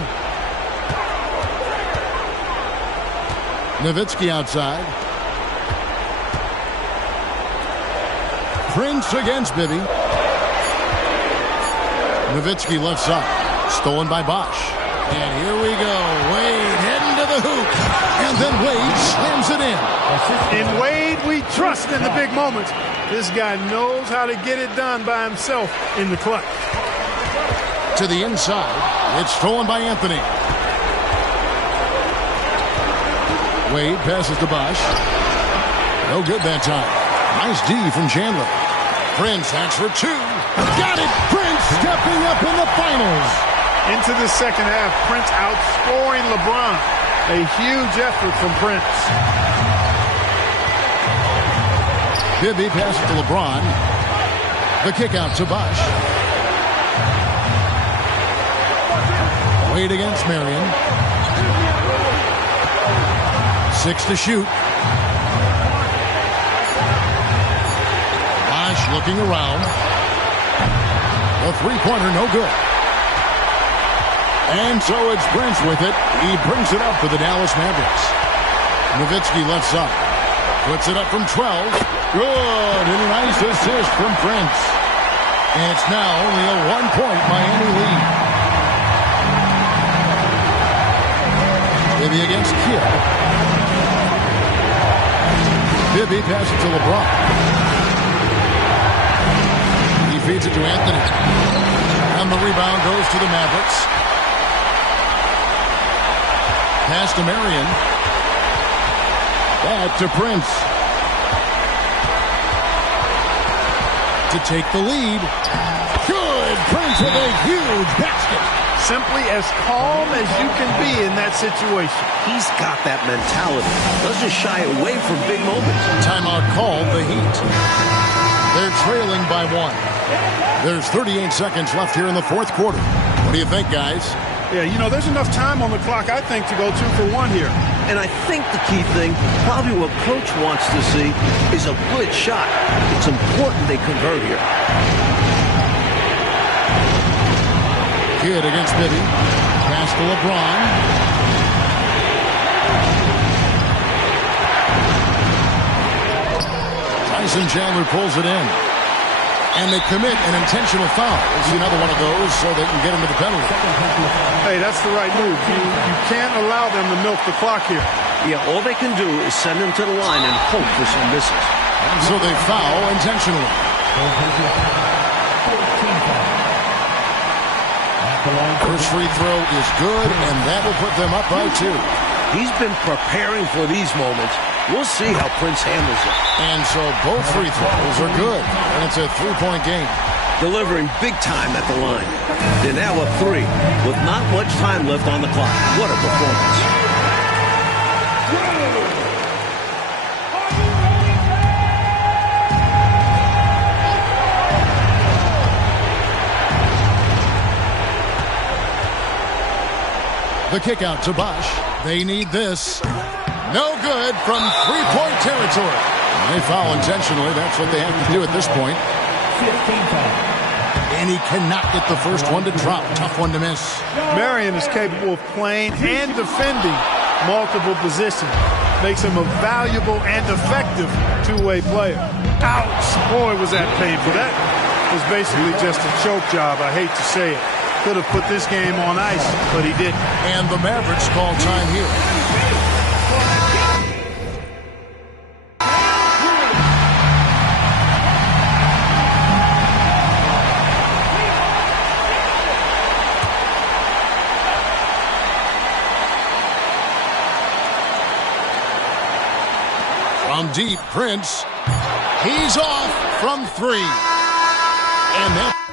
Nowitzki outside. Prince against Bibby. Nowitzki left side. Stolen by Bosch. And here we go. Wade heading to the hoop. And then Wade slams it in. In Wade, we trust in the big moments. This guy knows how to get it done by himself in the clutch. To the inside. It's stolen by Anthony. Wade passes to Bosch. No good that time. Nice D from Chandler. Prince acts for 2. Got it! Prince stepping up in the finals. Into the second half, Prince outscoring LeBron. A huge effort from Prince. Bibby passes to LeBron. The kick out to Bosch. Wade against Marion. 6 to shoot. Bosch looking around. The three-pointer no good. And so it's Prince with it. He brings it up for the Dallas Mavericks. Nowitzki left side. Puts it up from 12. Good. And a nice assist from Prince. And it's now only a 1-point Miami lead. Bibby against Kidd. Bibby passes to LeBron. He feeds it to Anthony. And the rebound goes to the Mavericks. Pass to Marion. Back to Prince. To take the lead. Good. Prince with a huge basket. Simply as calm as you can be in that situation. He's got that mentality. Doesn't shy away from big moments. Timeout called the Heat. They're trailing by 1. There's 38 seconds left here in the fourth quarter. What do you think, guys? Yeah, you know, there's enough time on the clock, I think, to go 2 for 1 here. And I think the key thing, probably what Coach wants to see, is a good shot. It's important they convert here. Kidd against Bibby. Pass to LeBron. Tyson Chandler pulls it in. And they commit an intentional foul. It's another one of those so they can get into the penalty. Hey, that's the right move. You can't allow them to milk the clock here. Yeah, all they can do is send him to the line and hope for some misses. And so they foul intentionally. First free throw is good, and that will put them up by 2. He's been preparing for these moments. We'll see how Prince handles it. And so both free throws are good, and it's a 3-point game. Delivering big time at the line. They're now up 3 with not much time left on the clock. What a performance. The kick out to Bosch. They need this. No good from three-point territory. They foul intentionally. That's what they have to do at this point. 15 foul. And he cannot get the first one to drop. Tough one to miss. Marion is capable of playing and defending multiple positions. Makes him a valuable and effective two-way player. Ouch! Boy, was that painful. That was basically just a choke job. I hate to say it. Could have put this game on ice, but he didn't. And the Mavericks call time here. From deep, Prince. He's off from three. And that